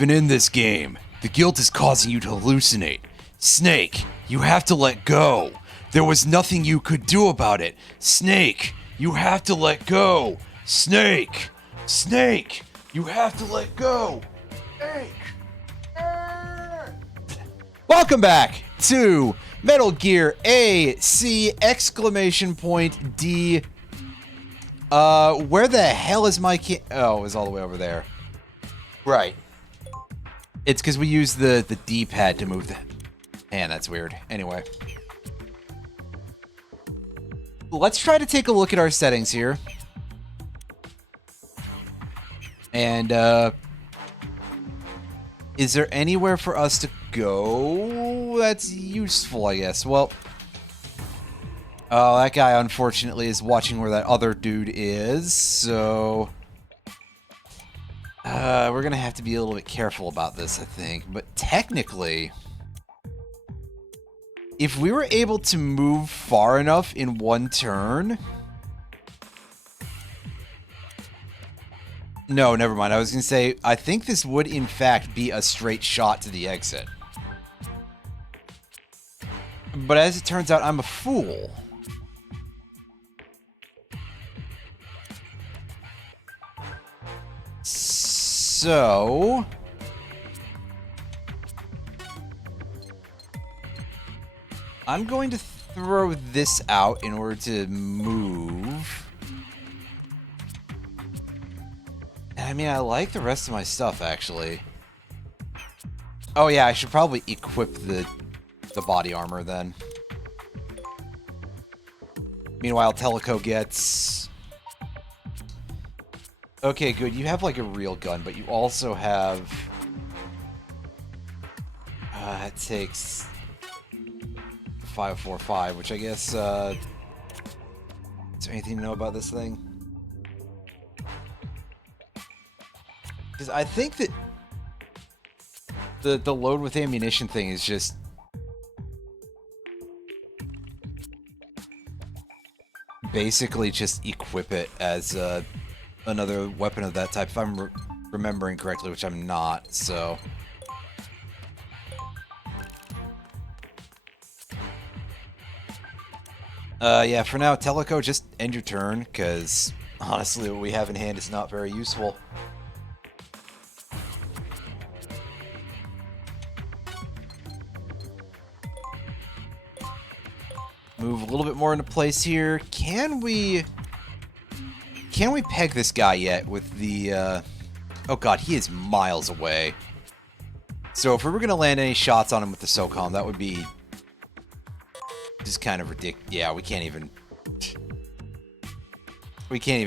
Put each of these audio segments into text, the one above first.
Been in this game. The guilt is causing you to hallucinate. Snake, you have to let go. There was nothing you could do about it. Snake, you have to let go. Snake! Snake! You have to let go. Snake! Welcome back to Metal Gear AC exclamation point D. Where the hell is my Oh, it was all the way over there. Right. It's because we use the D-pad to move the... Man, that's weird. Anyway. Let's try to take a look at our settings here. And, is there anywhere for us to go that's useful, I guess? Well... Oh, that guy, unfortunately, is watching where that other dude is, so... we're gonna have to be a little bit careful about this, I think. But technically... if we were able to move far enough in one turn... No, never mind. I was gonna say, I think this would, in fact, be a straight shot to the exit. But as it turns out, I'm a fool. So... I'm going to throw this out in order to move. I mean, I like the rest of my stuff, actually. Oh yeah, I should probably equip the body armor, then. Meanwhile, Teleco gets... Okay, good. You have, like, a real gun, but you also have... it takes... 545, which I guess, is there anything to know about this thing? Because I think that the load with ammunition thing is just... basically just equip it as, another weapon of that type, if I'm remembering correctly, which I'm not, so... yeah, for now, Teleco, just end your turn, because, honestly, what we have in hand is not very useful. Move a little bit more into place here. Can we peg this guy yet with the, oh god, he is miles away. So if we were going to land any shots on him with the SOCOM, that would be just kind of ridiculous. Yeah, we can't even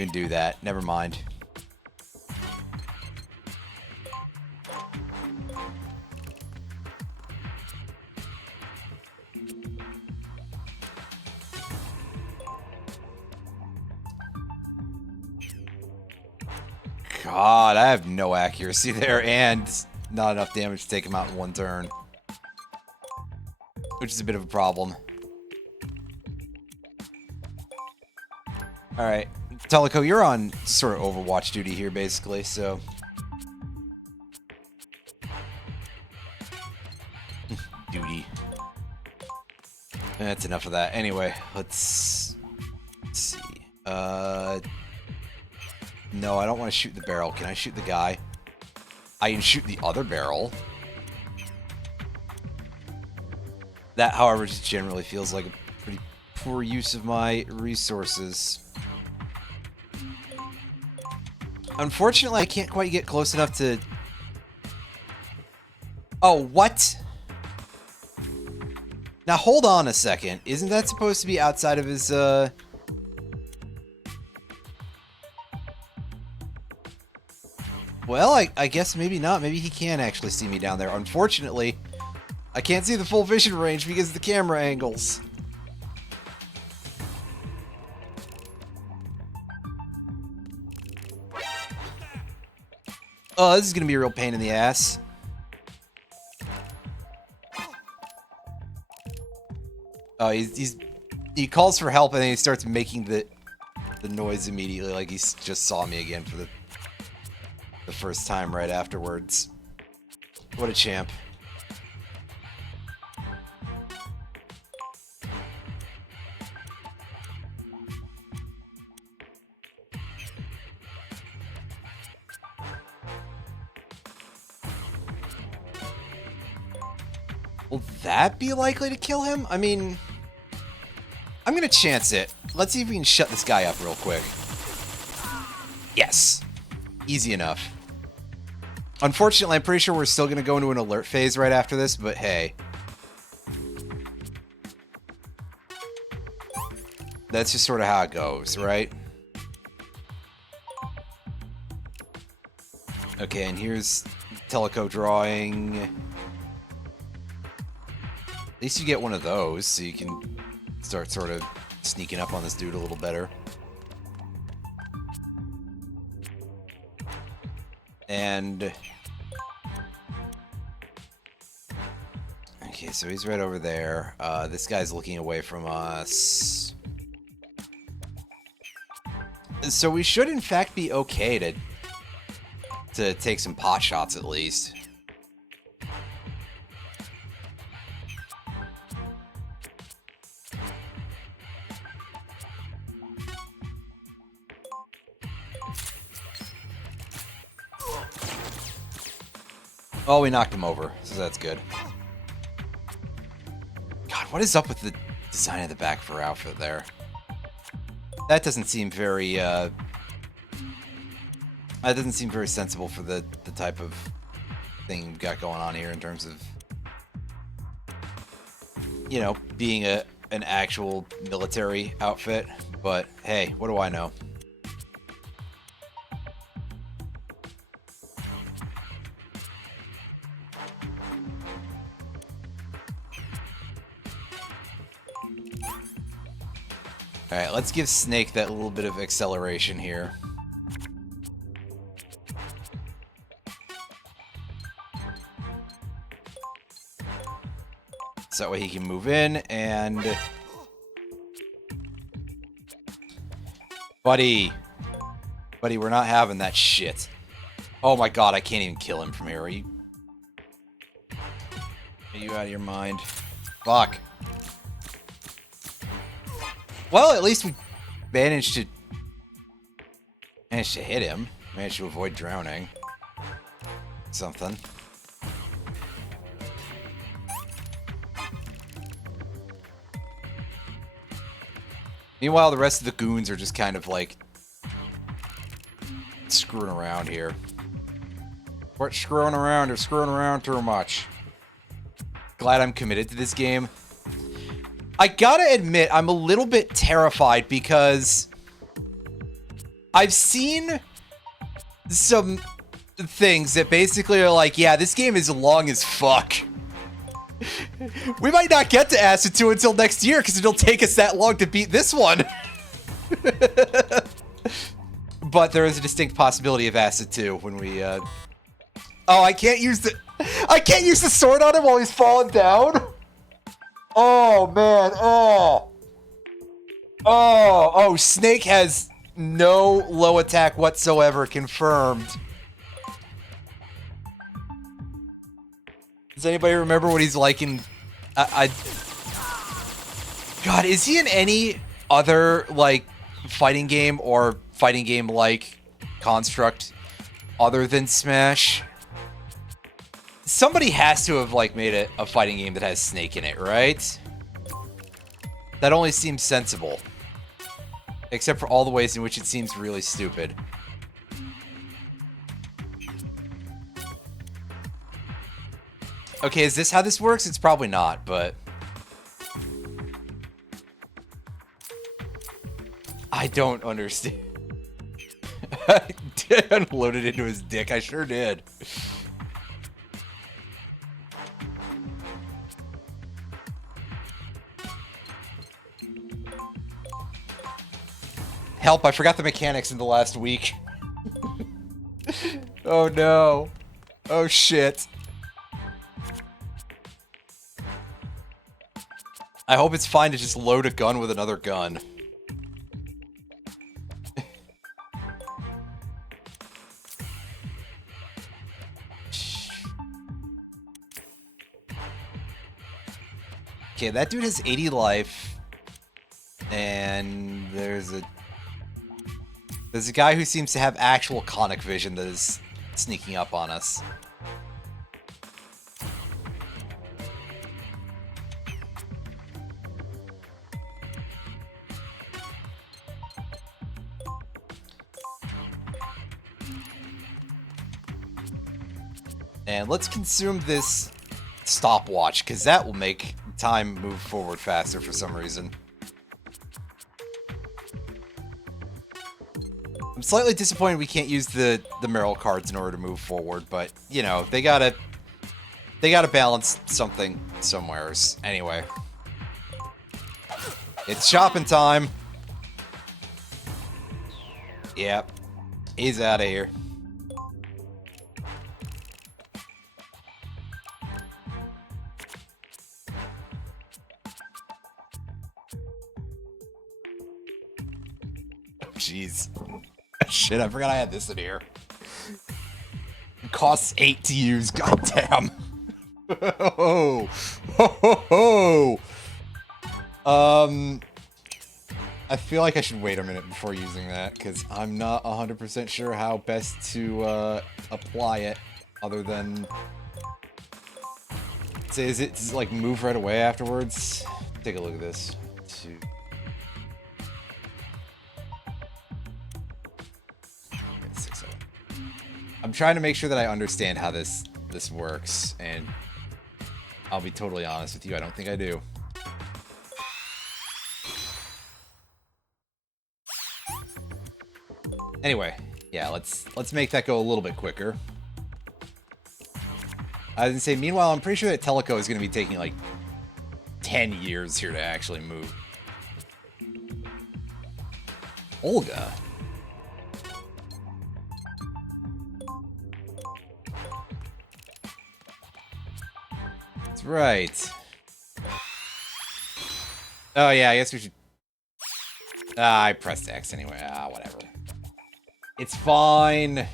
do that. Never mind. God, I have no accuracy there, and not enough damage to take him out in one turn. Which is a bit of a problem. Alright, Teleco, you're on sort of Overwatch duty here, basically, so... duty. That's enough of that. Anyway, let's see. No, I don't want to shoot the barrel. Can I shoot the guy? I can shoot the other barrel. That, however, just generally feels like a pretty poor use of my resources. Unfortunately, I can't quite get close enough to... Oh, what? Now, hold on a second. Isn't that supposed to be outside of his, Well, I guess maybe not. Maybe he can actually see me down there. Unfortunately, I can't see the full vision range because of the camera angles. Oh, this is going to be a real pain in the ass. Oh, he calls for help and then he starts making the noise immediately, like he just saw me again for the first time right afterwards. What a champ. Will that be likely to kill him? I mean, I'm gonna chance it. Let's see if we can shut this guy up real quick. Yes. Easy enough. Unfortunately, I'm pretty sure we're still gonna go into an alert phase right after this, but hey. That's just sort of how it goes, right? Okay, and here's Teleco drawing. At least you get one of those, so you can start sort of sneaking up on this dude a little better. And... okay, so he's right over there. This guy's looking away from us. So we should, in fact, be okay to take some pot shots, at least. Oh, we knocked him over, so that's good. God, what is up with the design of the back for outfit there? That doesn't seem very, that doesn't seem very sensible for the type of thing we've got going on here in terms of, you know, being an actual military outfit. But hey, what do I know? Alright, let's give Snake that little bit of acceleration here. So that way he can move in and... Buddy, we're not having that shit. Oh my god, I can't even kill him from here. Are you out of your mind? Fuck. Well, at least we managed to hit him. Managed to avoid drowning. Something. Meanwhile, the rest of the goons are just kind of like screwing around here. What, screwing around or screwing around too much? Glad I'm committed to this game. I gotta admit, I'm a little bit terrified because I've seen some things that basically are like, yeah, this game is long as fuck. We might not get to Acid 2 until next year because it'll take us that long to beat this one. But there is a distinct possibility of Acid 2 when we, Oh, I can't use the sword on him while he's falling down? Oh, man. Oh, Snake has no low attack whatsoever confirmed. Does anybody remember what he's like in... God, is he in any other, like, fighting game or fighting game-like construct other than Smash? Somebody has to have, like, made it a fighting game that has Snake in it, right? That only seems sensible. Except for all the ways in which it seems really stupid. Okay, is this how this works? It's probably not, but... I don't understand. I did unload it into his dick. I sure did. Help, I forgot the mechanics in the last week. Oh no. Oh shit. I hope it's fine to just load a gun with another gun. Okay, that dude has 80 life. And there's a guy who seems to have actual conic vision that is sneaking up on us. And let's consume this stopwatch, because that will make time move forward faster for some reason. I'm slightly disappointed we can't use the Merrill cards in order to move forward, but, you know, they gotta balance something somewheres. Anyway. It's shopping time! Yep. He's out of here. Jeez. Shit, I forgot I had this in here. It costs 8 to use, goddamn. Oh. Ho, ho, ho. I feel like I should wait a minute before using that, because I'm not 100% sure how best to apply it, other than... Say, does it like move right away afterwards? Take a look at this. I'm trying to make sure that I understand how this works, and I'll be totally honest with you, I don't think I do. Anyway, yeah, let's make that go a little bit quicker. I was gonna say, meanwhile, I'm pretty sure that Teleco is gonna be taking like 10 years here to actually move. Olga. That's right. Oh yeah, I guess we should... I pressed X anyway. Whatever. It's fine.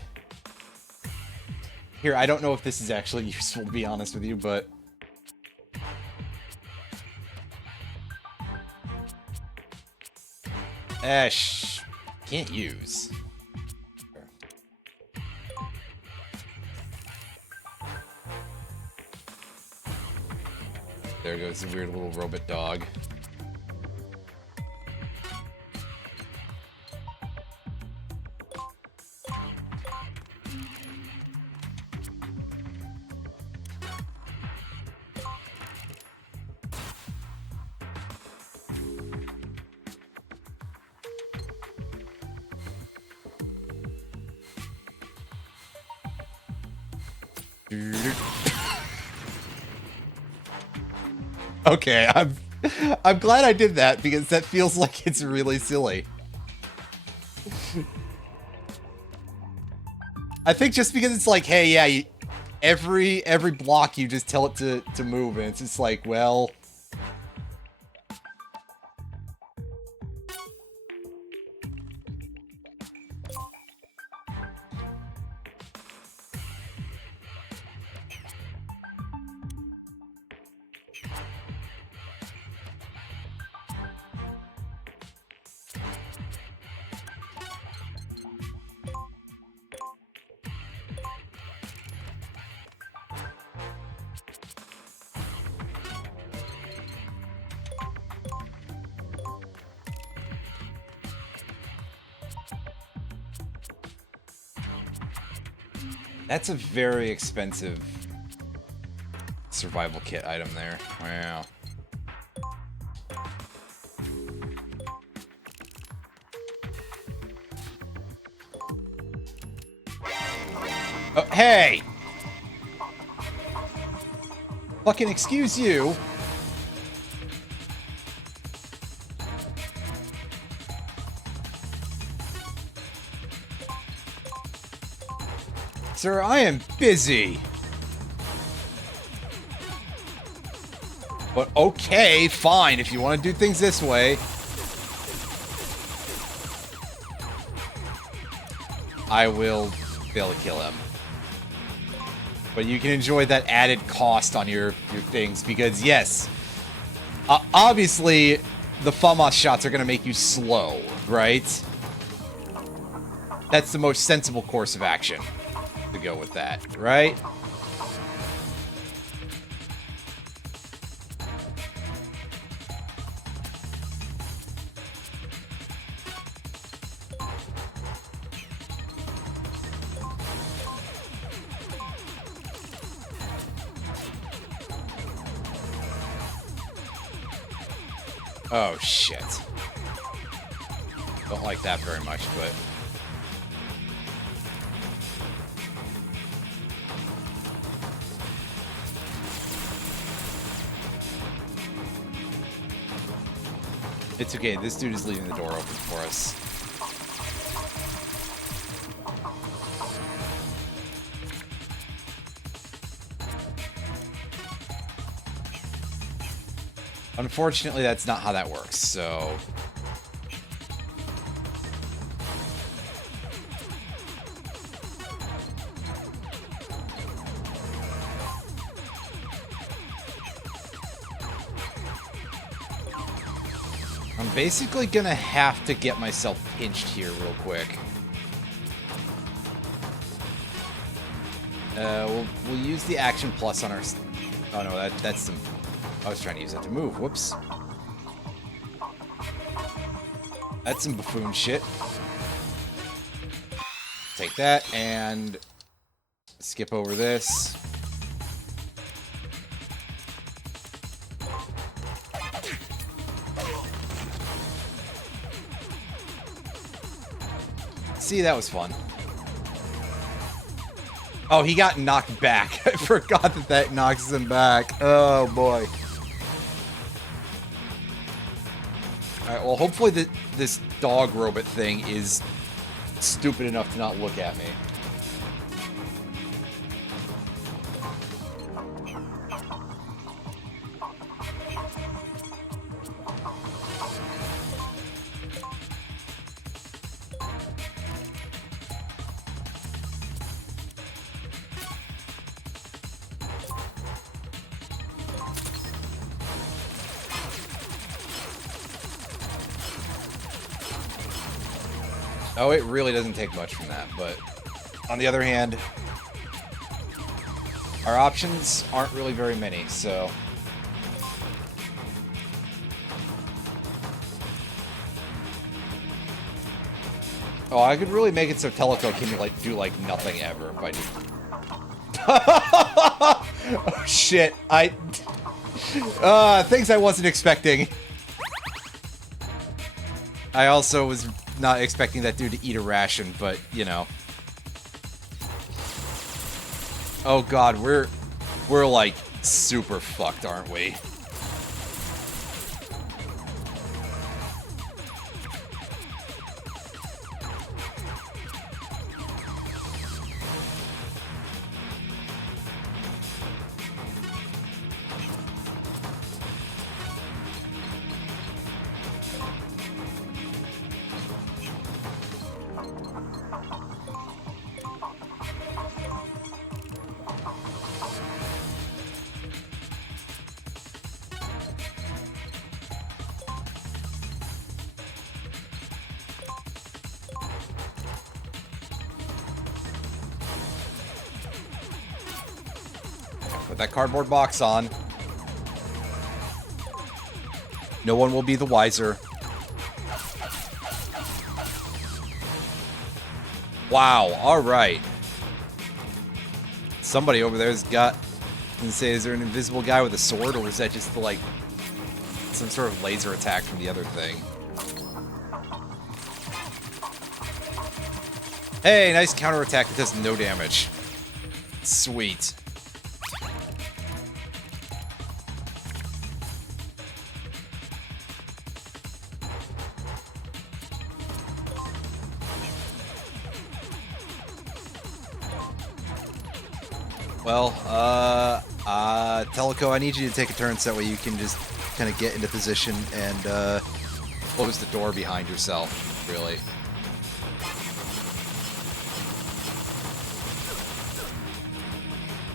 Here, I don't know if this is actually useful, to be honest with you, but... Can't use. There goes the weird little robot dog. Okay, I'm glad I did that, because that feels like it's really silly. I think just because it's like, hey, yeah, every block you just tell it to move, and it's just like, well... That's a very expensive survival kit item there. Wow. Oh, hey! Fucking excuse you. Sir, I am busy. But okay, fine, if you want to do things this way. I will be able to kill him. But you can enjoy that added cost on your things, because yes, Obviously, the FAMAS shots are going to make you slow, right? That's the most sensible course of action to go with that, right? Oh, shit. Don't like that very much, but... It's okay, this dude is leaving the door open for us. Unfortunately, that's not how that works, so... I'm basically gonna have to get myself pinched here real quick. We'll use the action plus on our... Oh no, that's some... I was trying to use that to move. Whoops. That's some buffoon shit. Take that and skip over this. See, that was fun. Oh, he got knocked back. I forgot that knocks him back. Oh, boy. Alright, well, hopefully this dog robot thing is stupid enough to not look at me. Oh, it really doesn't take much from that, but on the other hand, our options aren't really very many, so... Oh, I could really make it so Teleco can, like, do, like, nothing ever if I do... Oh, shit. Things I wasn't expecting. I also was not expecting that dude to eat a ration, but, you know. Oh god, we're like, super fucked, aren't we? Put that cardboard box on. No one will be the wiser. Wow, alright. Somebody over there's got... I can say, is there an invisible guy with a sword, or is that just, like, some sort of laser attack from the other thing? Hey, nice counterattack that does no damage. Sweet. Well, Teleco, I need you to take a turn so that way you can just kind of get into position and close the door behind yourself, really.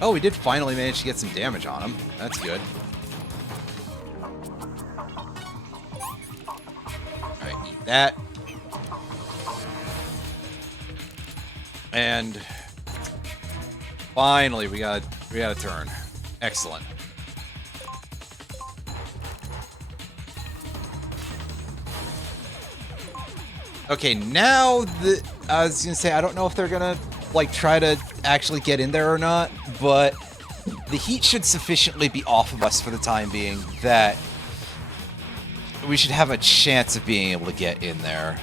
Oh, we did finally manage to get some damage on him. That's good. That. And finally, we got a turn. Excellent. Okay, now I was gonna say I don't know if they're gonna like try to actually get in there or not, but the heat should sufficiently be off of us for the time being that we should have a chance of being able to get in there.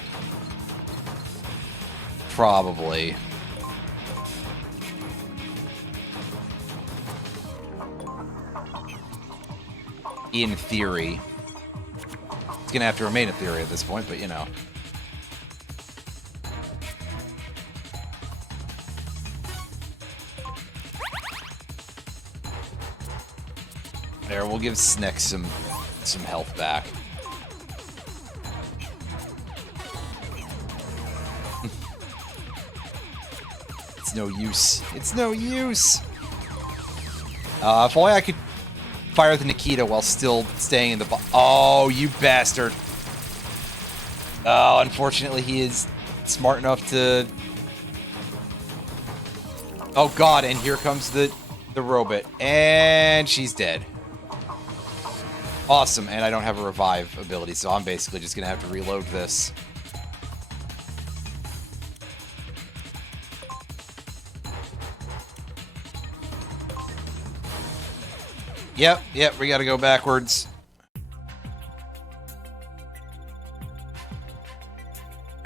Probably. In theory. It's gonna have to remain a theory at this point, but you know. There, we'll give Sneck some health back. It's no use. It's no use! If only I could fire the Nikita while still staying in the oh, you bastard. Oh, unfortunately he is smart enough to... Oh god, and here comes the robot. And she's dead. Awesome, and I don't have a revive ability, so I'm basically just gonna have to reload this. Yep, we gotta go backwards.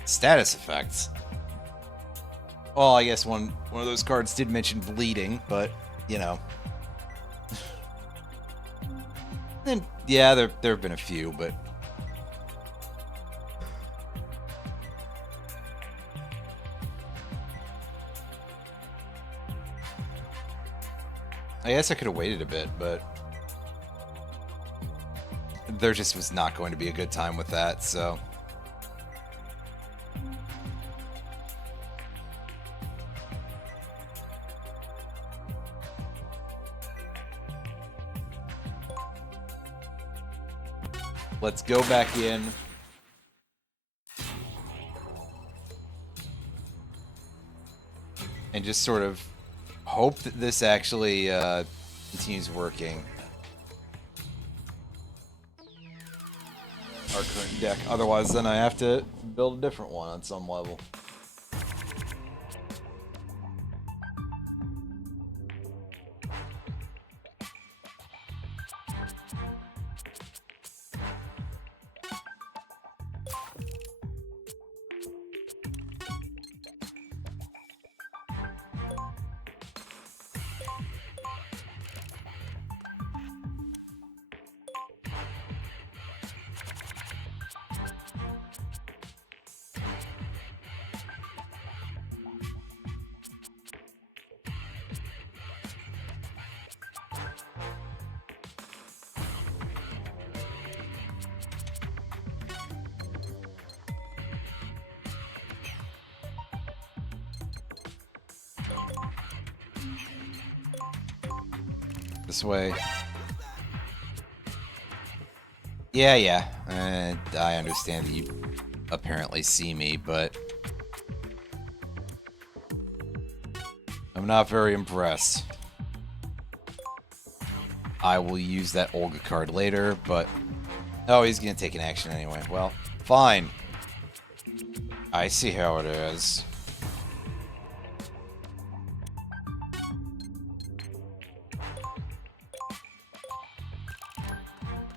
Status effects. Well, I guess one of those cards did mention bleeding, but, you know. And, yeah, there have been a few, but... I guess I could have waited a bit, but... there just was not going to be a good time with that, so... Let's go back in. And just sort of hope that this actually continues working. Our current deck. Otherwise, then I have to build a different one on some level. This way. Yeah. I understand that you apparently see me, but I'm not very impressed. I will use that Olga card later, but... oh, he's gonna take an action anyway. Well, fine. I see how it is.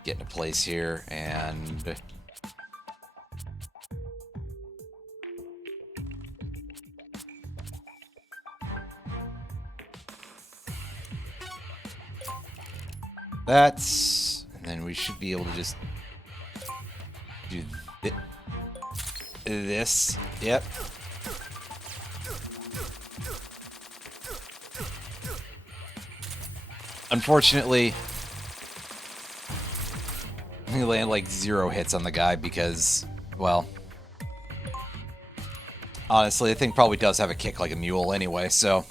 Get into place here, and... that's... and then we should be able to just do this. Yep. Unfortunately, we land like 0 hits on the guy because, well, honestly, the thing probably does have a kick like a mule anyway, so...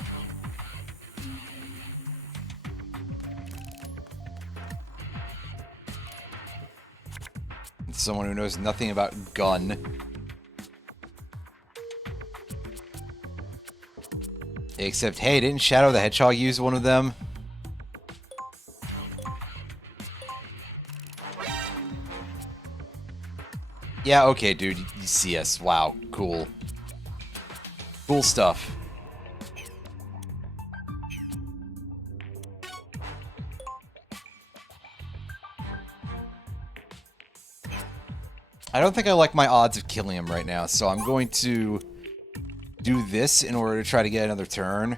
someone who knows nothing about gun. Except, hey, didn't Shadow the Hedgehog use one of them? Yeah, okay, dude. You see us. Wow, cool. Cool stuff. I don't think I like my odds of killing him right now, so I'm going to do this in order to try to get another turn.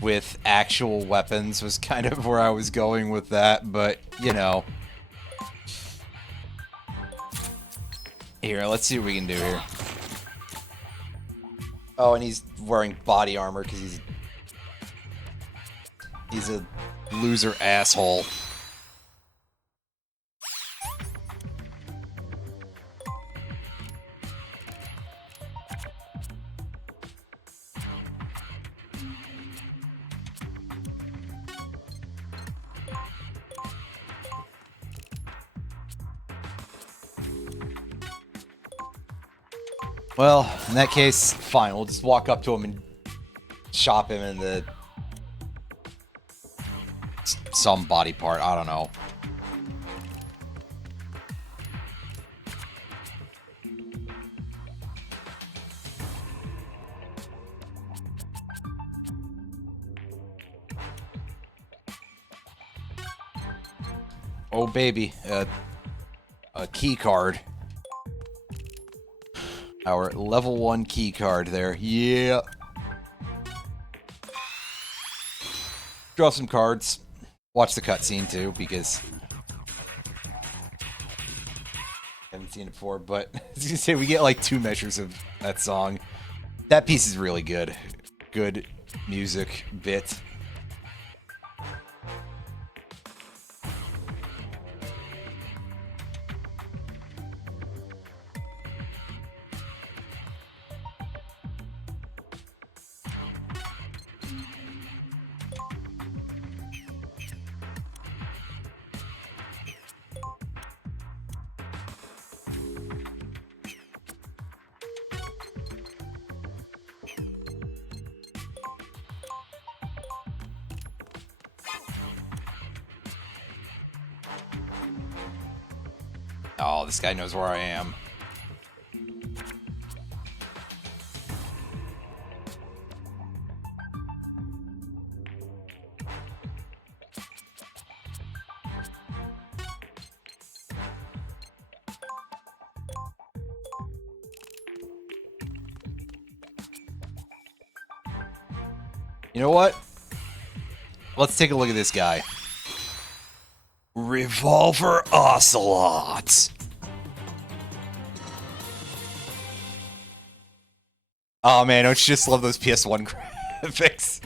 With actual weapons was kind of where I was going with that, but, you know. Here, let's see what we can do here. Oh, and he's wearing body armor because he's a loser asshole. Well, in that case, fine. We'll just walk up to him and chop him in the... some body part. I don't know. Oh, baby. A key card. Our level 1 key card there. Yeah. Draw some cards. Watch the cutscene too, because I haven't seen it before, but as you say, we get like 2 measures of that song. That piece is really good. Good music bit. Oh, this guy knows where I am. You know what? Let's take a look at this guy. Revolver Ocelot. Oh man, don't you just love those PS1 graphics?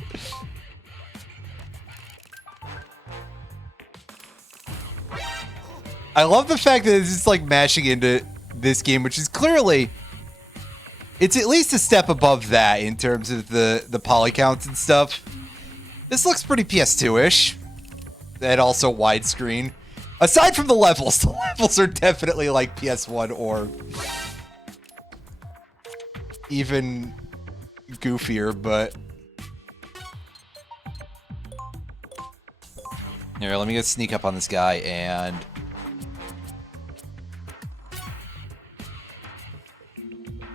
I love the fact that it's just like mashing into this game, which is clearly... It's at least a step above that in terms of the poly counts and stuff. This looks pretty PS2-ish. And also widescreen. Aside from the levels are definitely like PS1 or even goofier, but... Here, let me go sneak up on this guy and...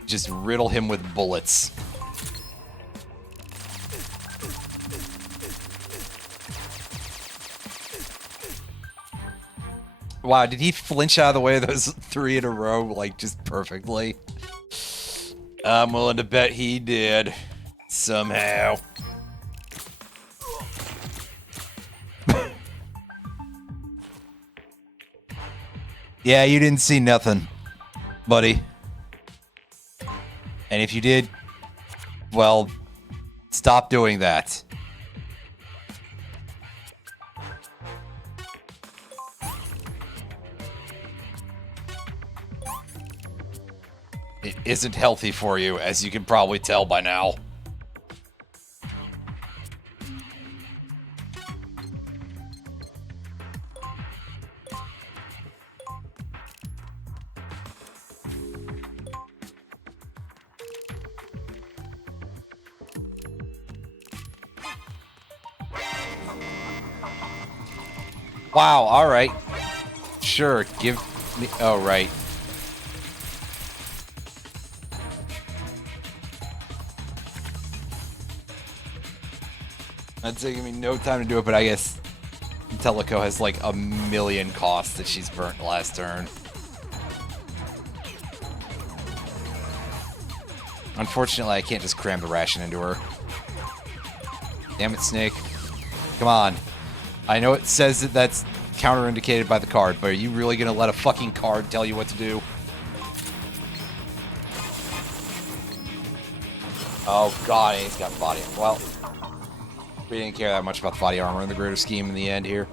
just riddle him with bullets. Wow, did he flinch out of the way of those 3 in a row, like, just perfectly? I'm willing to bet he did. Somehow. Yeah, you didn't see nothing, buddy. And if you did, well, stop doing that. It isn't healthy for you, as you can probably tell by now. Wow, alright. Sure, give me... Oh, right. That's taking me no time to do it, but I guess Teleco has like a million costs that she's burnt last turn. Unfortunately, I can't just cram the ration into her. Damn it, Snake. Come on. I know it says that that's counterindicated by the card, but are you really going to let a fucking card tell you what to do? Oh god, he's got body. Well, we didn't care that much about the body armor in the greater scheme in the end here.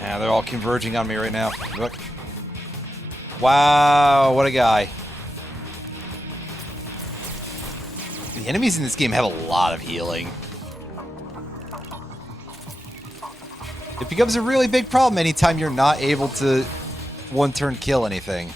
Yeah, they're all converging on me right now. Look. Wow, what a guy. The enemies in this game have a lot of healing. It becomes a really big problem anytime you're not able to one-turn kill anything.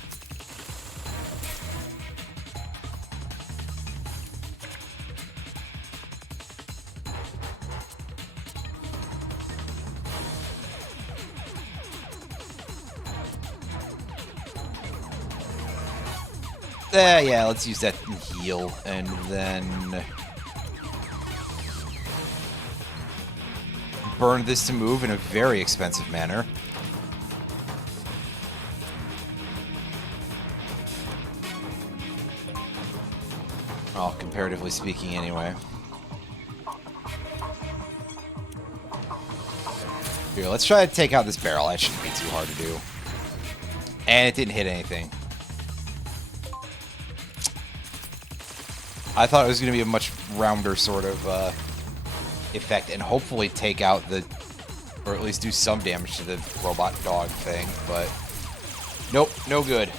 Yeah, let's use that heal, and then burn this to move in a very expensive manner. Well, comparatively speaking, anyway. Here, let's try to take out this barrel. That shouldn't be too hard to do. And it didn't hit anything. I thought it was going to be a much rounder sort of effect and hopefully take out the, or at least do some damage to the robot dog thing, but nope, no good.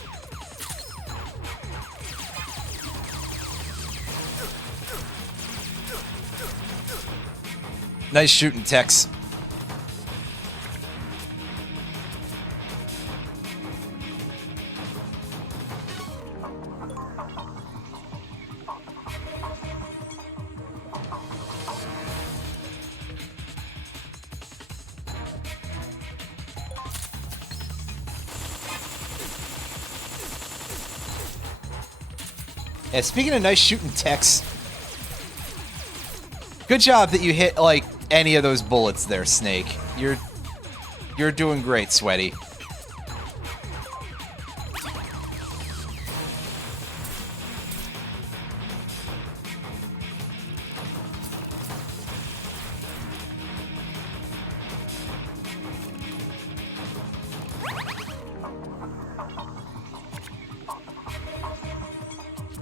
Nice shooting, Tex. Yeah, speaking of nice shooting, Tex, good job that you hit, like, any of those bullets there, Snake. You're doing great, Sweaty.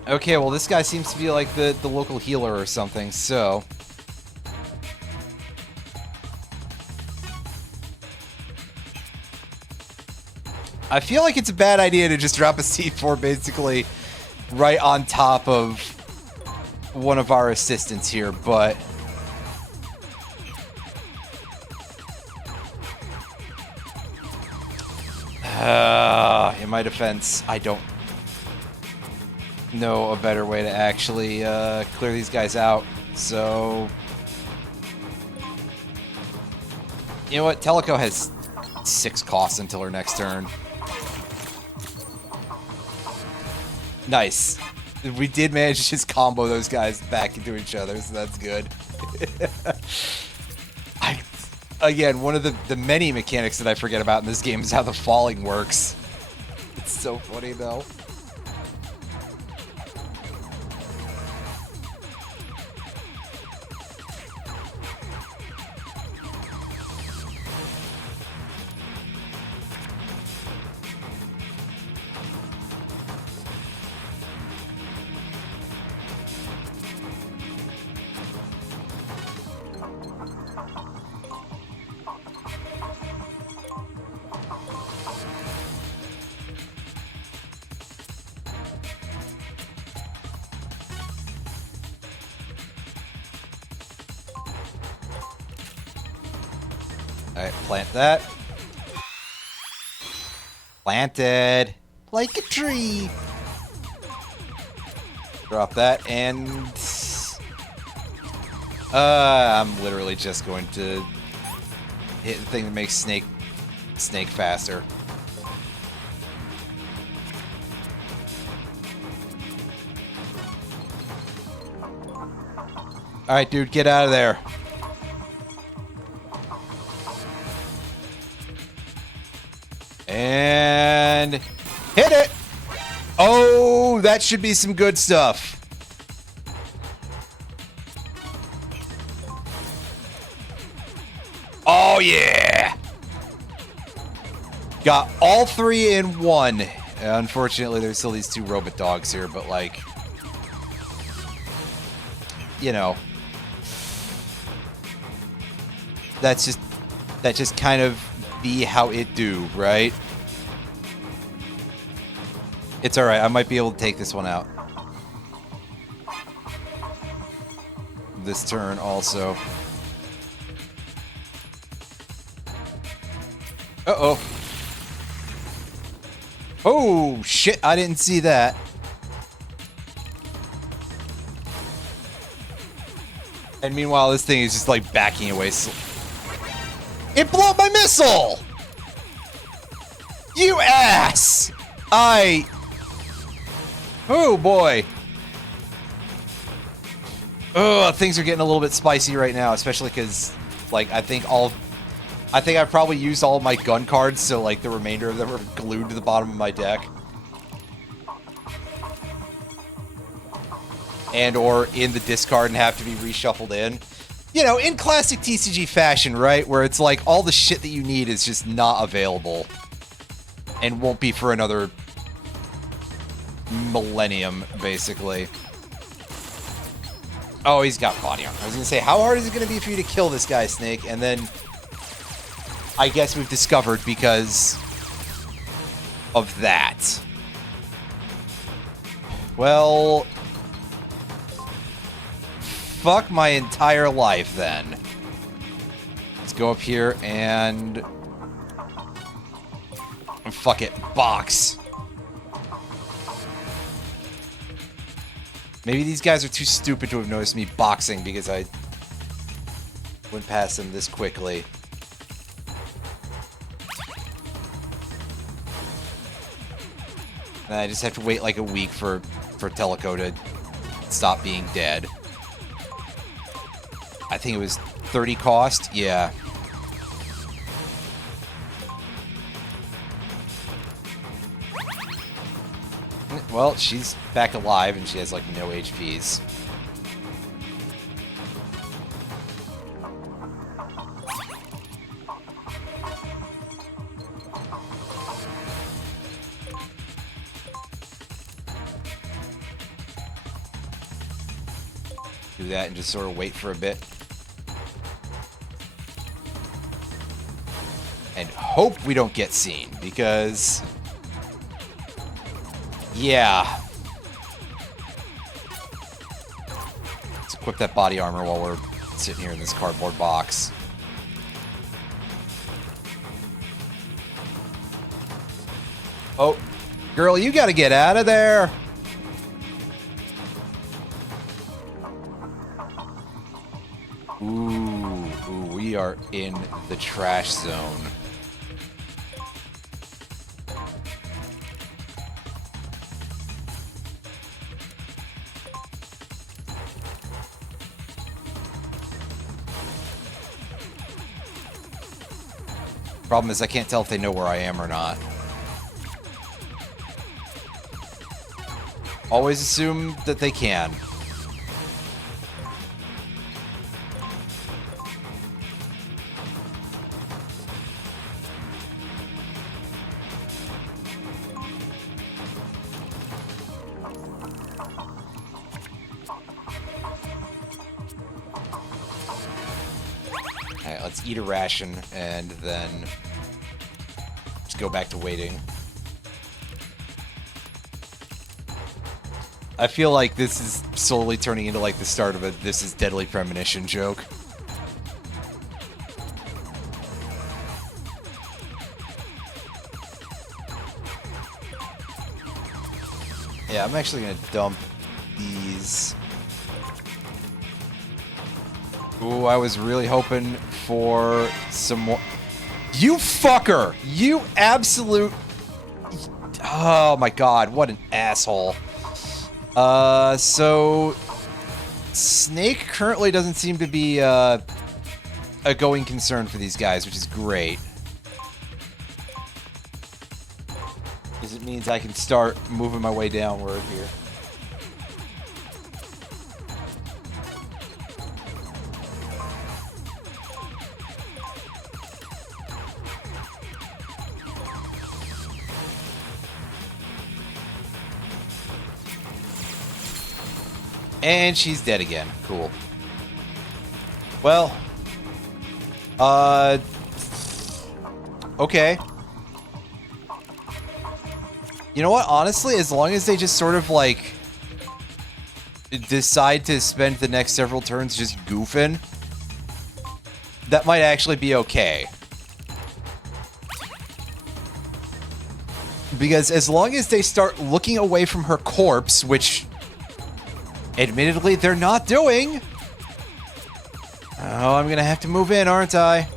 Okay, well, this guy seems to be like the local healer or something, so... I feel like it's a bad idea to just drop a C4 basically right on top of one of our assistants here, but... in my defense, I don't know a better way to actually clear these guys out, so... You know what? Teleco has 6 costs until her next turn. Nice. We did manage to just combo those guys back into each other, so that's good. Again, one of the many mechanics that I forget about in this game is how the falling works. It's so funny, though. Alright, plant that. Planted. Like a tree. Drop that, and... I'm literally just going to hit the thing that makes Snake faster. Alright, dude, get out of there. And hit it! Oh, that should be some good stuff. Oh, yeah! Got all three in one. Unfortunately, there's still these two robot dogs here, but like... You know... That just kind of be how it do, right? It's alright, I might be able to take this one out. This turn also. Uh-oh. Oh, shit, I didn't see that. And meanwhile, this thing is just like backing away. It blew up my missile! You ass! Oh, boy. Oh, things are getting a little bit spicy right now, especially because, like, I think I've probably used all of my gun cards, so, like, the remainder of them are glued to the bottom of my deck. And or in the discard and have to be reshuffled in. You know, in classic TCG fashion, right? Where it's like all the shit that you need is just not available. And won't be for another millennium, basically. Oh, he's got body armor. I was gonna say, how hard is it gonna be for you to kill this guy, Snake? And then I guess we've discovered because of that. Well, fuck my entire life, then. Let's go up here and... fuck it. Box. Maybe these guys are too stupid to have noticed me boxing because I went past them this quickly. And I just have to wait like a week for Teleco to stop being dead. I think it was 30 cost. Yeah. Well, she's back alive and she has like no HPs. Do that and just sort of wait for a bit. And hope we don't get seen, because... yeah. Let's equip that body armor while we're sitting here in this cardboard box. Oh, girl, you gotta get out of there! Ooh, we are in the trash zone. Problem is, I can't tell if they know where I am or not. Always assume that they can. Alright, let's eat a ration and then just go back to waiting. I feel like this is slowly turning into like the start of a "this is deadly premonition" joke. Yeah, I'm actually gonna dump these. Ooh, I was really hoping for some more. You fucker! You absolute... Oh my god, what an asshole. So... Snake currently doesn't seem to be, a going concern for these guys, which is great. Because it means I can start moving my way downward here. And she's dead again. Cool. Well. Okay. You know what? Honestly, as long as they just sort of, like, decide to spend the next several turns just goofing, that might actually be okay. Because as long as they start looking away from her corpse, which... admittedly, they're not doing. Oh, I'm gonna have to move in, aren't I?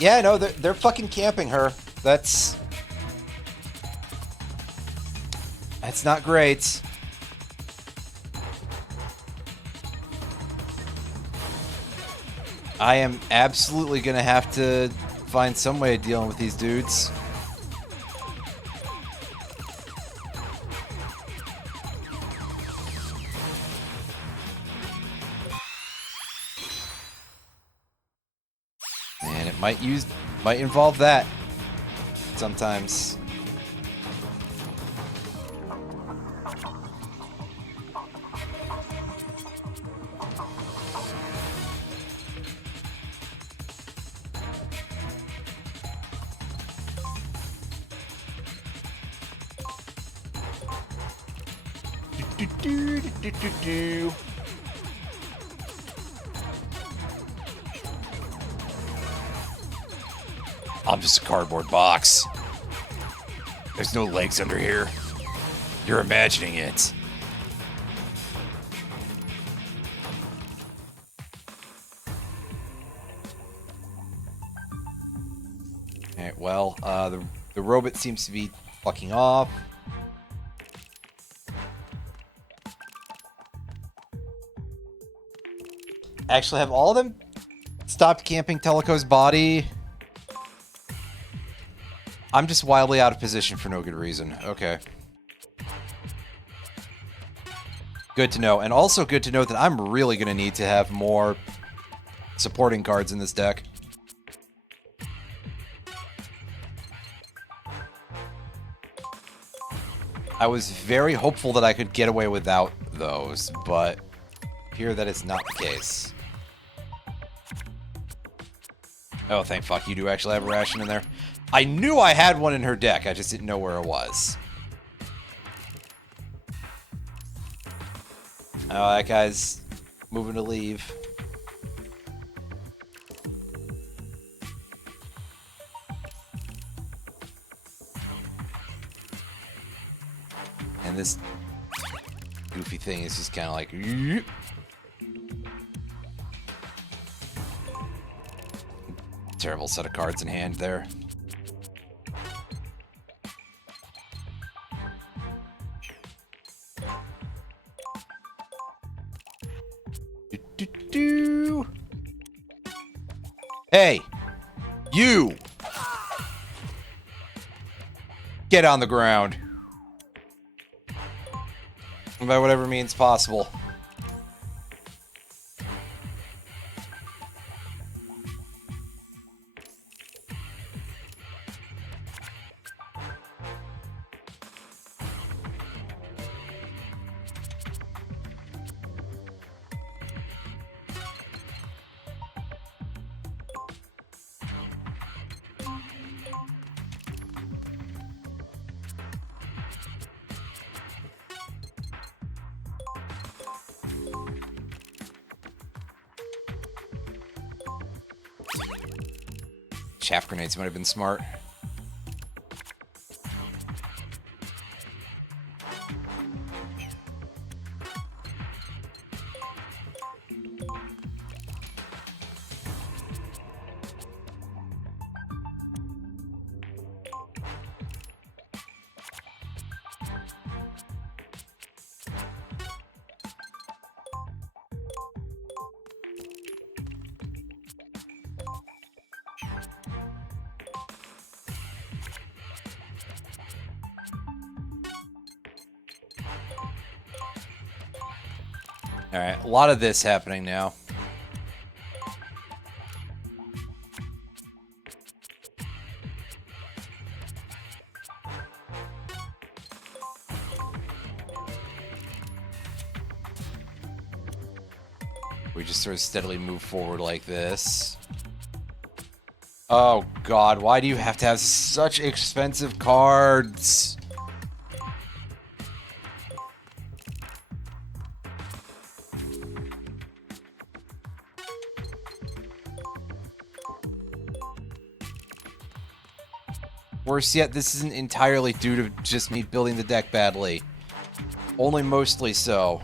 Yeah, no, they're fucking camping her. That's not great. I am absolutely gonna have to find some way of dealing with these dudes. And it might involve that sometimes. I'm just a cardboard box. There's no legs under here. You're imagining it. Alright, well, the robot seems to be fucking off. Actually, have all of them stopped camping Teleco's body? I'm just wildly out of position for no good reason. Okay. Good to know. And also good to know that I'm really going to need to have more supporting cards in this deck. I was very hopeful that I could get away without those, but here that is not the case. Oh, thank fuck, you do actually have a ration in there. I knew I had one in her deck, I just didn't know where it was. Oh, that guy's moving to leave. And this goofy thing is just kind of like... Terrible set of cards in hand there. Hey! You! Get on the ground. By whatever means possible. chaff grenades might have been smart. Alright, a lot of this happening now. We just sort of steadily move forward like this. Oh god, why do you have to have such expensive cards? Worse yet, this isn't entirely due to just me building the deck badly. Only mostly so.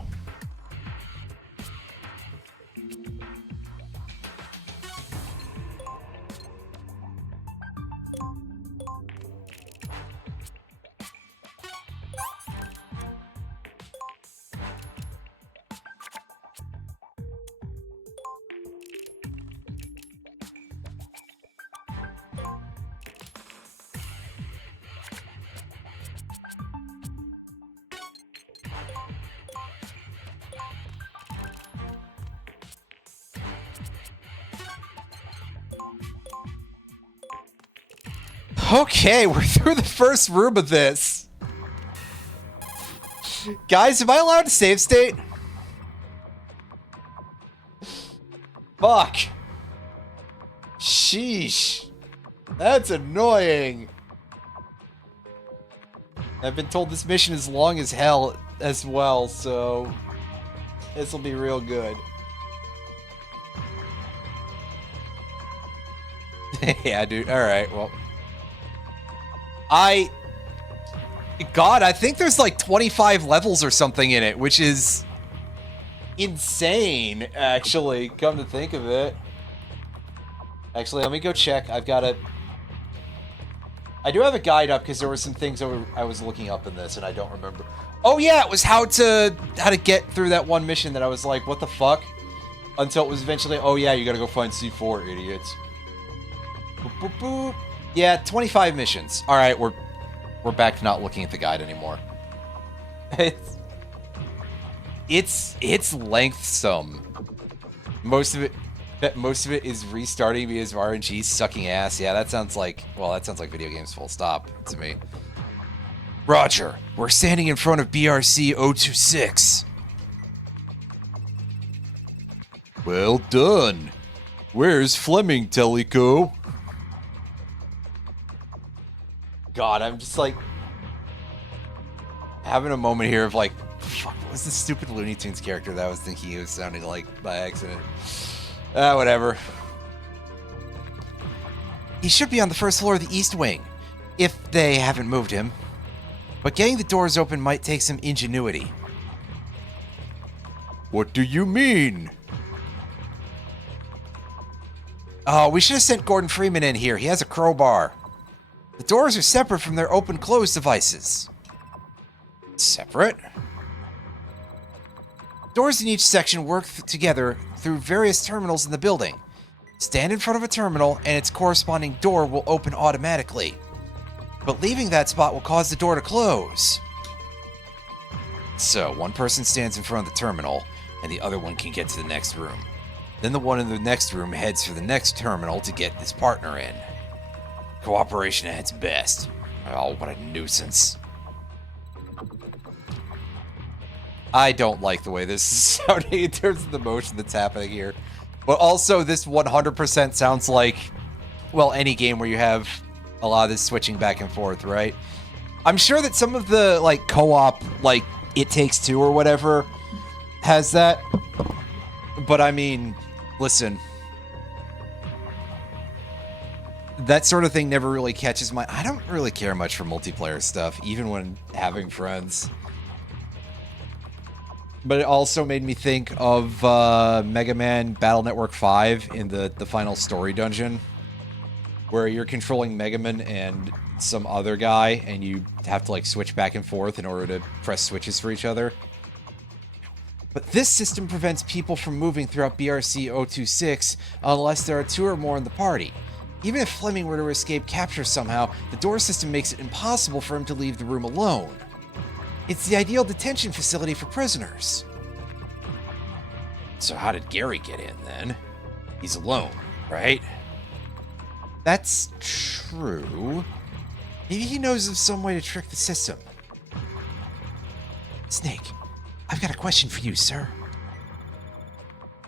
Okay, we're through the first room of this. Guys, am I allowed to save state? Fuck. Sheesh. That's annoying. I've been told this mission is long as hell as well, so this will be real good. Yeah, dude. Alright, well. God, I think there's like 25 levels or something in it, which is insane, actually, come to think of it. Actually, let me go check. I do have a guide up because there were some things I was looking up in this and I don't remember. Oh yeah, it was how to get through that one mission that I was like, what the fuck? Until it was eventually, oh yeah, you gotta go find C4, idiots. Boop, boop, boop. Yeah, 25 missions. All right, we're back to not looking at the guide anymore. It's lengthsome. Most of it is restarting because of RNG sucking ass. Yeah, that sounds like video games full stop to me. Roger, we're standing in front of BRC 026. Well done. Where's Fleming, Teleco? God, I'm just like having a moment here of like, fuck, what was the stupid Looney Tunes character that I was thinking he was sounding like by accident? Whatever. He should be on the first floor of the East Wing, if they haven't moved him. But getting the doors open might take some ingenuity. What do you mean? Oh, we should have sent Gordon Freeman in here. He has a crowbar. The doors are separate from their open-close devices. Separate? Doors in each section work together through various terminals in the building. Stand in front of a terminal, and its corresponding door will open automatically. But leaving that spot will cause the door to close. So, one person stands in front of the terminal, and the other one can get to the next room. Then the one in the next room heads for the next terminal to get his partner in. Cooperation at its best. Oh, what a nuisance. I don't like the way this is sounding in terms of the motion that's happening here. But also, this 100% sounds like, well, any game where you have a lot of this switching back and forth, right? I'm sure that some of the, like, co-op, like, It Takes Two or whatever has that. But, I mean, listen. that sort of thing never really catches my... I don't really care much for multiplayer stuff, even when having friends. But it also made me think of Mega Man Battle Network 5 in the final story dungeon, where you're controlling Mega Man and some other guy, and you have to like switch back and forth in order to press switches for each other. But this system prevents people from moving throughout BRC 026 unless there are 2 or more in the party. Even if Fleming were to escape capture somehow, the door system makes it impossible for him to leave the room alone. It's the ideal detention facility for prisoners. So how did Gary get in, then? He's alone, right? That's true. Maybe he knows of some way to trick the system. Snake, I've got a question for you, sir.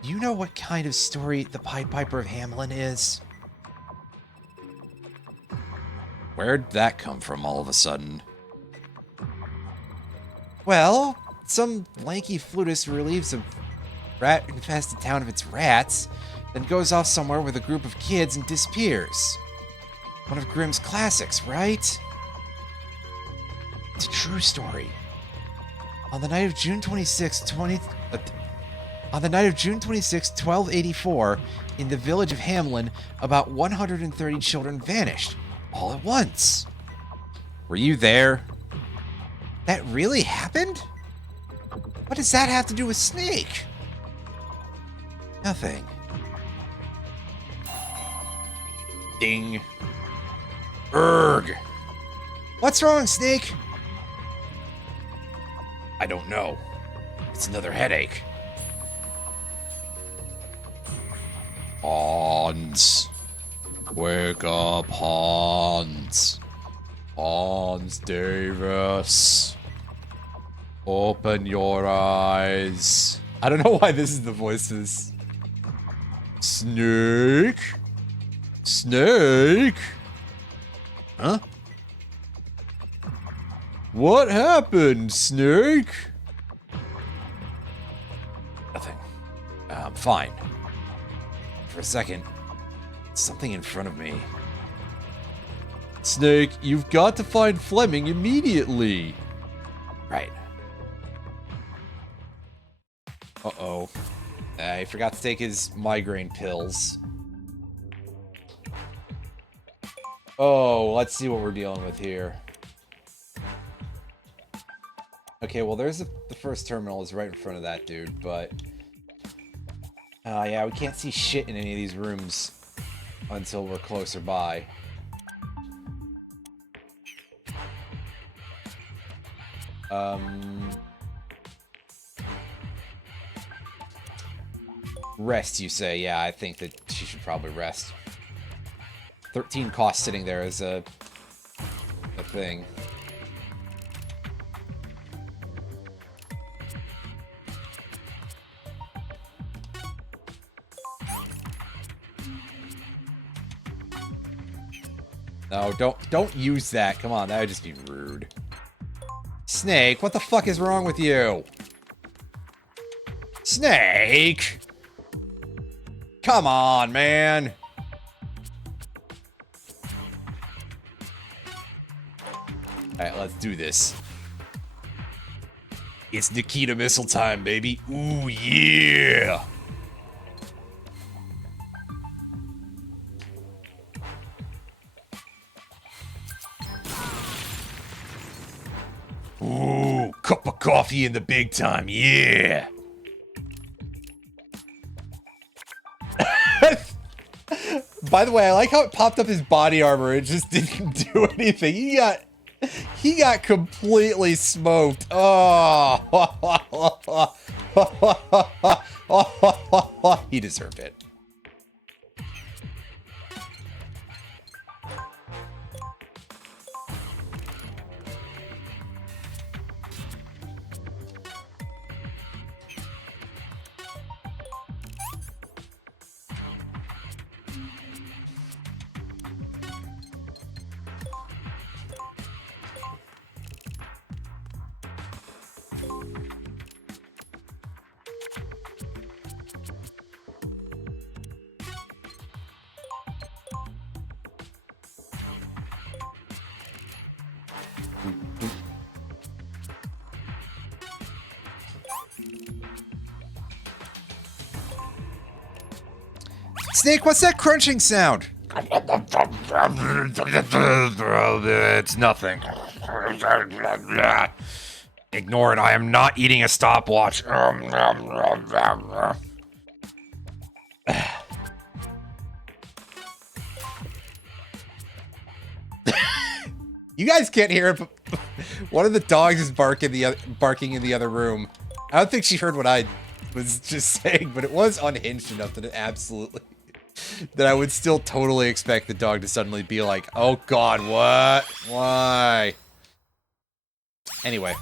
Do you know what kind of story the Pied Piper of Hamelin is? Where'd that come from all of a sudden? Well, some lanky flutist relieves a rat-infested town of its rats, then goes off somewhere with a group of kids and disappears. One of Grimm's classics, right? It's a true story. On the night of June 26, 1284, in the village of Hamelin, about 130 children vanished, all at once. Were you there? That really happened? What does that have to do with Snake? Nothing. Ding. Urgh. What's wrong, Snake? I don't know. It's another headache. Hans. Wake up, Hans. Hans Davis. Open your eyes. I don't know why this is the voices. Snake? Snake? Huh? What happened, Snake? Nothing. I'm fine. For a second, something in front of me. Snake, you've got to find Fleming immediately. Right. Uh-oh. I forgot to take his migraine pills. Oh, let's see what we're dealing with here. Okay, well, there's the first terminal is right in front of that dude, but... yeah, we can't see shit in any of these rooms until we're closer by. Rest, you say? Yeah, I think that she should probably rest. 13 cost sitting there is a thing. No, don't use that. Come on, that would just be rude. Snake, what the fuck is wrong with you? Snake! Come on, man. Alright, let's do this. It's Nikita missile time, baby. Ooh, yeah! Ooh, cup of coffee in the big time, yeah! By the way, I like how it popped up his body armor. It just didn't do anything. He got completely smoked. Oh, he deserved it. Snake, what's that crunching sound? It's nothing. Ignore it. I am not eating a stopwatch. You guys can't hear it, but one of the dogs is barking in the other room. I don't think she heard what I was just saying, but it was unhinged enough that it absolutely... that I would still totally expect the dog to suddenly be like, oh god, what? Why? Anyway.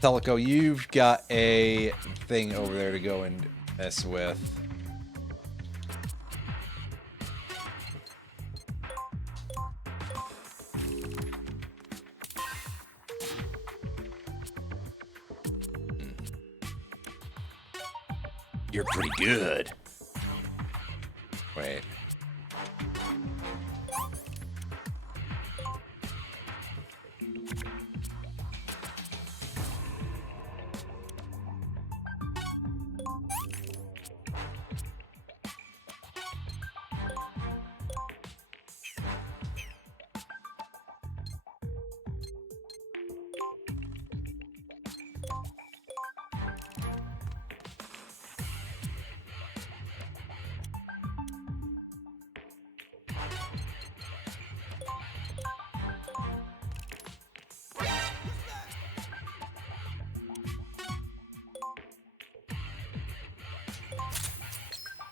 Teleco, you've got a thing over there to go and mess with. You're pretty good. Wait.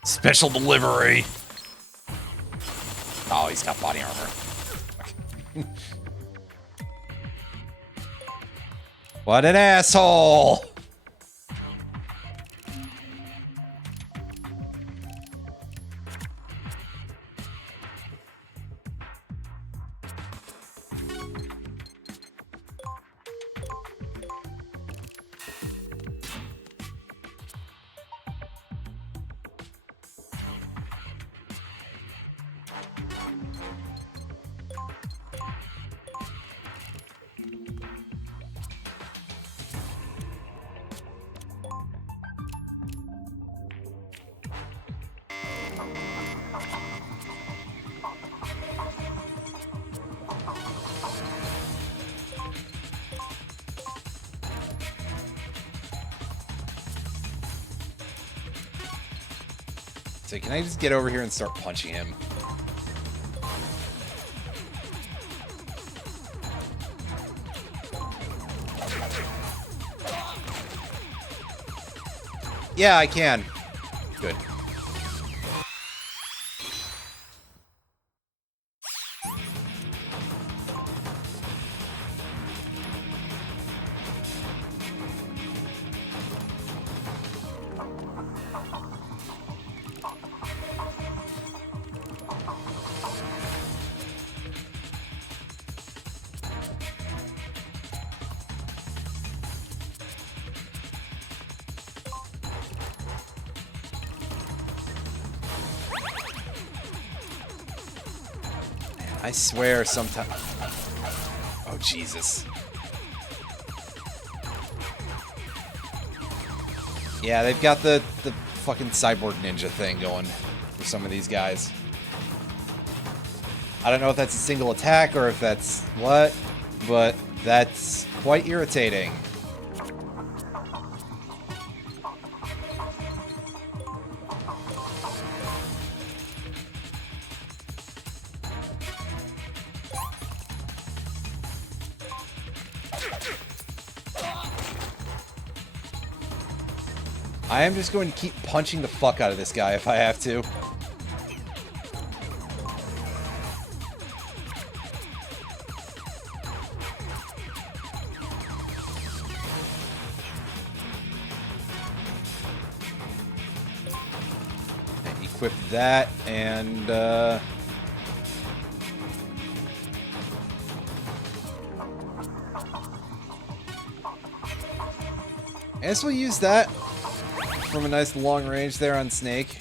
Special delivery. Oh, he's got body armor. What an asshole. So can I just get over here and start punching him? Yeah, I can. Good. I swear sometimes... Oh, Jesus. Yeah, they've got the fucking cyborg ninja thing going for some of these guys. I don't know if that's a single attack or if that's what, but that's quite irritating. I am just going to keep punching the fuck out of this guy if I have to. Equip that and I guess we'll use that from a nice long range there on Snake.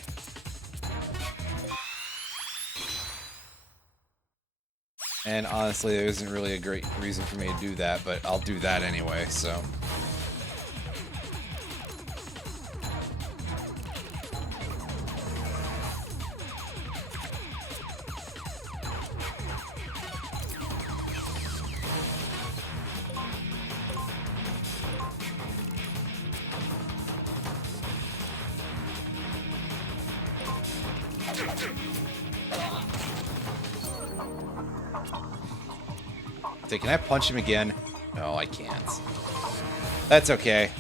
And honestly, there isn't really a great reason for me to do that, but I'll do that anyway, so. Can I punch him again? No, I can't. That's okay.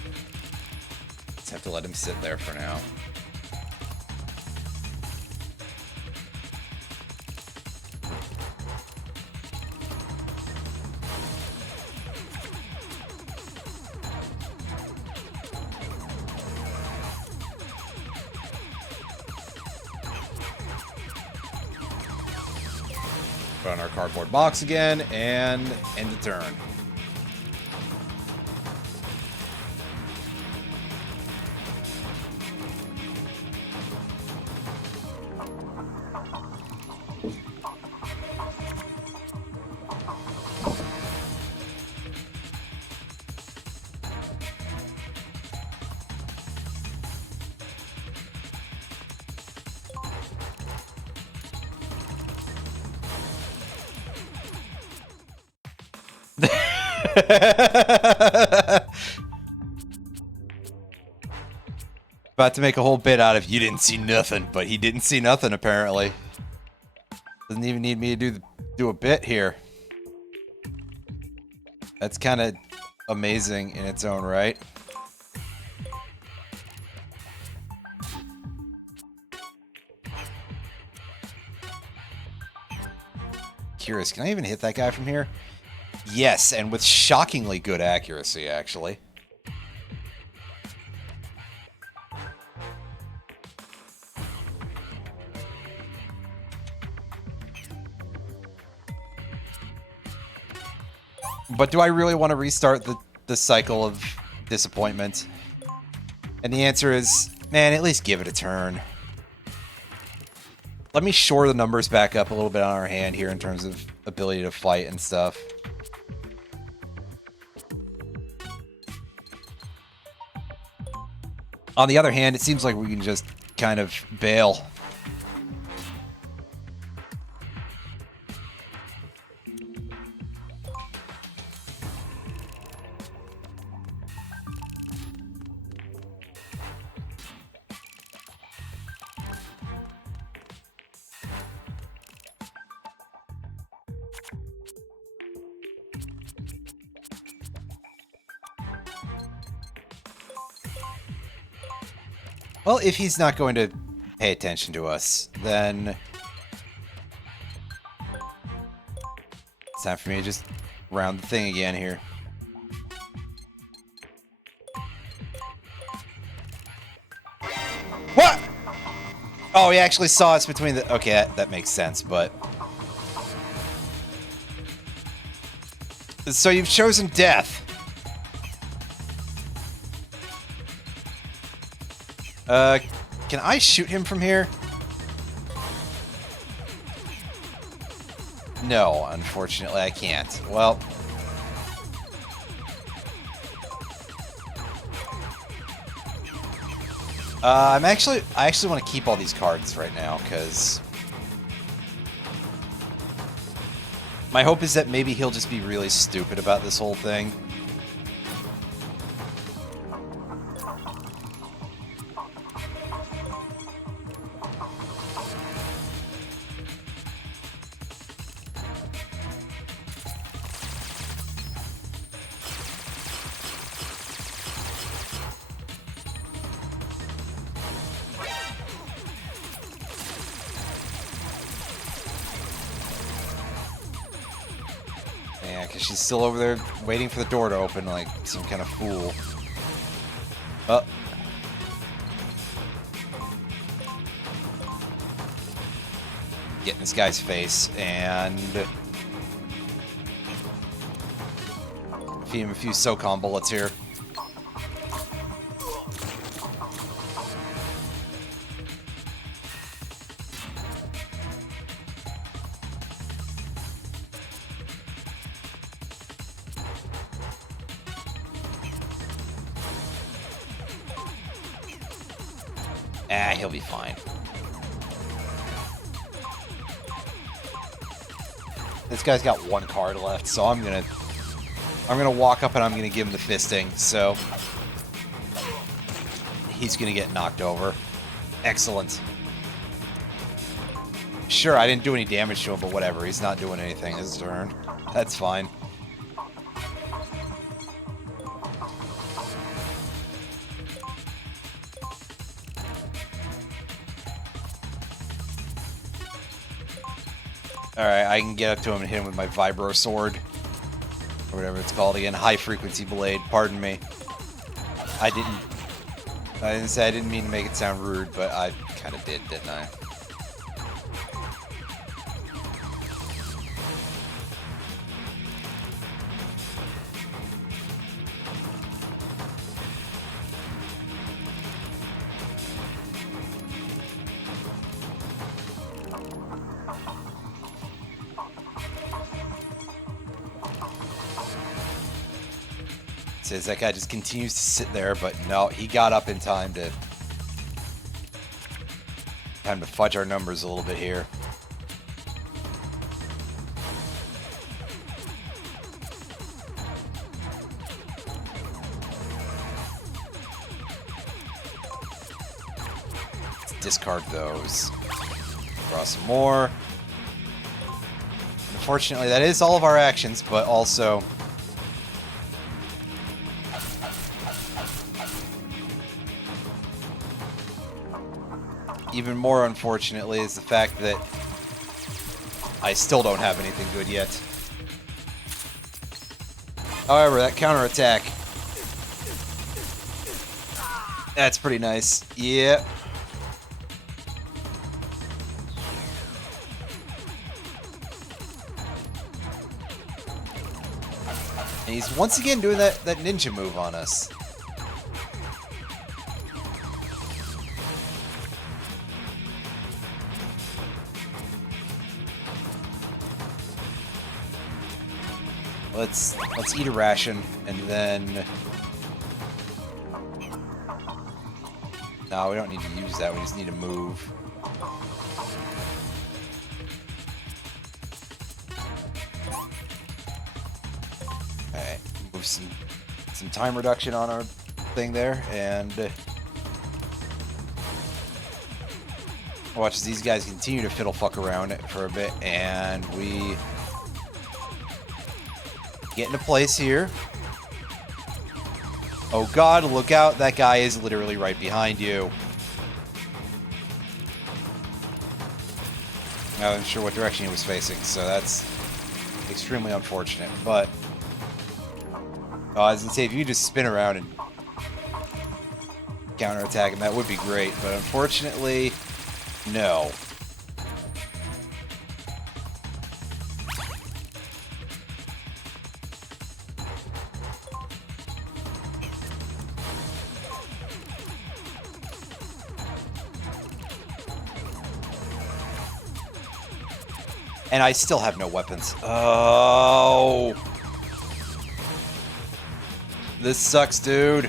Just have to let him sit there for now. Put on our cardboard box again, and end the turn. About to make a whole bit out of you didn't see nothing, but he didn't see nothing apparently. Doesn't even need me to do a bit here. That's kind of amazing in its own right. Curious, can I even hit that guy from here? Yes, and with shockingly good accuracy, actually. But do I really want to restart the cycle of disappointment? And the answer is, man, at least give it a turn. Let me shore the numbers back up a little bit on our hand here in terms of ability to fight and stuff. On the other hand, it seems like we can just kind of bail. Well, if he's not going to pay attention to us, then it's time for me to just round the thing again here. What? Oh, he actually saw us between the... Okay, that makes sense, but... So you've chosen death. Can I shoot him from here? No, unfortunately I can't. Well... I actually want to keep all these cards right now, because... my hope is that maybe he'll just be really stupid about this whole thing. Yeah, because she's still over there waiting for the door to open like some kind of fool. Oh. Get in this guy's face and feed him a few SOCOM bullets here. Ah, he'll be fine. This guy's got one card left, so I'm gonna walk up and I'm gonna give him the fisting, so he's gonna get knocked over. Excellent. Sure, I didn't do any damage to him, but whatever. He's not doing anything this turn. That's fine. Alright, I can get up to him and hit him with my Vibro Sword. Or whatever it's called again. High Frequency Blade. Pardon me. I didn't mean to make it sound rude, but I kind of did, didn't I? Says that guy just continues to sit there, but no, he got up in time to fudge our numbers a little bit here. Let's discard those. Draw some more. Unfortunately, that is all of our actions, but also even more unfortunately is the fact that I still don't have anything good yet. However, that counterattack, that's pretty nice. Yeah. And he's once again doing that ninja move on us. Let's eat a ration, and then... No, we don't need to use that, we just need to move. Alright, move some time reduction on our thing there, and... watch as these guys continue to fiddle fuck around it for a bit, and we... get into place here. Oh god, look out. That guy is literally right behind you. I wasn't sure what direction he was facing, so that's extremely unfortunate. But, I was going to say, if you just spin around and counterattack him, that would be great. But unfortunately, no. And I still have no weapons. Oh. This sucks, dude.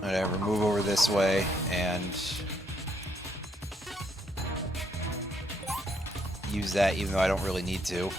Whatever, move over this way and use that even though I don't really need to.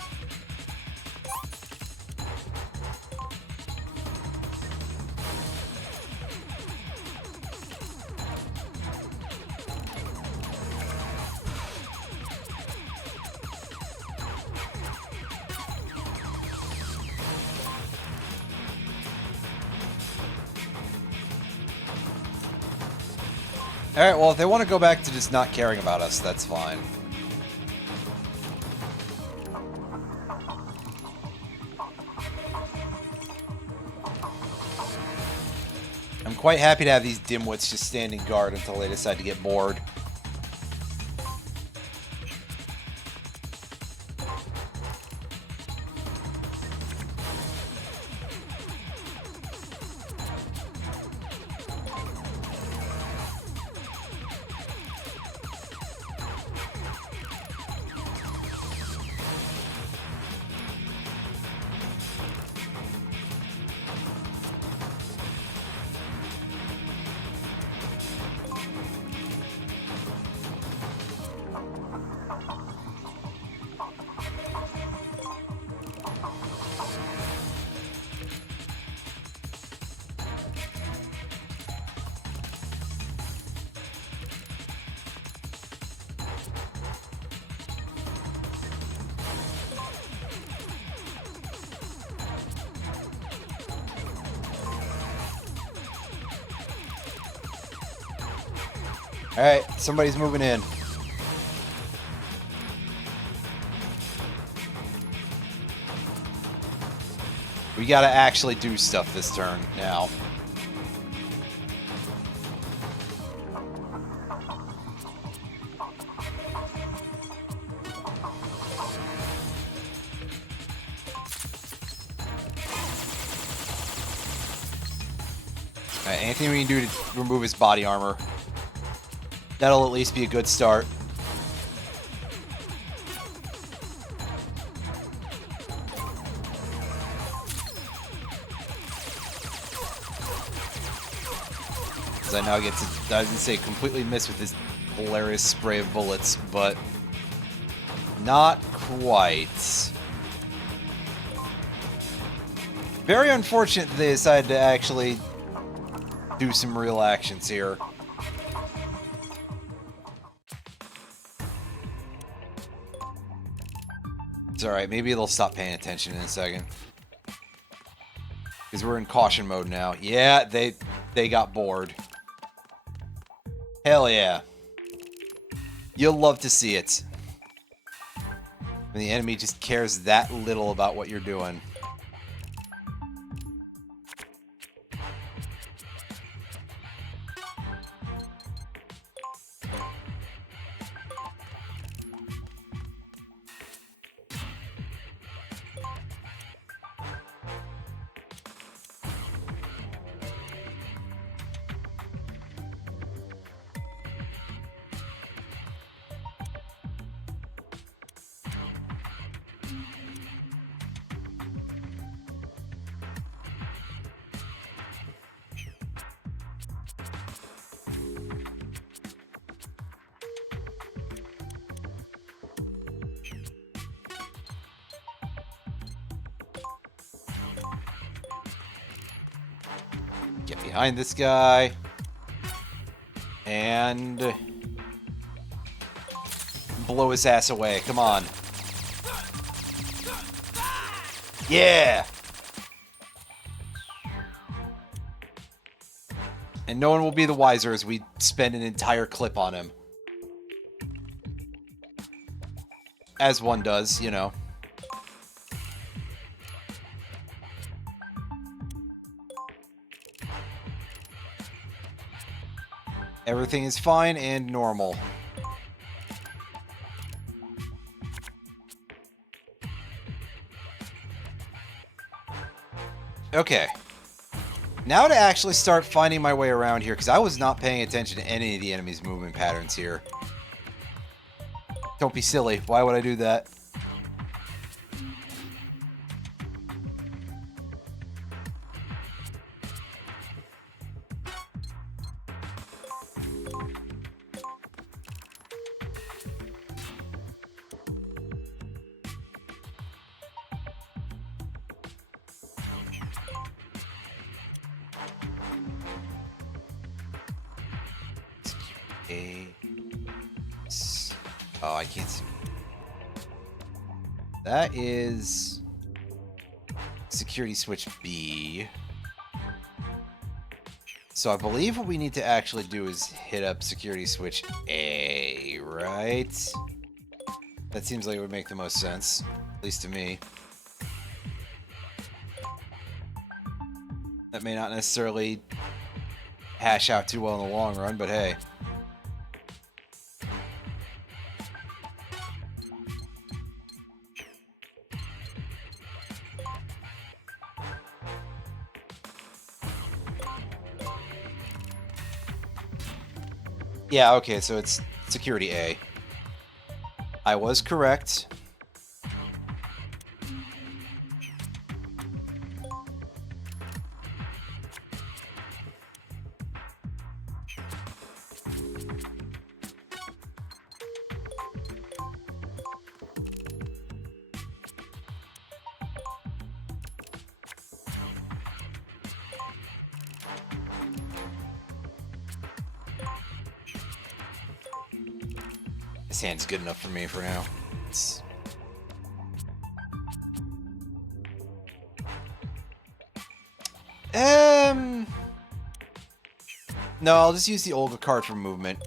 Alright, well, if they want to go back to just not caring about us, that's fine. I'm quite happy to have these dimwits just standing guard until they decide to get bored. Alright, somebody's moving in. We gotta actually do stuff this turn now. Alright, anything we can do to remove his body armor. That'll at least be a good start. Because I now get to, I didn't say completely miss with this hilarious spray of bullets, but not quite. Very unfortunate that they decided to actually do some real actions here. It's alright, maybe they'll stop paying attention in a second. Because we're in caution mode now. Yeah, they got bored. Hell yeah. You'll love to see it. When the enemy just cares that little about what you're doing. Get behind this guy. And blow his ass away. Come on. Yeah! And no one will be the wiser as we spend an entire clip on him. As one does, you know. Everything is fine and normal. Okay. Now to actually start finding my way around here, because I was not paying attention to any of the enemy's movement patterns here. Don't be silly. Why would I do that? Oh, I can't see. That is security switch B. So I believe what we need to actually do is hit up security switch A, right? That seems like it would make the most sense, at least to me. That may not necessarily hash out too well in the long run, but hey. Yeah, okay, so it's security A. I was correct. This hand's good enough for me for now. No, I'll just use the Olga card for movement.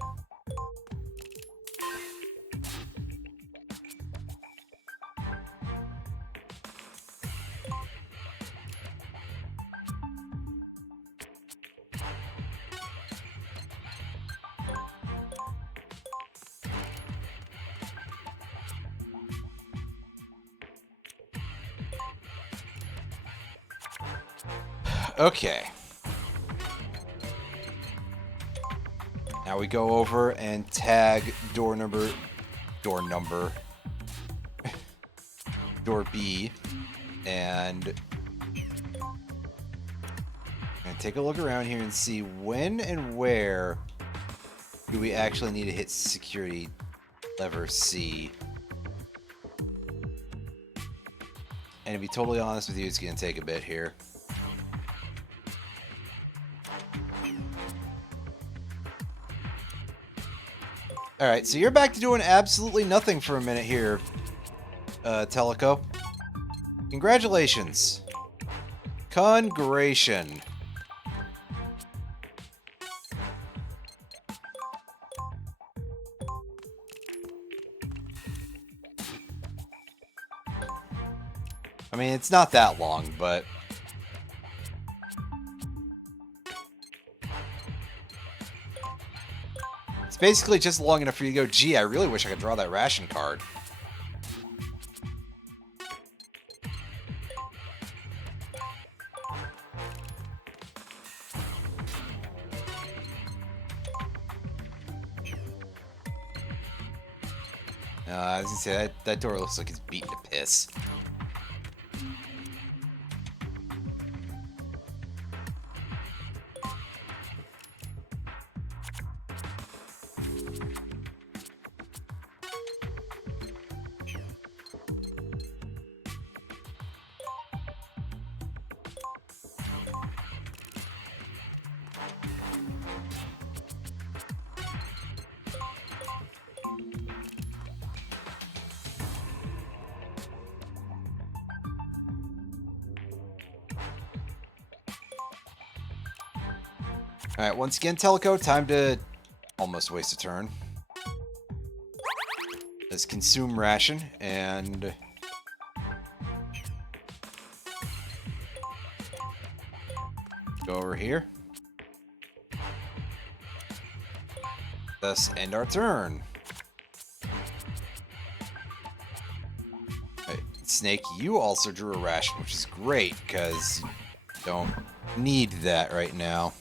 Okay. Now we go over and tag door B, and take a look around here and see when and where do we actually need to hit security lever C. And to be totally honest with you, it's going to take a bit here. Alright, so you're back to doing absolutely nothing for a minute here, Teleco. Congratulations. Congration. I mean, it's not that long, but... it's basically just long enough for you to go, gee, I really wish I could draw that ration card. I was gonna say, that door looks like it's beaten to piss. Alright, once again, Teleco, time to almost waste a turn. Let's consume ration, and... go over here. Thus, end our turn. Right, Snake, you also drew a ration, which is great, because you don't need that right now.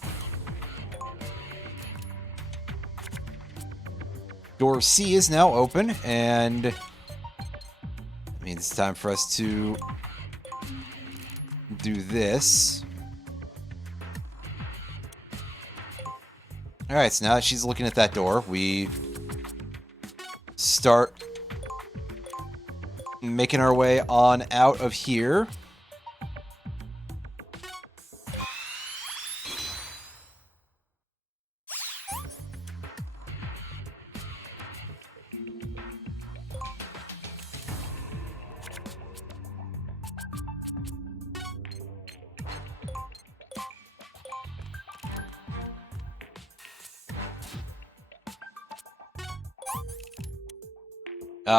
Door C is now open, and it means it's time for us to do this. Alright, so now that she's looking at that door, we start making our way on out of here.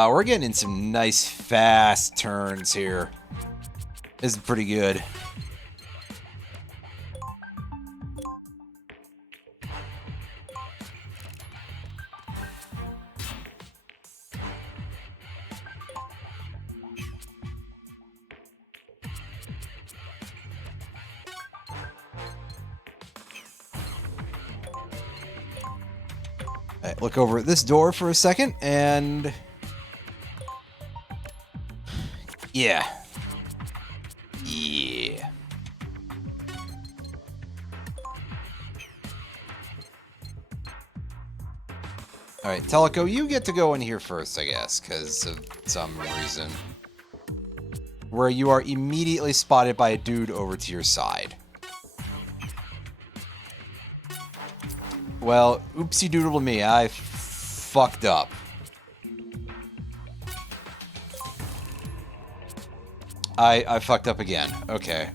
We're getting in some nice fast turns here. This is pretty good. All right, look over at this door for a second, and... yeah. Yeah. Alright, Teleco, you get to go in here first, I guess, because of some reason. Where you are immediately spotted by a dude over to your side. Well, oopsie doodle to me, I fucked up. I fucked up again. Okay,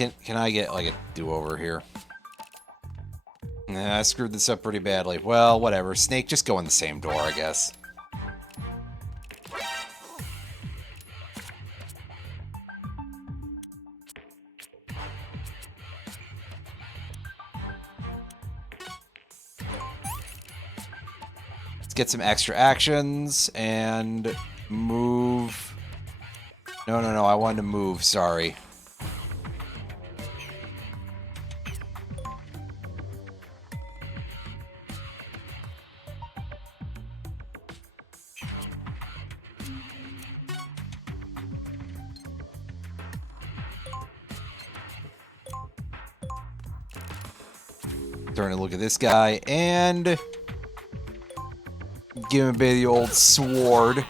Can I get, like, a do-over here? Nah, I screwed this up pretty badly. Well, whatever. Snake, just go in the same door, I guess. Let's get some extra actions and move... No, no, no, I wanted to move, sorry. Starting to look at this guy, and give him a bit of the old sword.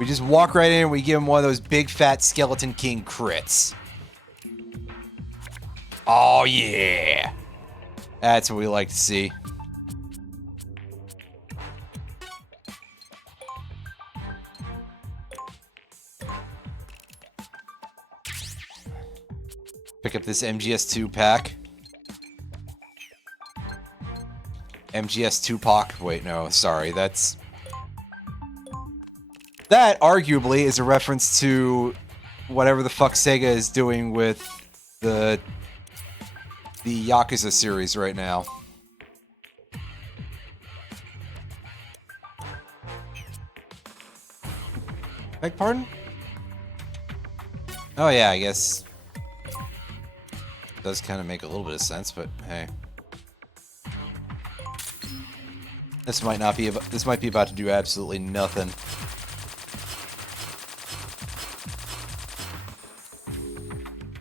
We just walk right in and we give him one of those big fat Skeleton King crits. Oh yeah! That's what we like to see. Pick up this MGS2 pack. MGS2 pack. Wait, no, sorry. That arguably is a reference to whatever the fuck Sega is doing with the Yakuza series right now. Beg pardon? Oh yeah, I guess does kind of make a little bit of sense, but hey. This might be about to do absolutely nothing.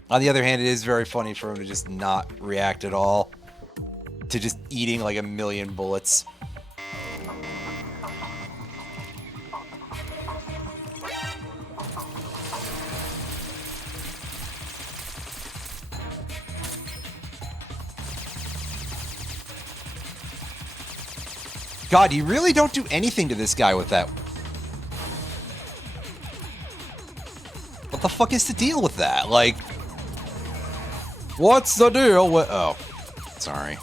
On the other hand, it is very funny for him to just not react at all to just eating like a million bullets. God, you really don't do anything to this guy with that. What the fuck is the deal with that? Like, what's the deal with... Oh, sorry.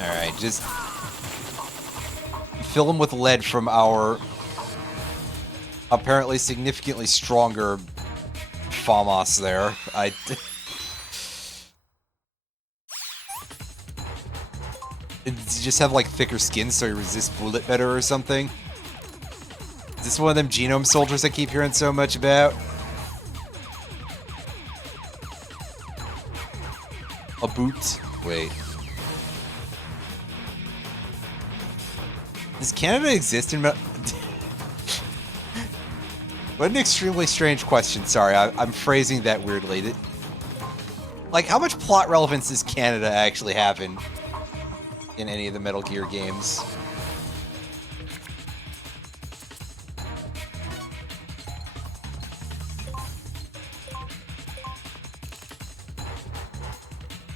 Alright, just... fill him with lead from our apparently significantly stronger FAMAS there. Does he just have like thicker skin so he resists bullet better or something? Is this one of them genome soldiers I keep hearing so much about? A boot? Wait. Does Canada exist in... What an extremely strange question. Sorry, I'm phrasing that weirdly. Like, how much plot relevance does Canada actually have in any of the Metal Gear games?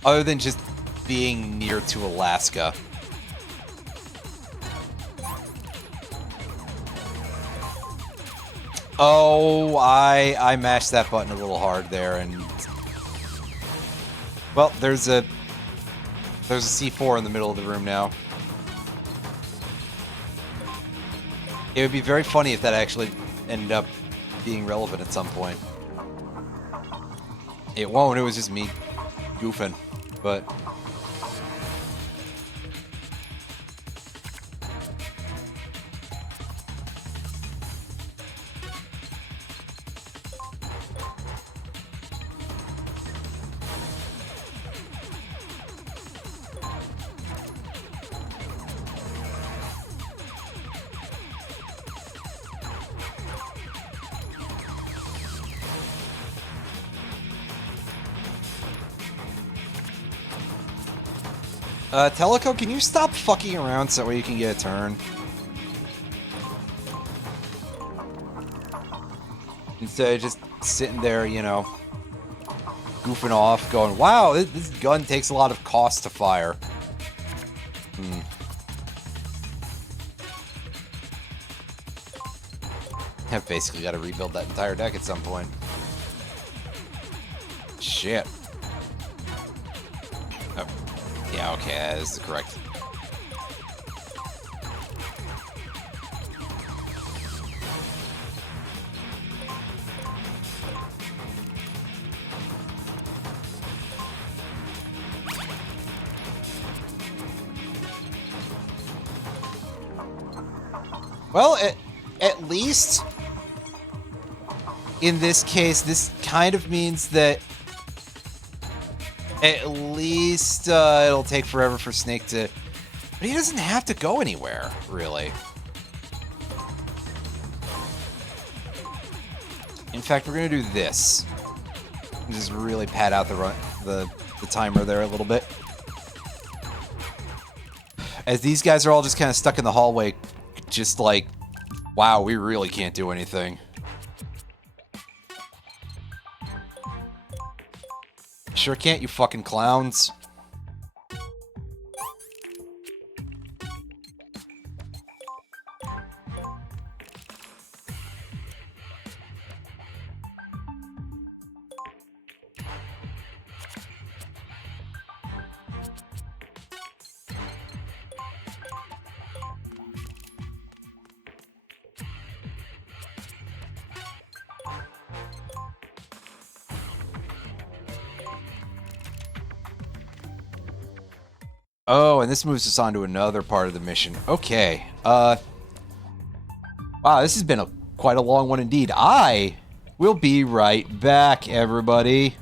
Other than just being near to Alaska. Oh, I mashed that button a little hard there, and... Well, there's a C4 in the middle of the room now. It would be very funny if that actually ended up being relevant at some point. It won't, it was just me goofing, but... Teleco, can you stop fucking around so that way you can get a turn? Instead of just sitting there, you know, goofing off, going, wow, this gun takes a lot of cost to fire. I've basically got to rebuild that entire deck at some point. Shit. Oh. Yeah, okay, that is correct. Well, at least in this case, this kind of means that at least it'll take forever for Snake to... But he doesn't have to go anywhere, really. In fact, we're going to do this. Just really pad out the timer there a little bit. As these guys are all just kind of stuck in the hallway, just like, wow, we really can't do anything. Sure can't, you fucking clowns. Oh, and this moves us on to another part of the mission. Okay. Wow, this has been quite a long one indeed. I will be right back, everybody.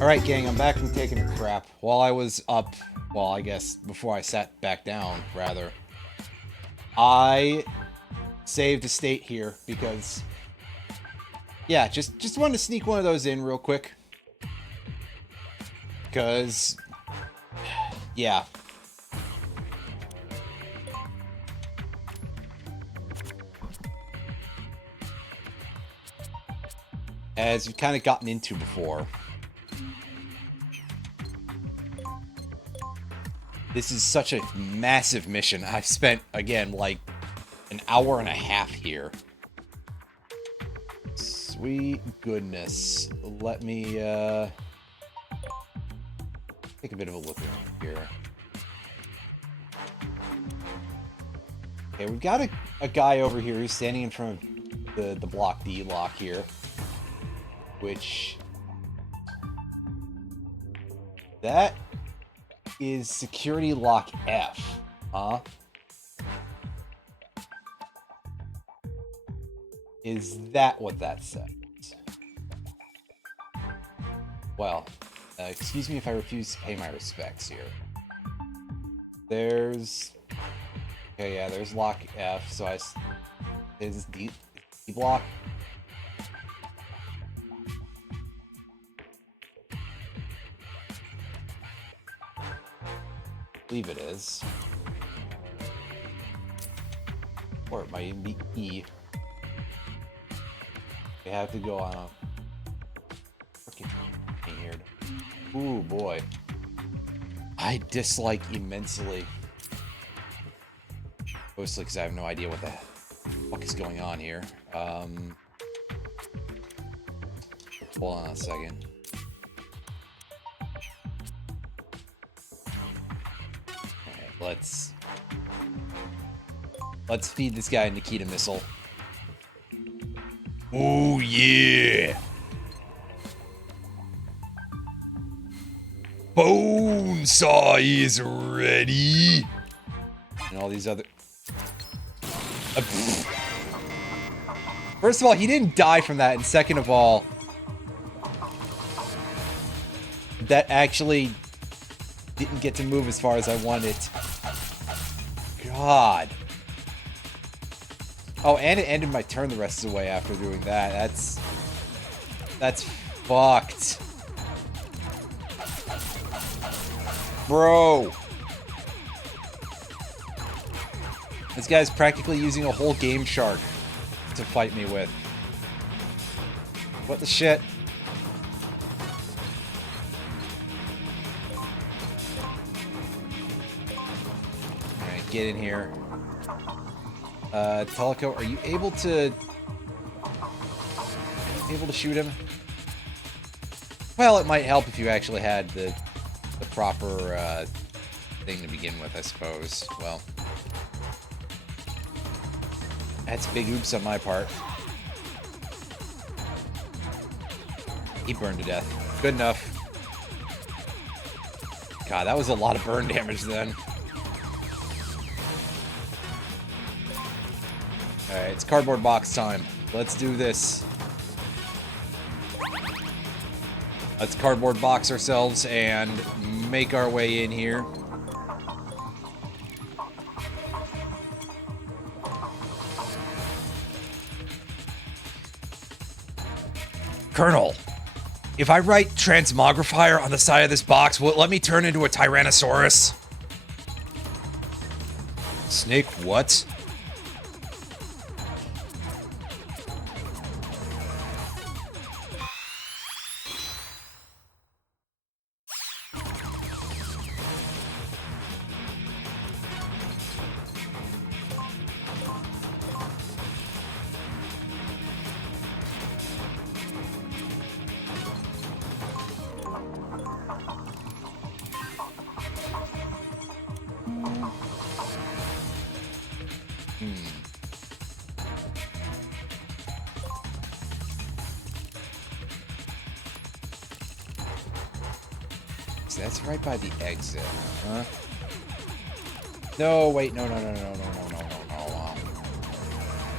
Alright, gang, I'm back from taking a crap. While I was up, well, I guess before I sat back down, rather, I saved a state here because, yeah, just wanted to sneak one of those in real quick. Because, yeah. As you've kind of gotten into before. This is such a massive mission. I've spent, again, like, an hour and a half here. Sweet goodness. Let me, take a bit of a look around here. Okay, we've got a guy over here who's standing in front of the block D lock here. Which... that is security lock F, huh? Is that what that says? Well, excuse me if I refuse to pay my respects here. There's... okay, yeah, there's lock F, so is this D block? I believe it is. Or it might even be E. We have to go on a freaking weird. Ooh boy. I dislike immensely. Mostly because I have no idea what the fuck is going on here. Hold on a second. Let's feed this guy a Nikita missile. Oh yeah! Bonesaw is ready! And all these other... First of all, he didn't die from that, and second of all... that actually didn't get to move as far as I wanted. God. Oh, and it ended my turn the rest of the way after doing that. That's fucked. Bro. This guy's practically using a whole Game Shark to fight me with. What the shit? Alright, get in here. Teleco, are you able to shoot him? Well, it might help if you actually had the proper thing to begin with, I suppose. Well, that's big oops on my part. He burned to death. Good enough. God, that was a lot of burn damage then. Alright, it's cardboard box time. Let's do this. Let's cardboard box ourselves and make our way in here. Colonel, if I write transmogrifier on the side of this box, will it let me turn into a Tyrannosaurus? Snake, what? So that's right by the exit, huh? No, wait, no.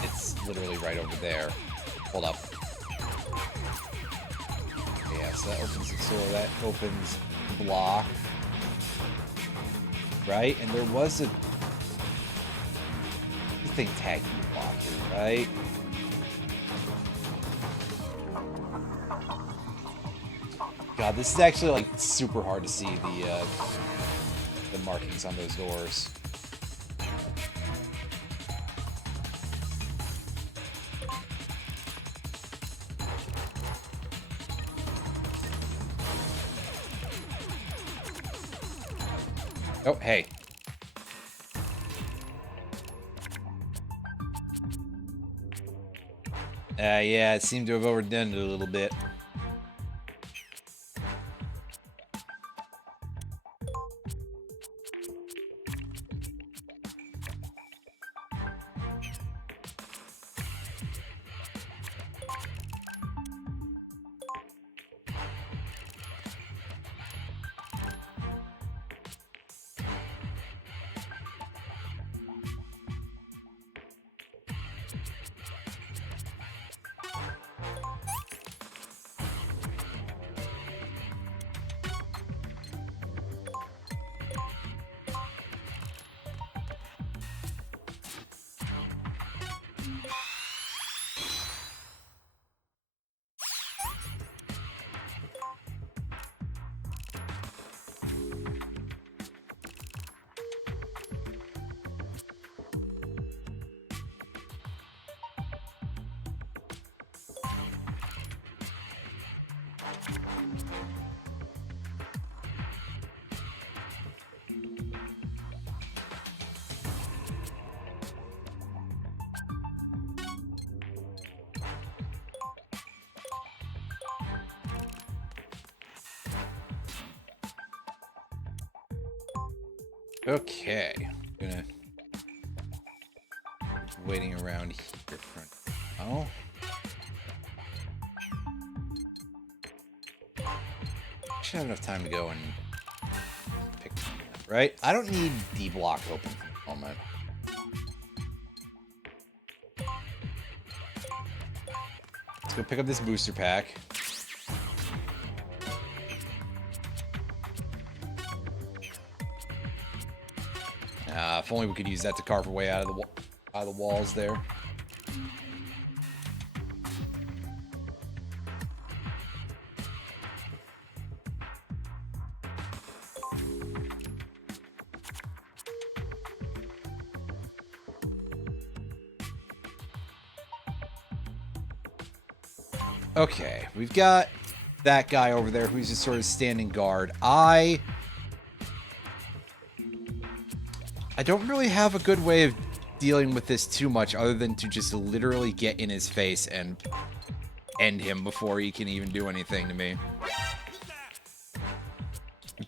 It's literally right over there. Hold up. Yeah, so that opens the door. That opens block. Right? And there was a thing tagging the block here, right? God, this is actually like super hard to see the markings on those doors. Oh, hey. Yeah, it seemed to have overdone it a little bit. Okay, gonna waiting around here for now. Should have enough time to go and pick them up, right? I don't need D block open for the moment. Let's go pick up this booster pack. If only we could use that to carve our way out of the walls there. Okay, we've got that guy over there who's just sort of standing guard. I don't really have a good way of dealing with this too much other than to just literally get in his face and end him before he can even do anything to me.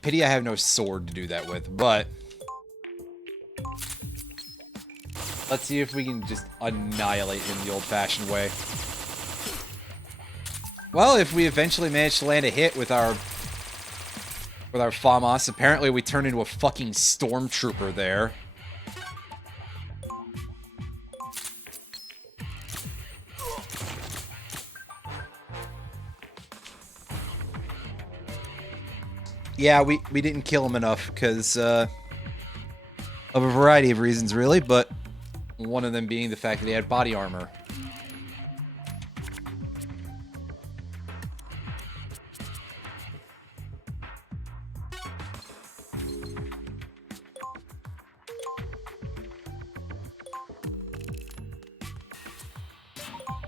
Pity I have no sword to do that with, but let's see if we can just annihilate him the old-fashioned way. Well, if we eventually manage to land a hit with our FAMAS, apparently we turned into a fucking stormtrooper there. Yeah, we didn't kill him enough because of a variety of reasons, really, but one of them being the fact that he had body armor.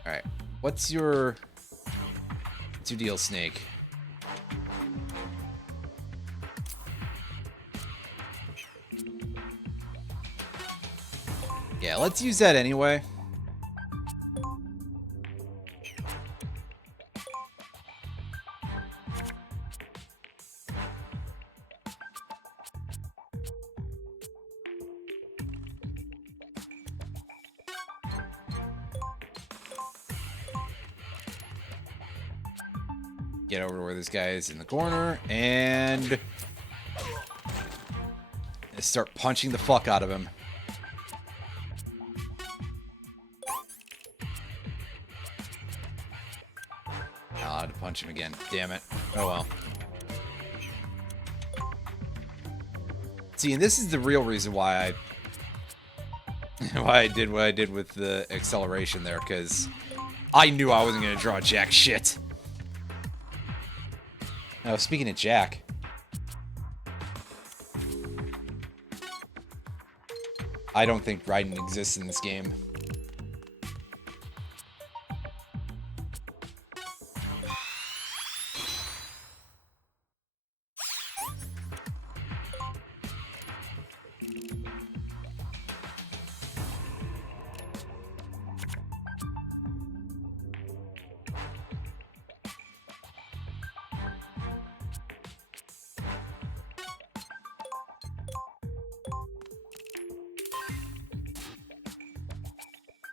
Alright, what's your deal, Snake? Yeah, let's use that anyway. Get over to where this guy is in the corner and start punching the fuck out of him. punch him again. Damn it. Oh well. See, and this is the real reason why I did what I did with the acceleration there, because I knew I wasn't going to draw jack shit. Now, speaking of jack, I don't think Raiden exists in this game.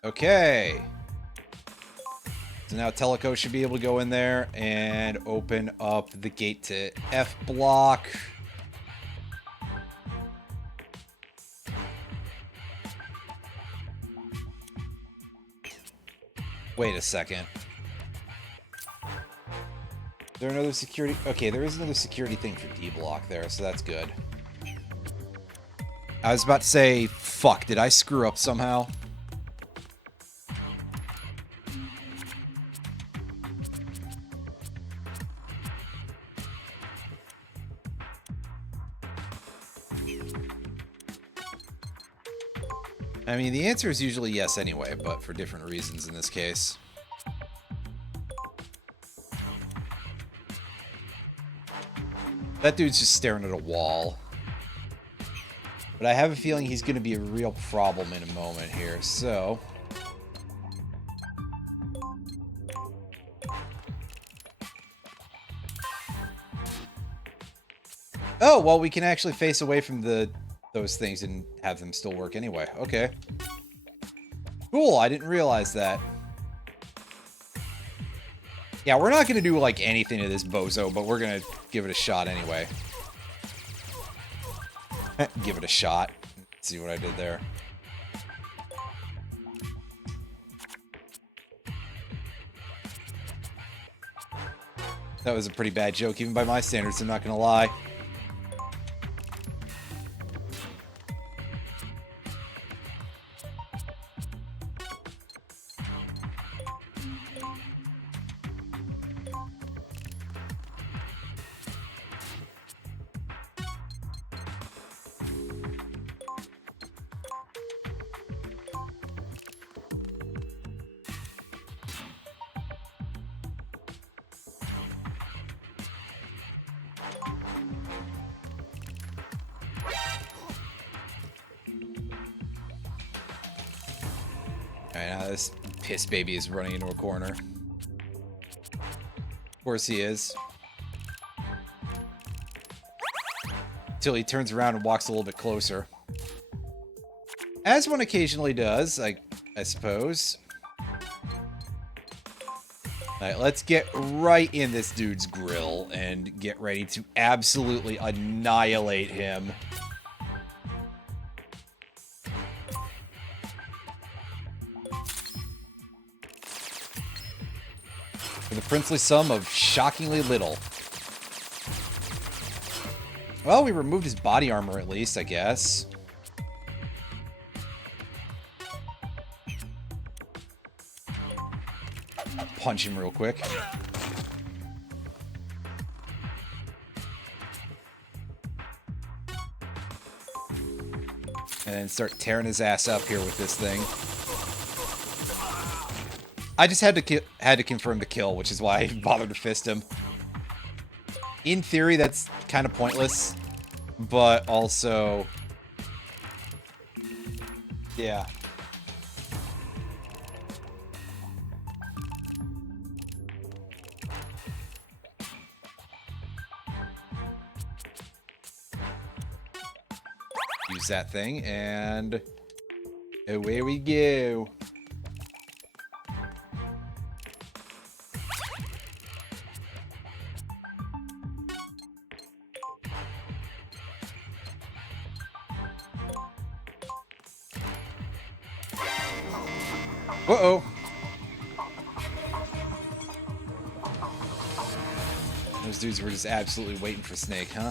Okay. So now Teleco should be able to go in there and open up the gate to F block. Wait a second. Is there another security? Okay, there is another security thing for D block there, so that's good. I was about to say, fuck, did I screw up somehow? I mean, the answer is usually yes anyway, but for different reasons in this case. That dude's just staring at a wall. But I have a feeling he's going to be a real problem in a moment here, so... Oh, well, we can actually face away from those things and have them still work anyway. Okay. Cool, I didn't realize that. Yeah, we're not going to do, like, anything to this bozo, but we're going to give it a shot anyway. Give it a shot. Let's see what I did there. That was a pretty bad joke, even by my standards, I'm not going to lie. Alright, now this piss baby is running into a corner. Of course he is. Until he turns around and walks a little bit closer. As one occasionally does, I suppose. Alright, let's get right in this dude's grill and get ready to absolutely annihilate him. For the princely sum of shockingly little. Well, we removed his body armor at least, I guess. Punch him real quick. And then start tearing his ass up here with this thing. I just had to confirm the kill, which is why I bothered to fist him. In theory, that's kind of pointless, but also, yeah. Use that thing, and away we go. Uh-oh. Those dudes were just absolutely waiting for Snake, huh?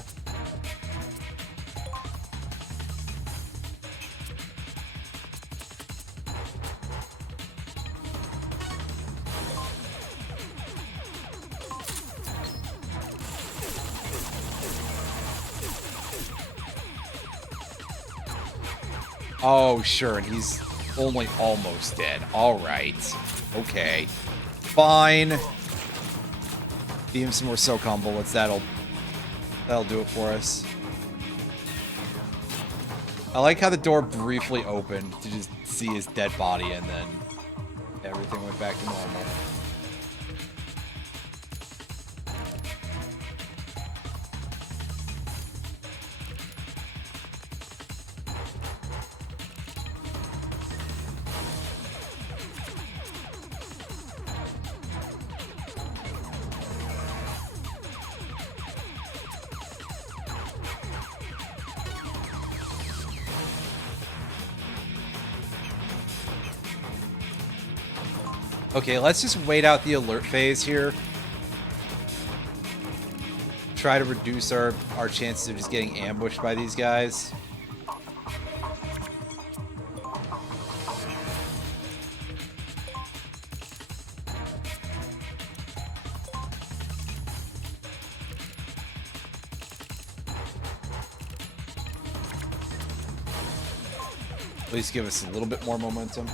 Oh, sure, and he's only almost dead. Alright. Okay. Fine. Give him some more SOCOM bullets. That'll do it for us. I like how the door briefly opened to just see his dead body, and then everything went back to normal. Okay, let's just wait out the alert phase here. Try to reduce our chances of just getting ambushed by these guys. At least give us a little bit more momentum.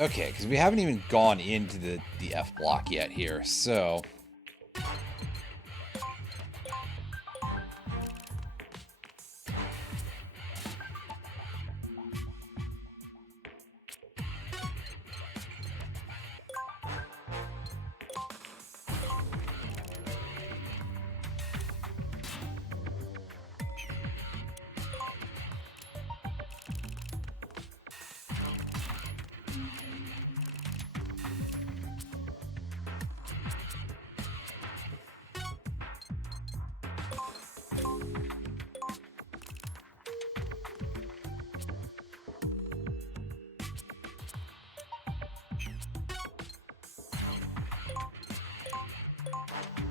Okay, because we haven't even gone into the F block yet here, so...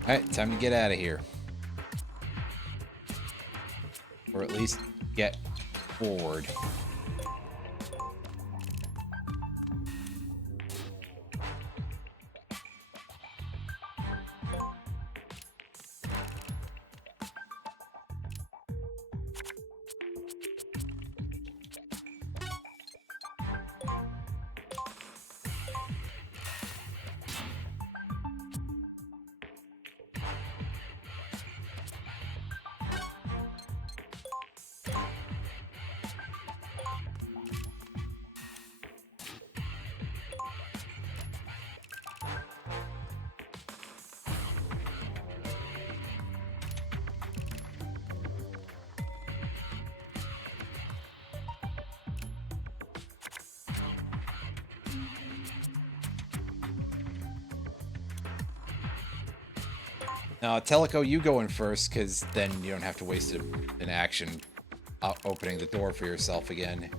Alright, time to get out of here. Or at least get forward. Now, Teleco, you go in first, because then you don't have to waste an action opening the door for yourself again.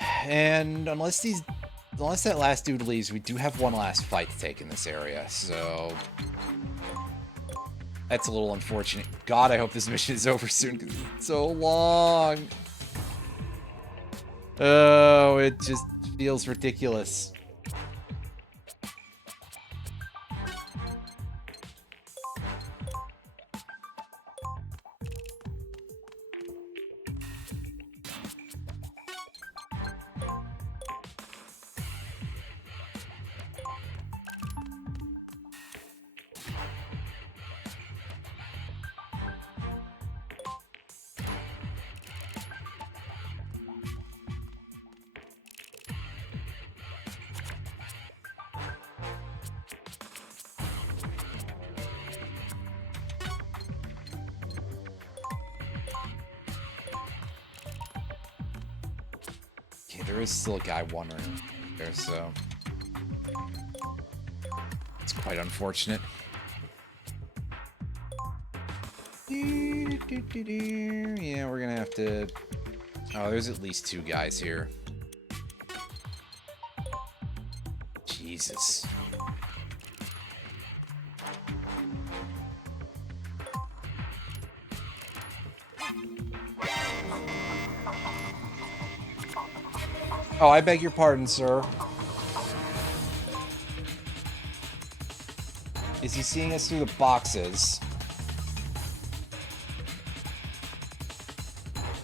And unless that last dude leaves, we do have one last fight to take in this area, so... That's a little unfortunate. God, I hope this mission is over soon, because it's so long! Oh, it just feels ridiculous. there is still a guy wandering there, so it's quite unfortunate. Yeah, we're gonna have to... Oh, there's at least 2 guys here. Jesus. Oh, I beg your pardon, sir. Is he seeing us through the boxes?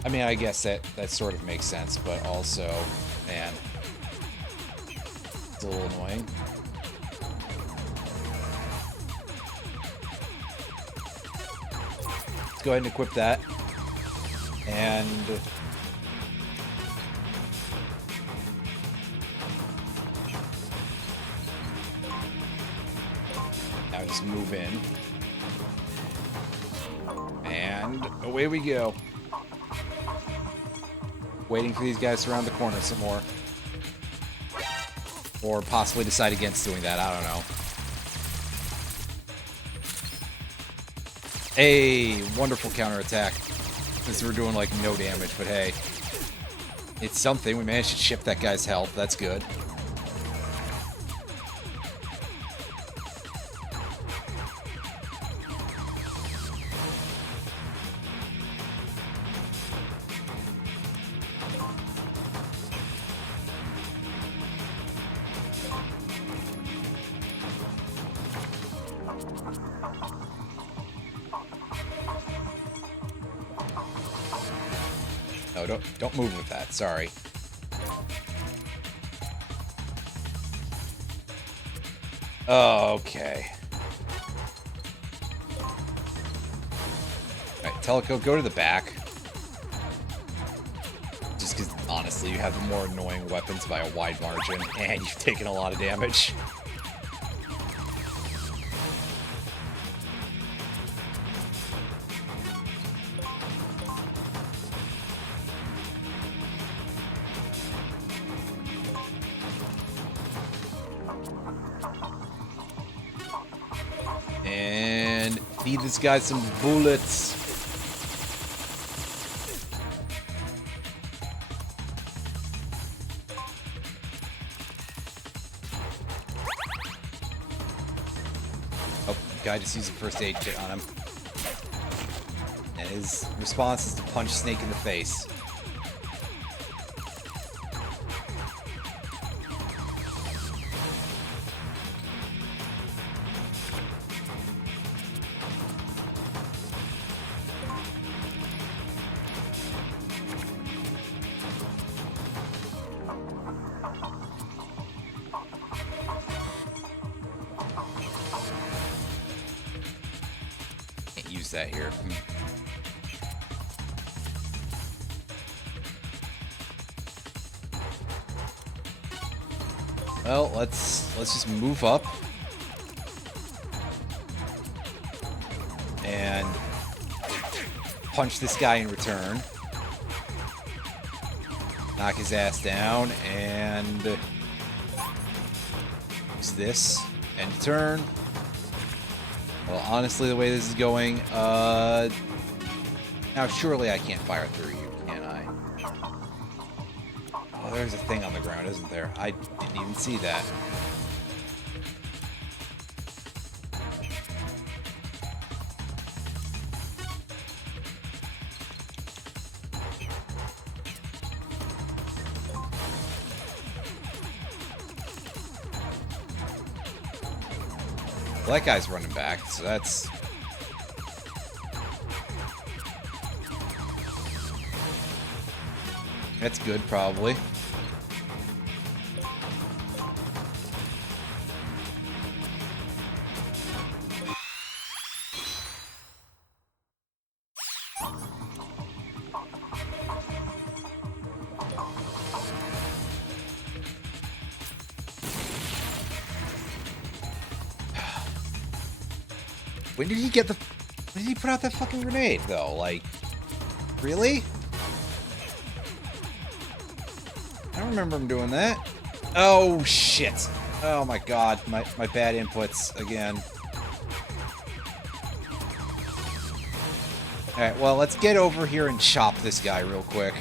I mean, I guess that sort of makes sense, but also, man, it's a little annoying. Let's go ahead and equip that. And... now just move in. And away we go. Waiting for these guys to round the corner some more. Or possibly decide against doing that, I don't know. Hey, wonderful counterattack. Since we're doing like no damage, but hey. It's something. We managed to chip that guy's health. That's good. No, don't move with that. Sorry. Oh, okay. Alright, Teleco, go to the back. Just because, honestly, you have the more annoying weapons by a wide margin, and you've taken a lot of damage. And feed this guy some bullets. Oh, guy just used a first aid kit on him. And his response is to punch Snake in the face. Use that here. Well, let's just move up and punch this guy in return. Knock his ass down and use this and turn. Well, honestly, the way this is going, now surely I can't fire through you, can I? Oh, there's a thing on the ground, isn't there? I didn't even see that. Well, that guy's running back, so that's... that's good, probably. When did he get the... when did he put out that fucking grenade, though? Like, really? I don't remember him doing that. Oh, shit. Oh, my God. My bad inputs again. Alright, well, let's get over here and chop this guy real quick.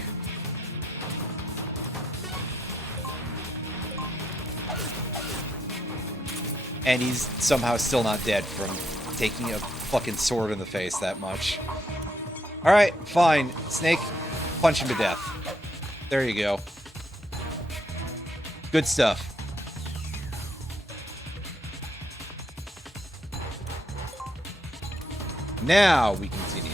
And he's somehow still not dead from taking a fucking sword in the face that much. Alright, fine. Snake, punch him to death. There you go. Good stuff. Now we continue.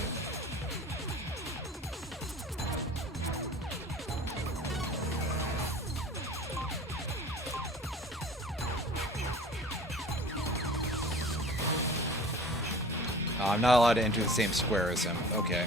Oh, I'm not allowed to enter the same square as him. Okay.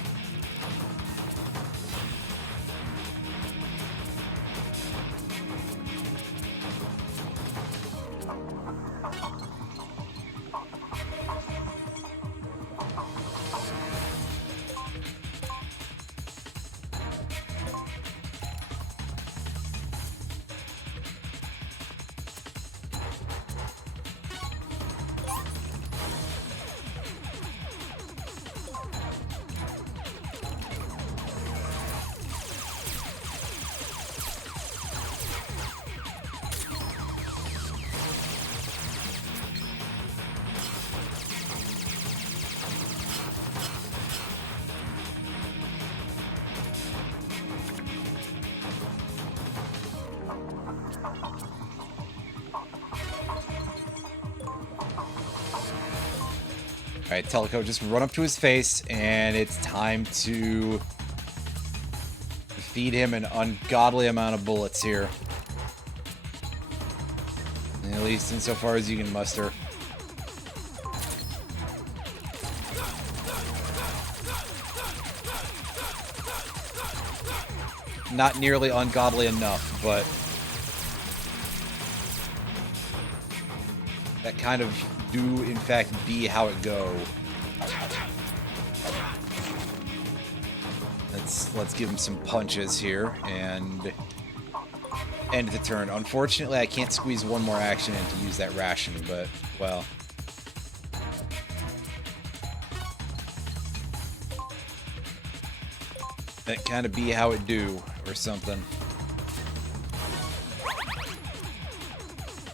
Alright, Teleco, just run up to his face, and it's time to feed him an ungodly amount of bullets here. At least insofar as you can muster. Not nearly ungodly enough, but that kind of do, in fact, be how it go. Let's give him some punches here and end the turn. Unfortunately, I can't squeeze one more action in to use that ration, but, well. That kind of be how it do, or something.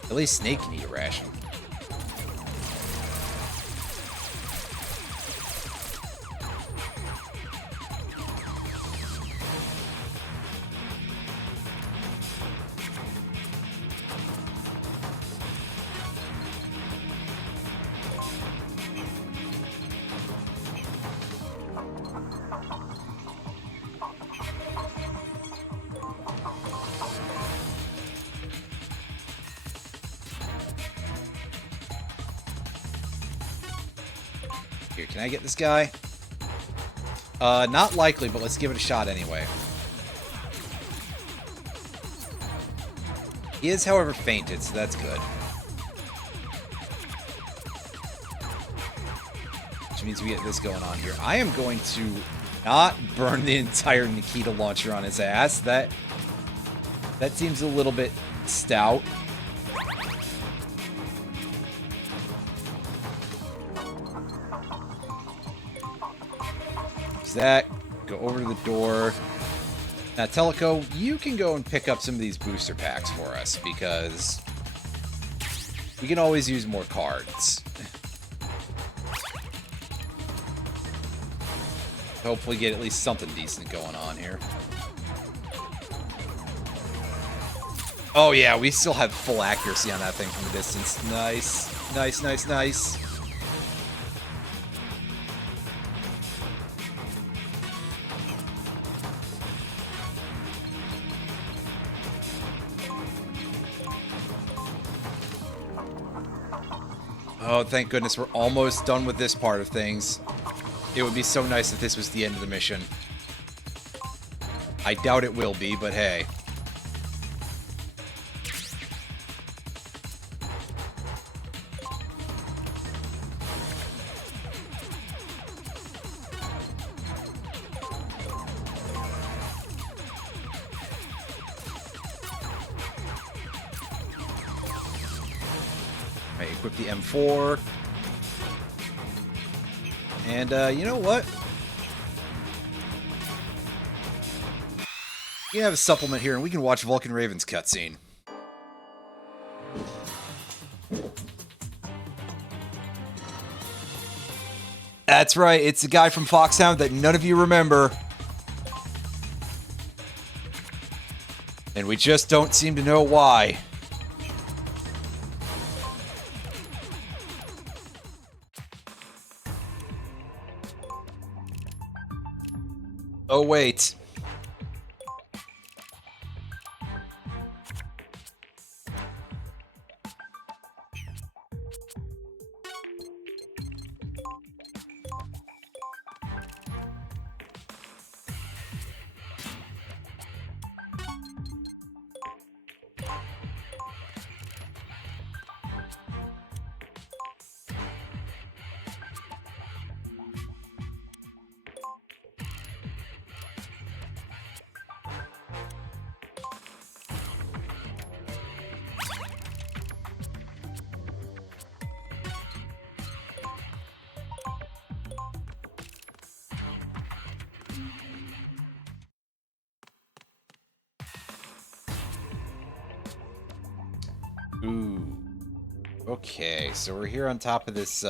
At least Snake can eat a ration. Here, can I get this guy? Not likely, but let's give it a shot anyway. He is, however, fainted, so that's good. Which means we get this going on here. I am going to not burn the entire Nikita launcher on his ass. That seems a little bit stout. That, go over to the door. Now, Teleco, you can go and pick up some of these booster packs for us, because we can always use more cards. Hopefully get at least something decent going on here. Oh yeah, we still have full accuracy on that thing from the distance. Nice. Nice, nice, nice. Oh, thank goodness we're almost done with this part of things. It would be so nice if this was the end of the mission. I doubt it will be, but hey. Right, equip the M4. And, you know what? We can have a supplement here, and we can watch Vulcan Raven's cutscene. That's right, it's the guy from Foxhound that none of you remember. And we just don't seem to know why. Oh, wait. Ooh. Okay, so we're here on top of this,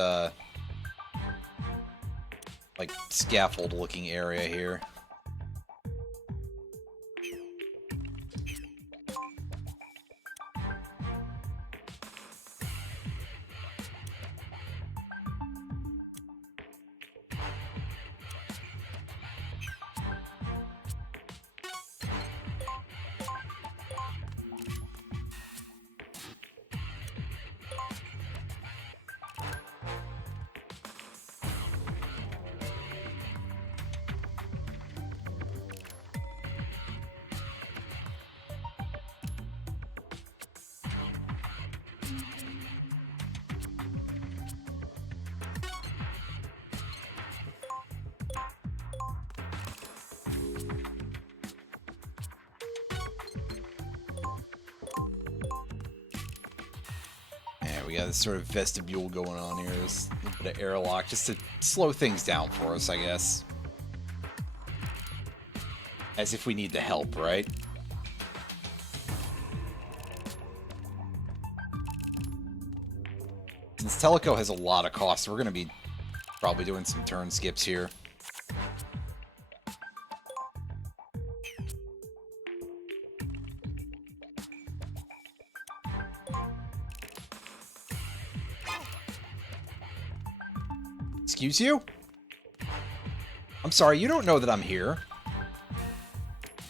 like, scaffold-looking area here. We got this sort of vestibule going on here, this little bit of airlock, just to slow things down for us, I guess. As if we need the help, right? Since Teleco has a lot of costs, we're going to be probably doing some turn skips here. Excuse you? I'm sorry, you don't know that I'm here.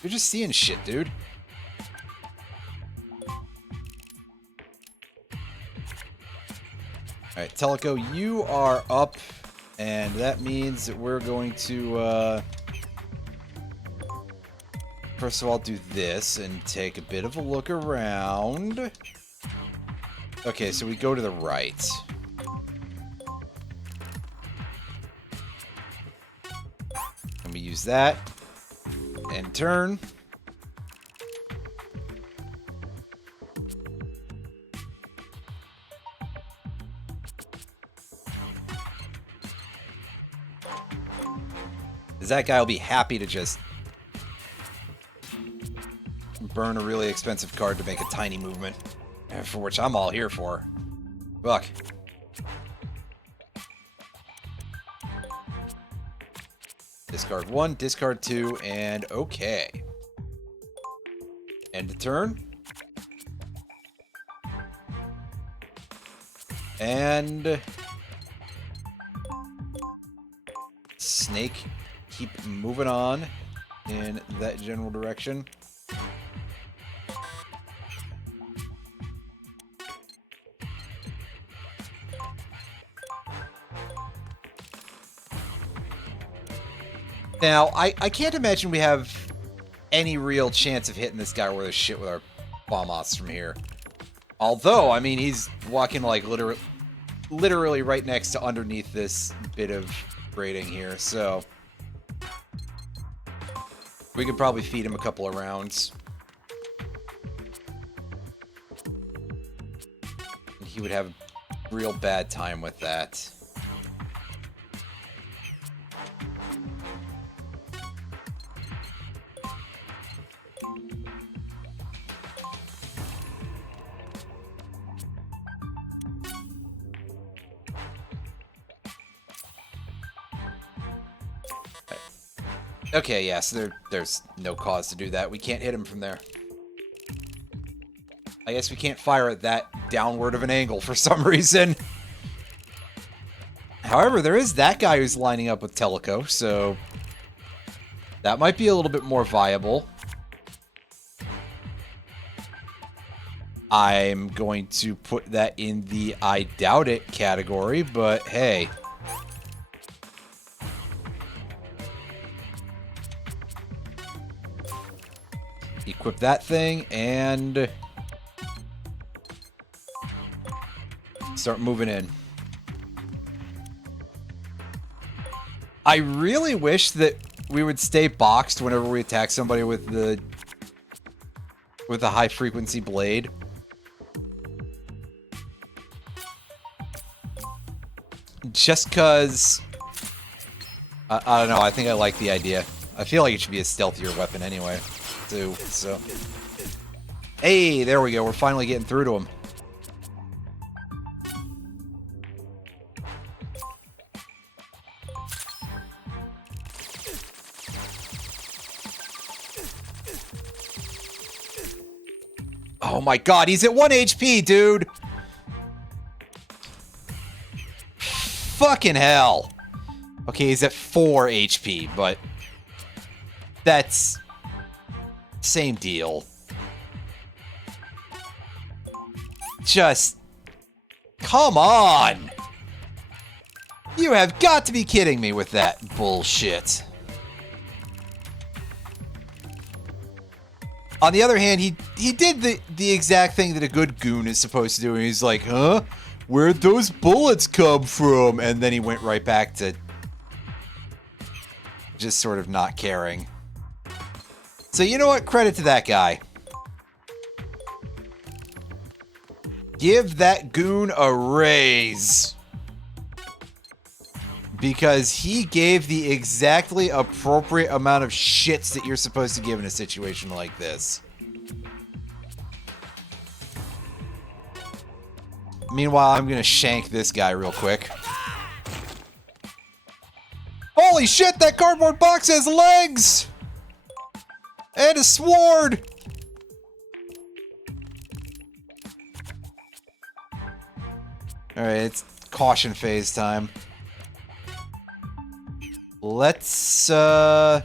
You're just seeing shit, dude. Alright, Teleco, you are up, and that means that we're going to, first of all, do this and take a bit of a look around. Okay, so we go to the right. And we use that. And turn. That guy will be happy to just burn a really expensive card to make a tiny movement, for which I'm all here for. Look. Discard 1, discard 2, and okay. End of turn. And Snake, keep moving on in that general direction. Now, I can't imagine we have any real chance of hitting this guy worth of shit with our bombos from here. Although, I mean, he's walking like literally right next to underneath this bit of grating here, so we could probably feed him a couple of rounds. And he would have real bad time with that. Okay, yeah, so there's no cause to do that. We can't hit him from there. I guess we can't fire at that downward of an angle for some reason. However, there is that guy who's lining up with Teleco, so that might be a little bit more viable. I'm going to put that in the I doubt it category, but hey. Equip that thing and start moving in. I really wish that we would stay boxed whenever we attack somebody with the high frequency blade. Just cause I don't know, I think I like the idea. I feel like it should be a stealthier weapon anyway, too, so. Hey, there we go, we're finally getting through to him. Oh my god, he's at 1 HP, dude! Fucking hell! Okay, he's at 4 HP, but that's same deal. Just come on! You have got to be kidding me with that bullshit. On the other hand, he did the exact thing that a good goon is supposed to do, and he's like, huh? Where'd those bullets come from? And then he went right back to just sort of not caring. So you know what? Credit to that guy. Give that goon a raise. Because he gave the exactly appropriate amount of shits that you're supposed to give in a situation like this. Meanwhile, I'm gonna shank this guy real quick. Holy shit, that cardboard box has legs! And a sword! Alright, it's caution phase time. Let's do a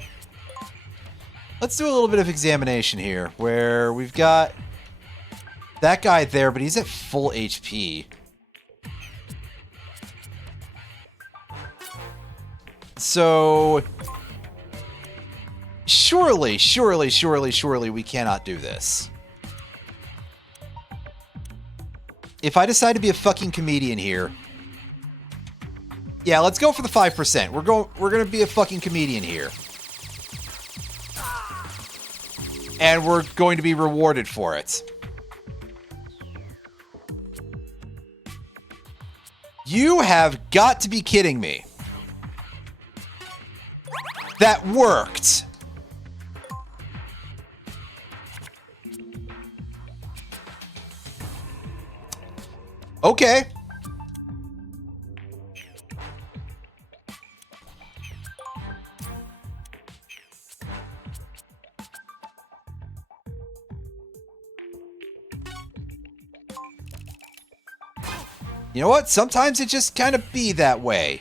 little bit of examination here, where we've got that guy there, but he's at full HP. So surely we cannot do this. If I decide to be a fucking comedian here, yeah, let's go for the 5%. We're gonna be a fucking comedian here. And we're going to be rewarded for it. You have got to be kidding me. That worked. Okay. You know what? Sometimes it just kind of be that way.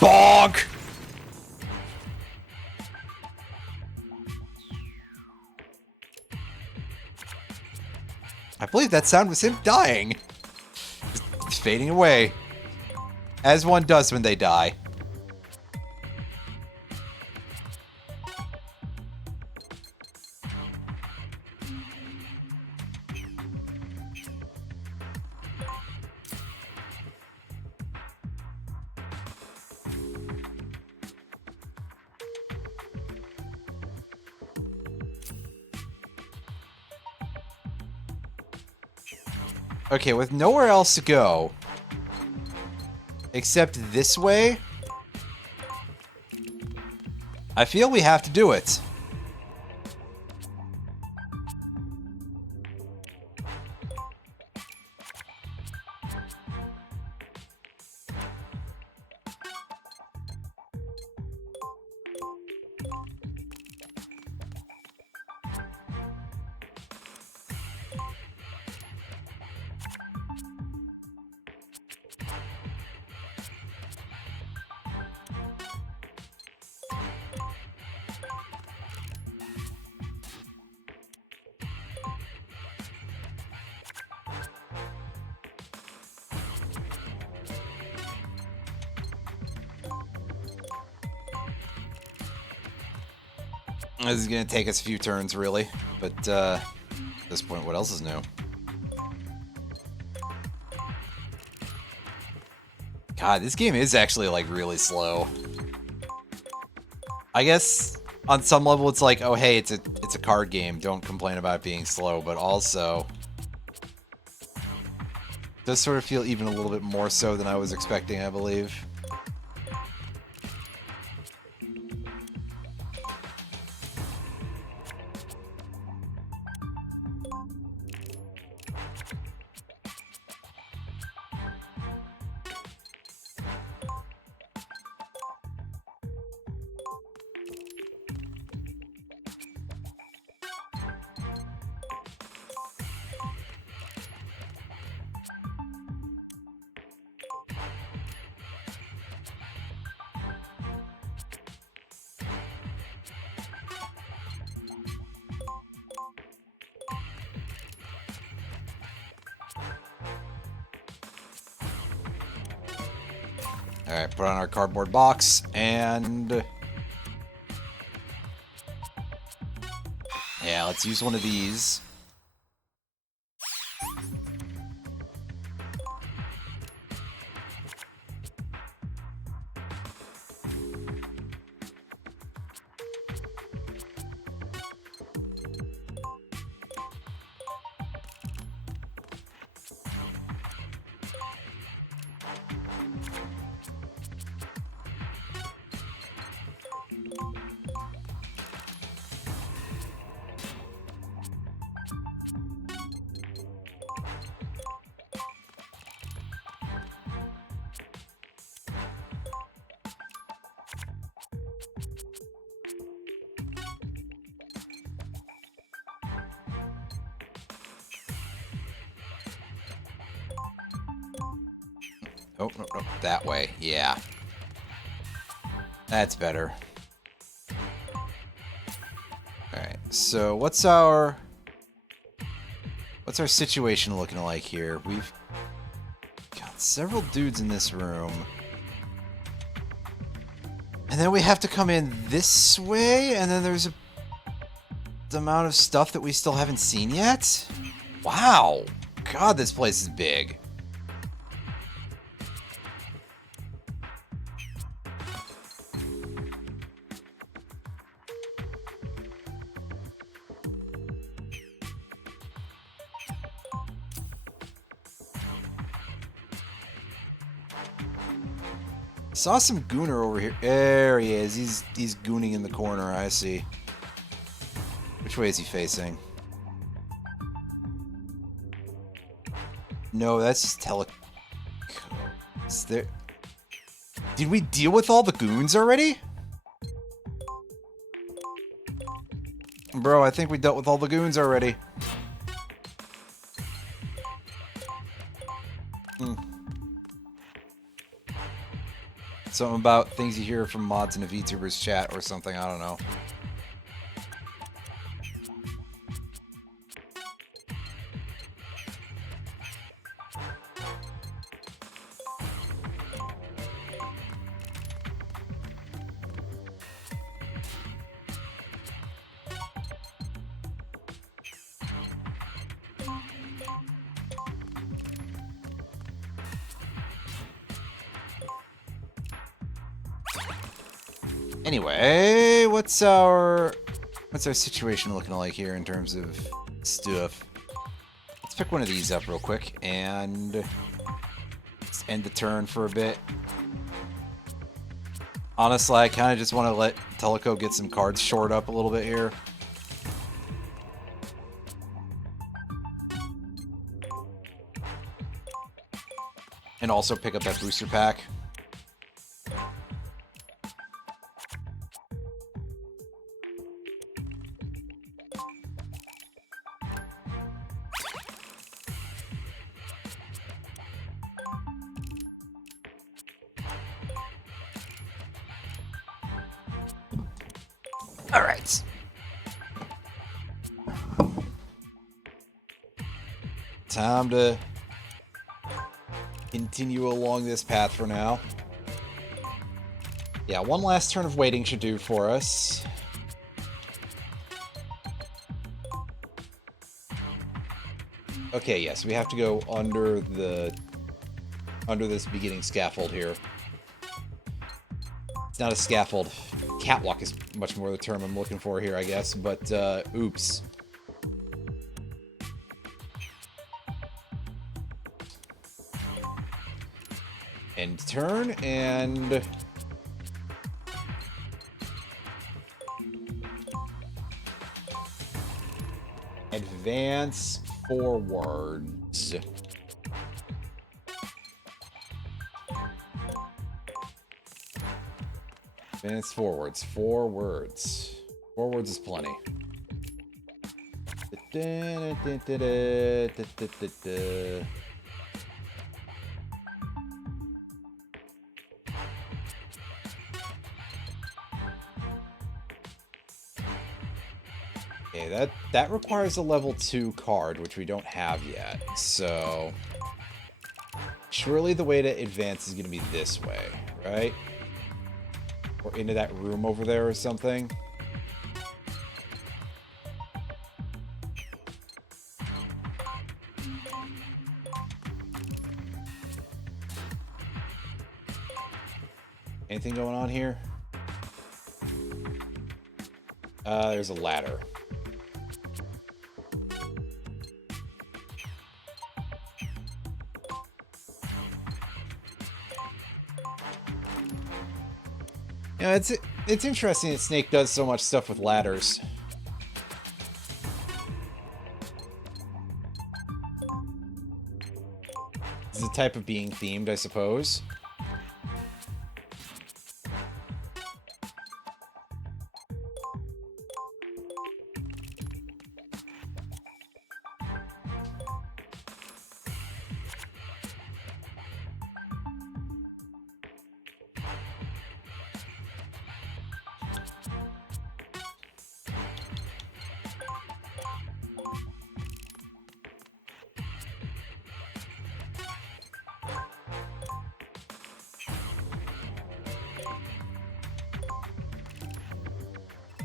Bonk! I believe that sound was him dying. It's fading away. As one does when they die. Okay, with nowhere else to go except this way, I feel we have to do it. This is going to take us a few turns, really. But at this point, what else is new? God, this game is actually, like, really slow. I guess on some level it's like, oh, hey, it's a card game. Don't complain about it being slow. But also, it does sort of feel even a little bit more so than I was expecting, I believe. Alright, put on our cardboard box, and... yeah, let's use one of these. Oh, no, no, that way. Yeah. That's better. Alright, so what's our situation looking like here? We've got several dudes in this room. And then we have to come in this way, and then there's the amount of stuff that we still haven't seen yet? Wow. God, this place is big. Saw some gooner over here. There he is. He's gooning in the corner. I see. Which way is he facing? No, that's just is there... Did we deal with all the goons already? Bro, I think we dealt with all the goons already. Something about things you hear from mods in a VTuber's chat or something, I don't know. Anyway, what's our situation looking like here in terms of stuff? Let's pick one of these up real quick and let's end the turn for a bit. Honestly, I kind of just want to let Teleco get some cards shored up a little bit here. And also pick up that booster pack. All right. Time to continue along this path for now. Yeah, one last turn of waiting should do for us. Okay, yes, we have to go under this beginning scaffold here. It's not a scaffold. Catwalk is much more the term I'm looking for here, I guess, but oops. End turn, and advance forwards. Advance forwards. 4 words. 4 words is plenty. Okay, that requires a level 2 card, which we don't have yet. So surely the way to advance is going to be this way, right? Or into that room over there or something. Anything going on here? There's a ladder. You know, it's interesting that Snake does so much stuff with ladders. It's a type of being themed, I suppose.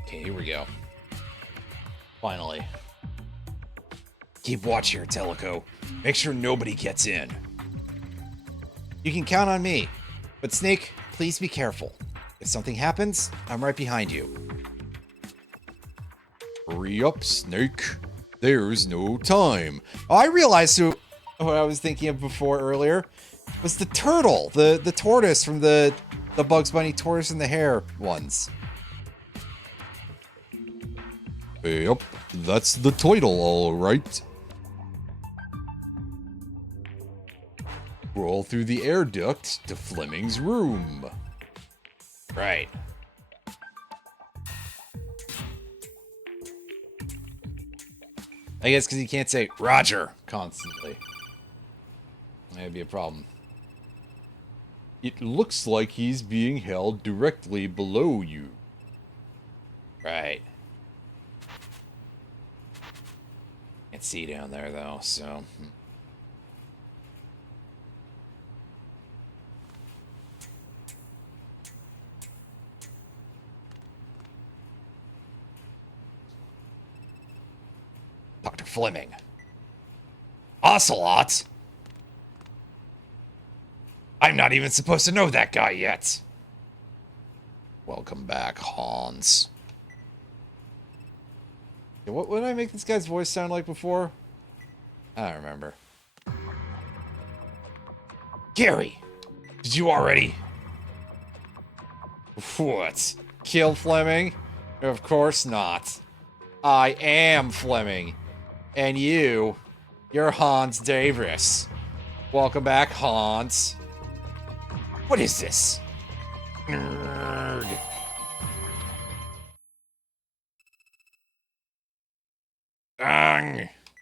Okay, here we go. Finally. Keep watch here, Teleco. Make sure nobody gets in. You can count on me. But Snake, please be careful. If something happens, I'm right behind you. Hurry up, Snake. There's no time. Oh, I realized what I was thinking of before earlier was the turtle, the tortoise from the Bugs Bunny Tortoise and the Hare ones. Yep, that's the title, all right. Roll through the air duct to Fleming's room. Right. I guess because he can't say Roger constantly. That'd be a problem. It looks like he's being held directly below you. Right. Can't see down there though, so. Dr. Fleming. Ocelot? I'm not even supposed to know that guy yet. Welcome back, Hans. What did I make this guy's voice sound like before? I remember. Gary! Did you already... What? Kill Fleming? Of course not. I am Fleming. And you're Hans Davis. Welcome back, Hans. What is this? Nerd.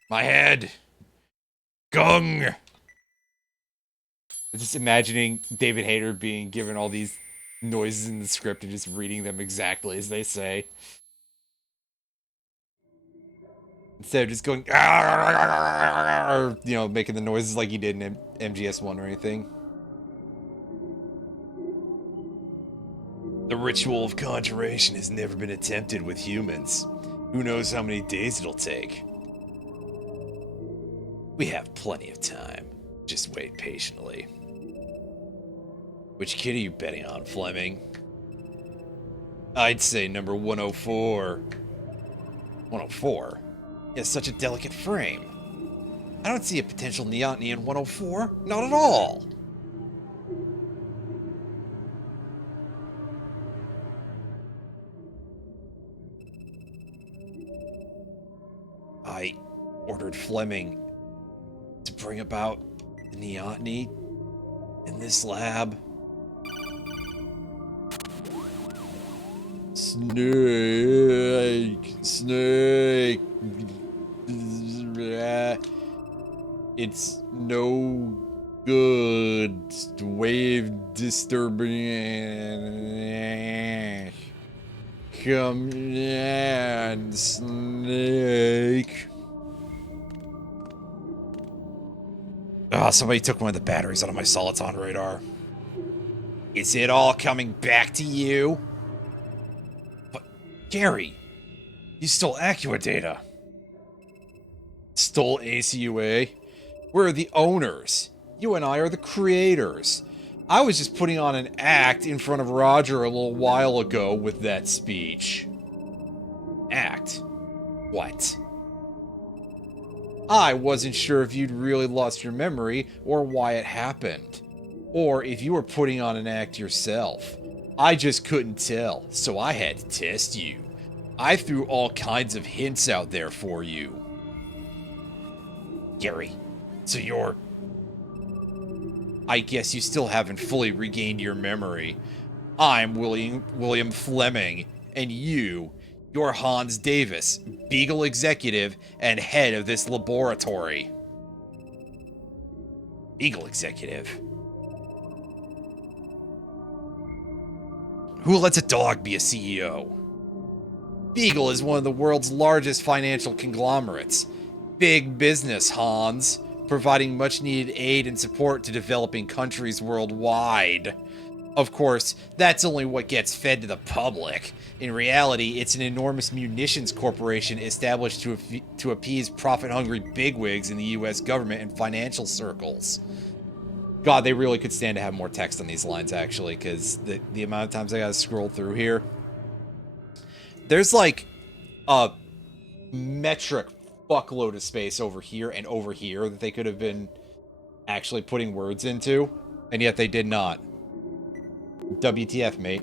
My head. Gung. Just imagining David Hayter being given all these noises in the script and just reading them exactly as they say. Instead of just going, you know, making the noises like he did in MGS1 or anything. The ritual of conjuration has never been attempted with humans. Who knows how many days it'll take? We have plenty of time. Just wait patiently. Which kid are you betting on, Fleming? I'd say number 104. 104? He has such a delicate frame. I don't see a potential neoteny in 104. Not at all. I ordered Fleming to bring about the neoteny in this lab. Snake. It's no good. Wave disturbing. Come in, Snake. Ah, somebody took one of the batteries out of my Soliton radar. Is it all coming back to you? But, Gary, you stole Acua data. Stole ACUA? We're the owners. You and I are the creators. I was just putting on an act in front of Roger a little while ago with that speech. Act? What? I wasn't sure if you'd really lost your memory or why it happened. Or if you were putting on an act yourself. I just couldn't tell, so I had to test you. I threw all kinds of hints out there for you. Gary, so you're... I guess you still haven't fully regained your memory. I'm William Fleming, and you're Hans Davis, Beagle executive and head of this laboratory. Beagle executive? Who lets a dog be a CEO? Beagle is one of the world's largest financial conglomerates. Big business, Hans, providing much-needed aid and support to developing countries worldwide. Of course, that's only what gets fed to the public. In reality, it's an enormous munitions corporation established to appease profit-hungry bigwigs in the US government and financial circles. God, they really could stand to have more text on these lines, actually, because the amount of times I gotta scroll through here. There's like a metric fuckload of space over here and over here that they could have been actually putting words into, and yet they did not. WTF, mate.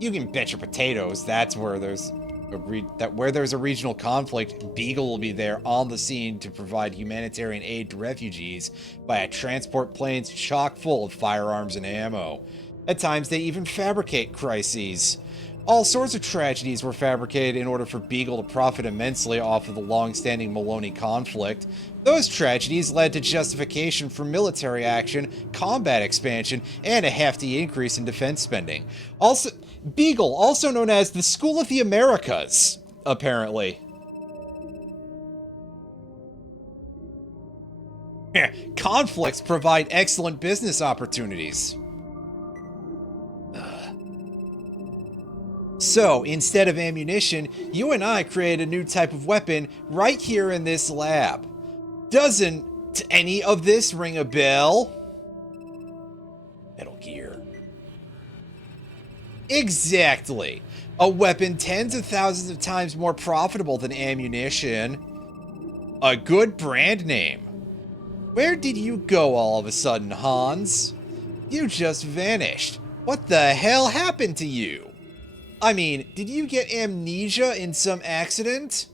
You can bet your potatoes that's where there's a regional conflict, Beagle will be there on the scene to provide humanitarian aid to refugees via transport planes chock full of firearms and ammo. At times, they even fabricate crises. All sorts of tragedies were fabricated in order for Beagle to profit immensely off of the long-standing Maloney conflict. Those tragedies led to justification for military action, combat expansion, and a hefty increase in defense spending. Also, Beagle, also known as the School of the Americas, apparently. Conflicts provide excellent business opportunities. So, instead of ammunition, you and I created a new type of weapon right here in this lab. Doesn't any of this ring a bell? Metal Gear. Exactly. A weapon tens of thousands of times more profitable than ammunition. A good brand name. Where did you go all of a sudden, Hans? You just vanished. What the hell happened to you? I mean, did you get amnesia in some accident?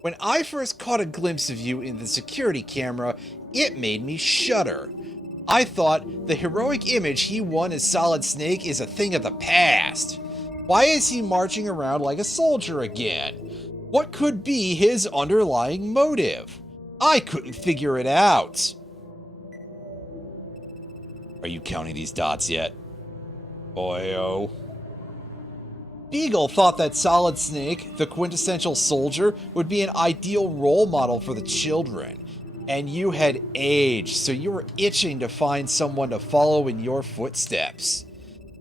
When I first caught a glimpse of you in the security camera, it made me shudder. I thought the heroic image he won as Solid Snake is a thing of the past. Why is he marching around like a soldier again? What could be his underlying motive? I couldn't figure it out. Are you counting these dots yet? Boyo. Beagle thought that Solid Snake, the quintessential soldier, would be an ideal role model for the children. And you had aged, so you were itching to find someone to follow in your footsteps.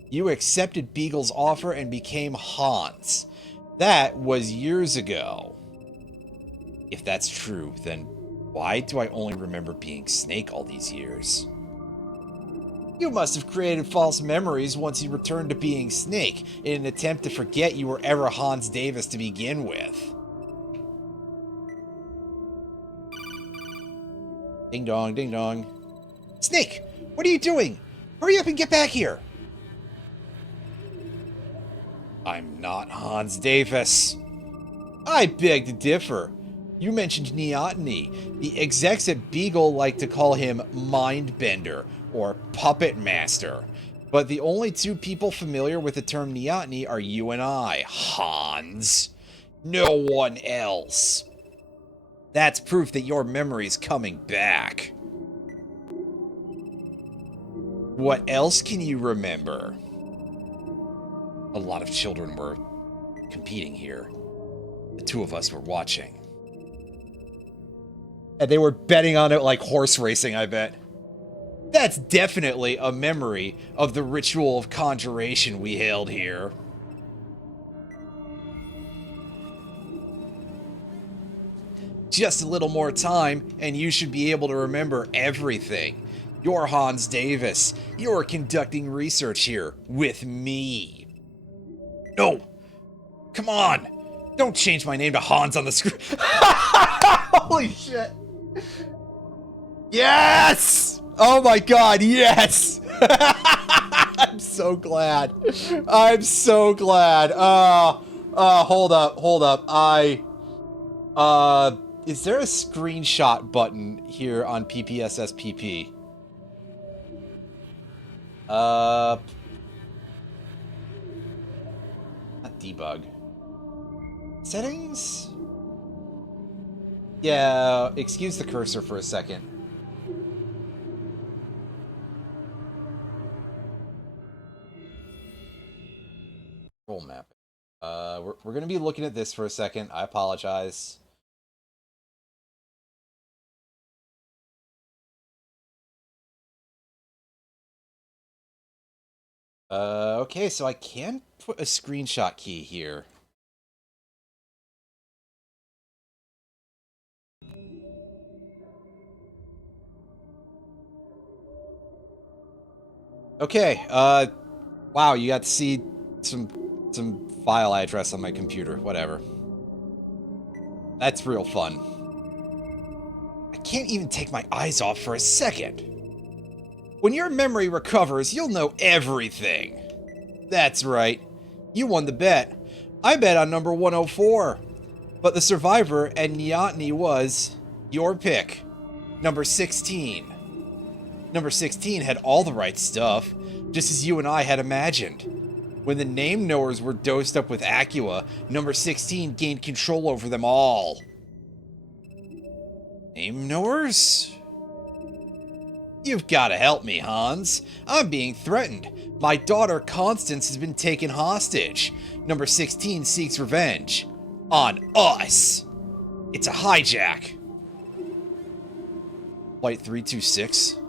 You accepted Beagle's offer and became Hans. That was years ago. If that's true, then why do I only remember being Snake all these years? You must have created false memories once you returned to being Snake in an attempt to forget you were ever Hans Davis to begin with. Ding dong, ding dong. Snake, what are you doing? Hurry up and get back here. I'm not Hans Davis. I beg to differ. You mentioned Neoteny. The execs at Beagle like to call him Mindbender or Puppet Master. But the only two people familiar with the term Neoteny are you and I, Hans. No one else. That's proof that your memory's coming back. What else can you remember? A lot of children were competing here. The two of us were watching. And they were betting on it like horse racing, I bet. That's definitely a memory of the ritual of conjuration we held here. Just a little more time, and you should be able to remember everything. You're Hans Davis. You're conducting research here with me. No! Come on! Don't change my name to Hans on the screen. Holy shit! Yes! Oh my god, yes! I'm so glad. I'm so glad. Hold up. Is there a screenshot button here on PPSSPP? Not debug. Settings? Yeah, excuse the cursor for a second. Role map. We're going to be looking at this for a second. I apologize. Okay, so I can put a screenshot key here. Okay, wow, you got to see some file address on my computer, whatever. That's real fun. I can't even take my eyes off for a second. When your memory recovers, you'll know everything. That's right. You won the bet. I bet on number 104. But the survivor and Neoteny was your pick. Number 16. Number 16 had all the right stuff, just as you and I had imagined. When the name knowers were dosed up with Acua, number 16 gained control over them all. Name knowers? You've got to help me, Hans. I'm being threatened. My daughter Constance has been taken hostage. Number 16 seeks revenge. On us. It's a hijack. Flight 326?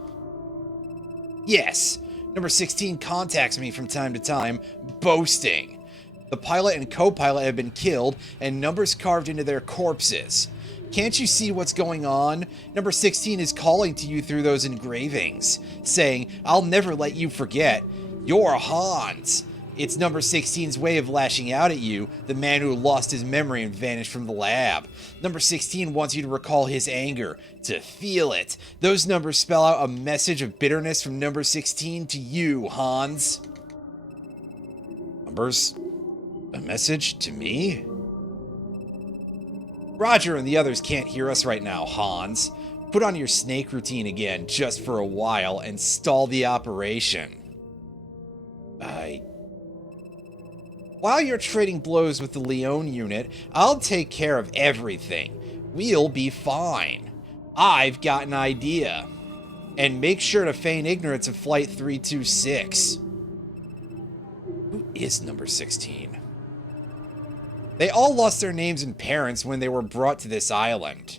Yes. Number 16 contacts me from time to time, boasting. The pilot and co-pilot have been killed, and numbers carved into their corpses. Can't you see what's going on? Number 16 is calling to you through those engravings, saying, I'll never let you forget. You're Hans. It's number 16's way of lashing out at you, the man who lost his memory and vanished from the lab. Number 16 wants you to recall his anger, to feel it. Those numbers spell out a message of bitterness from number 16 to you, Hans. Numbers? A message to me? Roger and the others can't hear us right now, Hans. Put on your snake routine again, just for a while, and stall the operation. While you're trading blows with the Loooooong unit, I'll take care of everything. We'll be fine. I've got an idea. And make sure to feign ignorance of Flight 326. Who is number 16? They all lost their names and parents when they were brought to this island.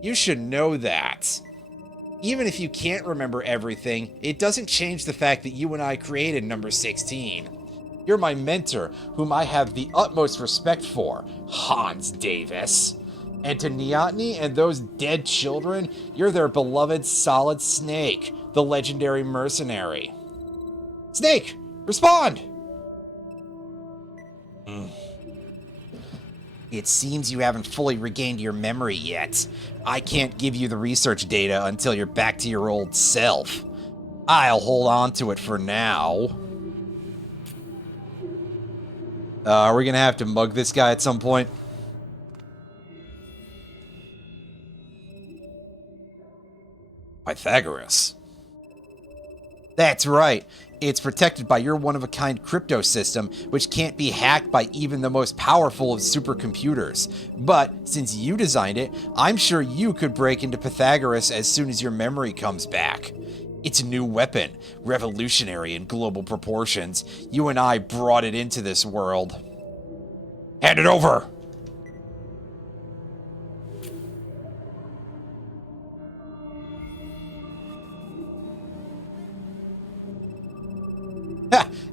You should know that. Even if you can't remember everything, it doesn't change the fact that you and I created number 16. You're my mentor, whom I have the utmost respect for, Hans Davis. And to Nyatny and those dead children, you're their beloved Solid Snake, the legendary mercenary. Snake, respond! It seems you haven't fully regained your memory yet. I can't give you the research data until you're back to your old self. I'll hold on to it for now. Are we gonna have to mug this guy at some point? Pythagoras. That's right. It's protected by your one-of-a-kind crypto system, which can't be hacked by even the most powerful of supercomputers. But since you designed it, I'm sure you could break into Pythagoras as soon as your memory comes back. It's a new weapon, revolutionary in global proportions. You and I brought it into this world. Hand it over!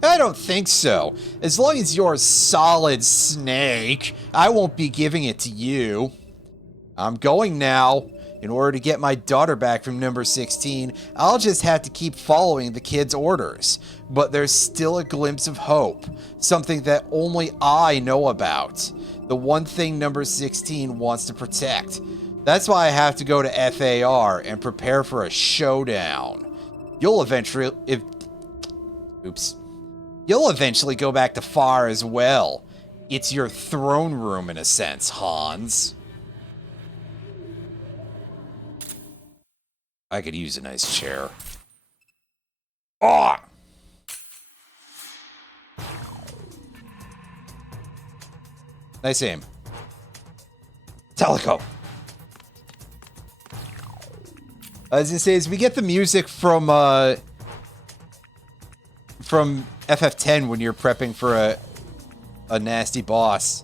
I don't think so. As long as you're Solid Snake, I won't be giving it to you. I'm going now. In order to get my daughter back from number 16, I'll just have to keep following the kid's orders. But there's still a glimpse of hope, something that only I know about. The one thing number 16 wants to protect. That's why I have to go to FAR and prepare for a showdown. You'll eventually go back to FAR as well. It's your throne room in a sense, Hans. I could use a nice chair. Ah! Nice aim. Teleco. I was gonna say, as we get the music from FF10 when you're prepping for a nasty boss.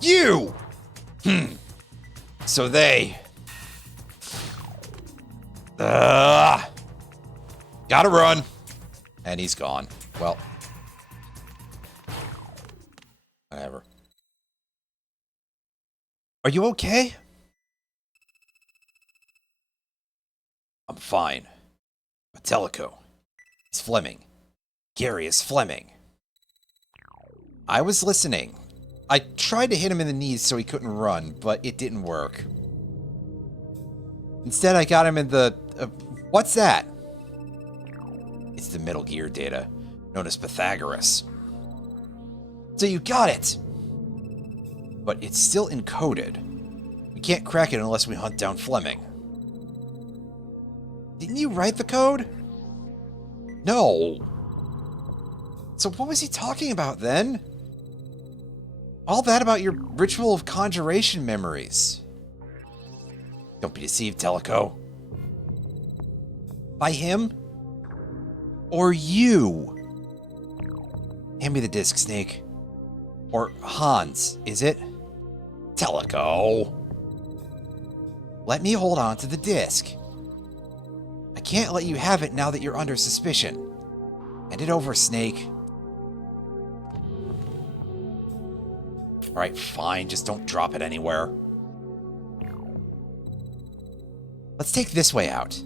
You! So they... gotta run. And he's gone. Well. Whatever. Are you okay? I'm fine. But Teleco. It's Fleming. Garius Fleming. I was listening. I tried to hit him in the knees so he couldn't run, but it didn't work. Instead, I got him in the... what's that? It's the Metal Gear data, known as Pythagoras. So you got it! But it's still encoded. We can't crack it unless we hunt down Fleming. Didn't you write the code? No. So what was he talking about then? All that about your ritual of conjuration memories. Don't be deceived, Teleco. By him? Or you? Hand me the disc, Snake. Or Hans, is it? Teleco. Let me hold on to the disc. I can't let you have it now that you're under suspicion. Hand it over, Snake. Alright, fine. Just don't drop it anywhere. Let's take this way out.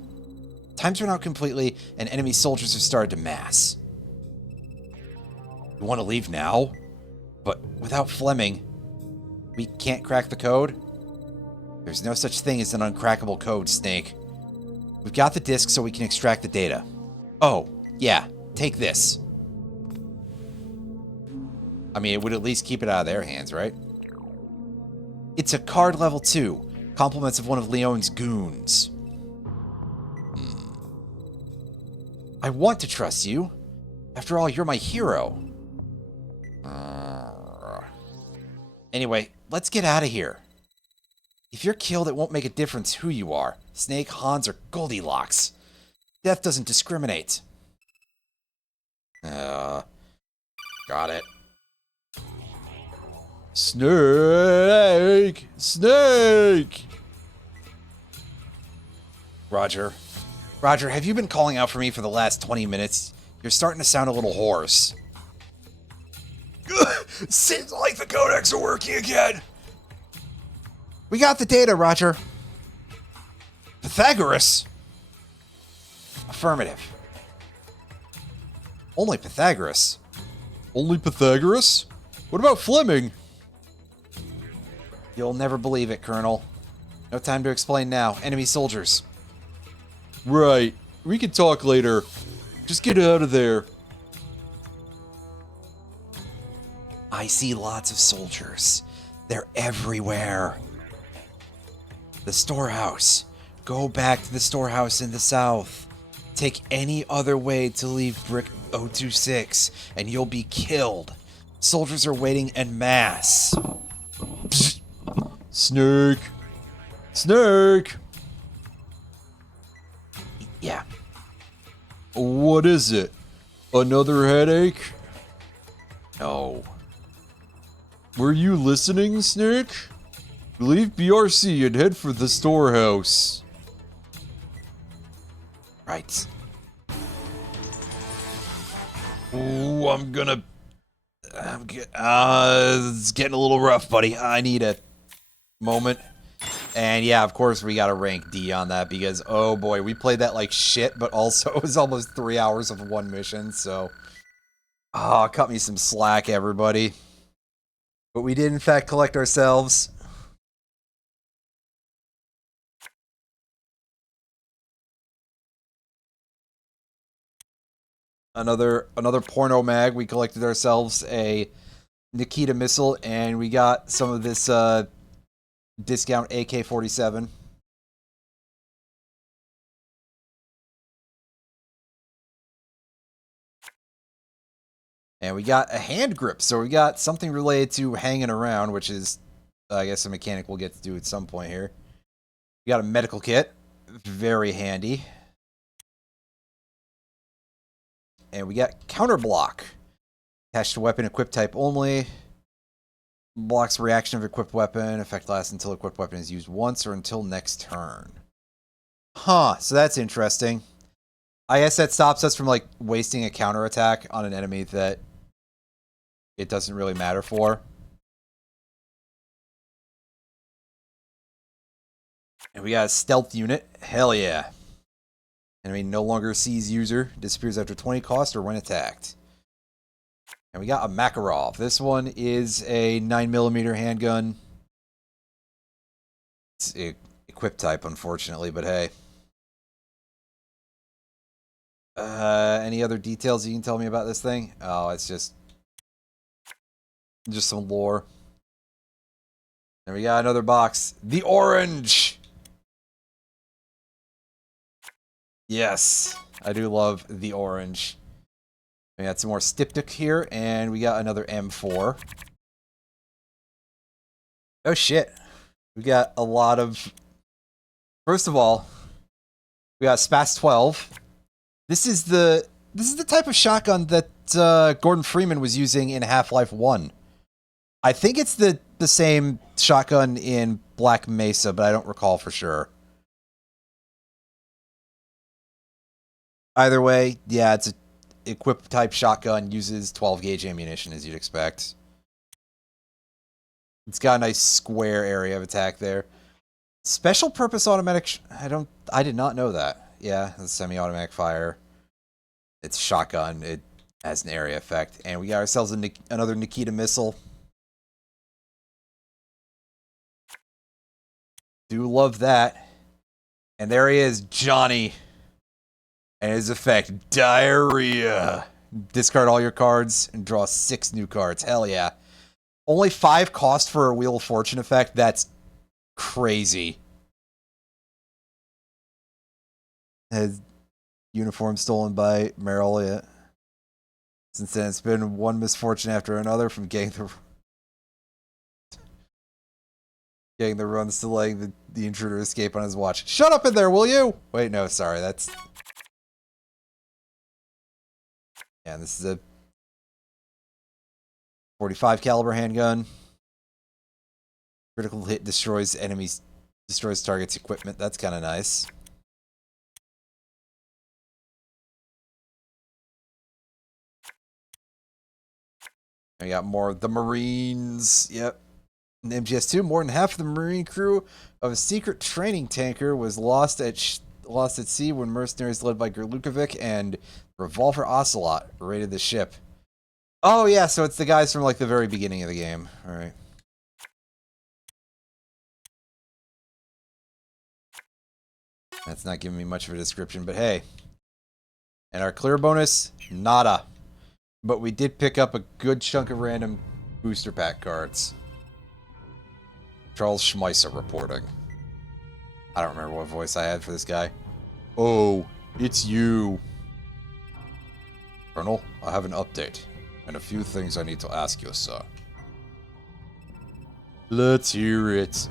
Time's run out completely, and enemy soldiers have started to mass. You want to leave now? But without Fleming, we can't crack the code? There's no such thing as an uncrackable code, Snake. We've got the disk so we can extract the data. Oh, yeah, take this. I mean, it would at least keep it out of their hands, right? It's a card level 2. Compliments of one of Loooooong's goons. I want to trust you. After all, you're my hero. Anyway, let's get out of here. If you're killed, it won't make a difference who you are. Snake, Hans, or Goldilocks. Death doesn't discriminate. Got it. Snake! Snake! Roger. Roger, have you been calling out for me for the last 20 minutes? You're starting to sound a little hoarse. Seems like the codecs are working again. We got the data, Roger. Pythagoras? Affirmative. Only Pythagoras. Only Pythagoras? What about Fleming? You'll never believe it, Colonel. No time to explain now. Enemy soldiers. Right. We can talk later. Just get out of there. I see lots of soldiers. They're everywhere. The storehouse. Go back to the storehouse in the south. Take any other way to leave Brick 026, and you'll be killed. Soldiers are waiting en masse. Psst. Snake. Snake. Yeah. What is it? Another headache? No. Were you listening, Snake? Leave BRC and head for the storehouse. Right. Ooh, it's getting a little rough, buddy. I need a moment. And yeah, of course we got to rank D on that because, oh boy, we played that like shit, but also it was almost 3 hours of one mission, so... Oh, cut me some slack, everybody. But we did, in fact, collect ourselves. Another porno mag. We collected ourselves a Nikita missile, and we got some of this discount AK-47. And we got a hand grip, so we got something related to hanging around, which is, I guess, a mechanic we'll get to do at some point here. We got a medical kit, very handy. And we got counter block. Attached to weapon, equipped type only. Blocks reaction of equipped weapon. Effect lasts until equipped weapon is used once or until next turn. Huh, so that's interesting. I guess that stops us from, like, wasting a counterattack on an enemy that it doesn't really matter for. And we got a stealth unit. Hell yeah. Enemy no longer sees user. Disappears after 20 cost or when attacked. And we got a Makarov. This one is a 9mm handgun. It's equipped type, unfortunately, but hey. Any other details you can tell me about this thing? Oh, it's just some lore. And we got another box. The orange! Yes, I do love the orange. We got some more Styptic here, and we got another M4. Oh shit. We got a lot of... First of all, we got Spas 12. This is the type of shotgun that Gordon Freeman was using in Half-Life 1. I think it's the same shotgun in Black Mesa, but I don't recall for sure. Either way, yeah, it's a equipped type shotgun, uses 12 gauge ammunition as you'd expect. It's got a nice square area of attack there. Special purpose automatic, I did not know that. Yeah, it's semi-automatic fire. It's shotgun. as an area effect. And we got ourselves another Nikita missile. Do love that. And there he is, Johnny. And his effect, diarrhea. Discard all your cards and draw 6 new cards. Hell yeah. Only 5 cost for a Wheel of Fortune effect? That's crazy. His uniform stolen by Meryl, yeah. Since then, it's been one misfortune after another, from getting the runs to letting the intruder escape on his watch. Shut up in there, will you? Wait, no, sorry, that's... Yeah, this is a 45 caliber handgun. Critical hit destroys target's equipment. That's kind of nice. We got more of the Marines. Yep. In MGS2, more than half of the Marine crew of a secret training tanker was lost at sea when mercenaries led by Gerlukovic and Revolver Ocelot raided the ship. Oh yeah, so it's the guys from like the very beginning of the game. All right. That's not giving me much of a description, but hey. And our clear bonus, nada. But we did pick up a good chunk of random booster pack cards. Charles Schmeisser reporting. I don't remember what voice I had for this guy. Oh, it's you. Colonel, I have an update, and a few things I need to ask you, sir. Let's hear it.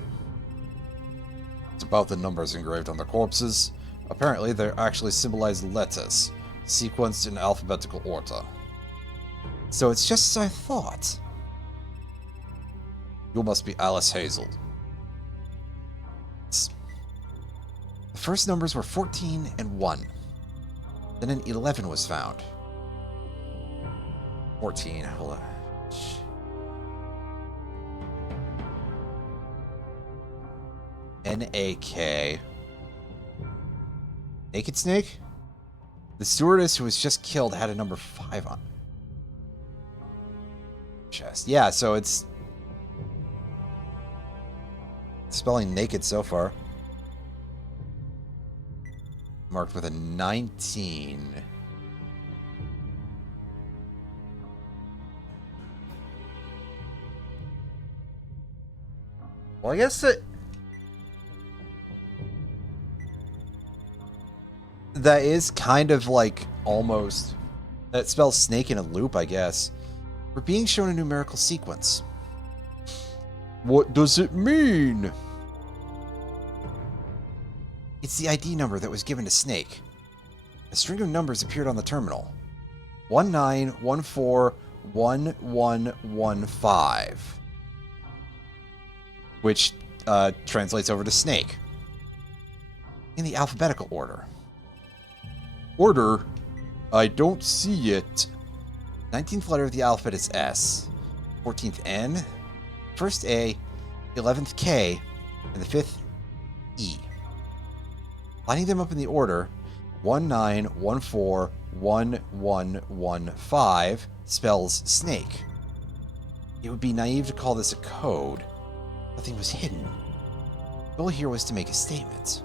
It's about the numbers engraved on the corpses. Apparently, they're actually symbolized letters, sequenced in alphabetical order. So it's just as I thought. You must be Alice Hazel. The first numbers were 14 and 1. Then an 11 was found. 14, hold on. N-A-K. Naked Snake? The stewardess who was just killed had a number 5 on chest. Yeah, so it's spelling naked so far. Marked with a 19. Well, I guess that is kind of like almost... That spells snake in a loop, I guess. We're being shown a numerical sequence. What does it mean? It's the ID number that was given to Snake. A string of numbers appeared on the terminal. 19141115. Which translates over to Snake. In the alphabetical order. Order? I don't see it. 19th letter of the alphabet is S. 14th N. First A. 11th K. And the 5th E. Lining them up in the order, 19141115 spells snake. It would be naive to call this a code. Nothing was hidden. The goal here was to make a statement.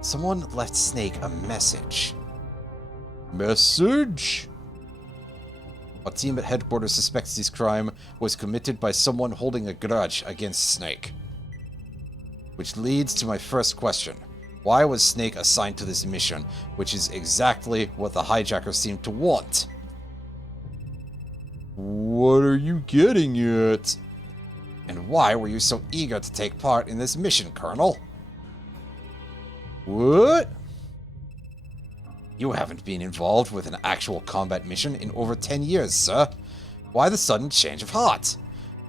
Someone left Snake a message. Message? Our team at headquarters suspects this crime was committed by someone holding a grudge against Snake. Which leads to my first question. Why was Snake assigned to this mission, which is exactly what the hijackers seem to want? What are you getting at? And why were you so eager to take part in this mission, Colonel? What? You haven't been involved with an actual combat mission in over 10 years, sir. Why the sudden change of heart?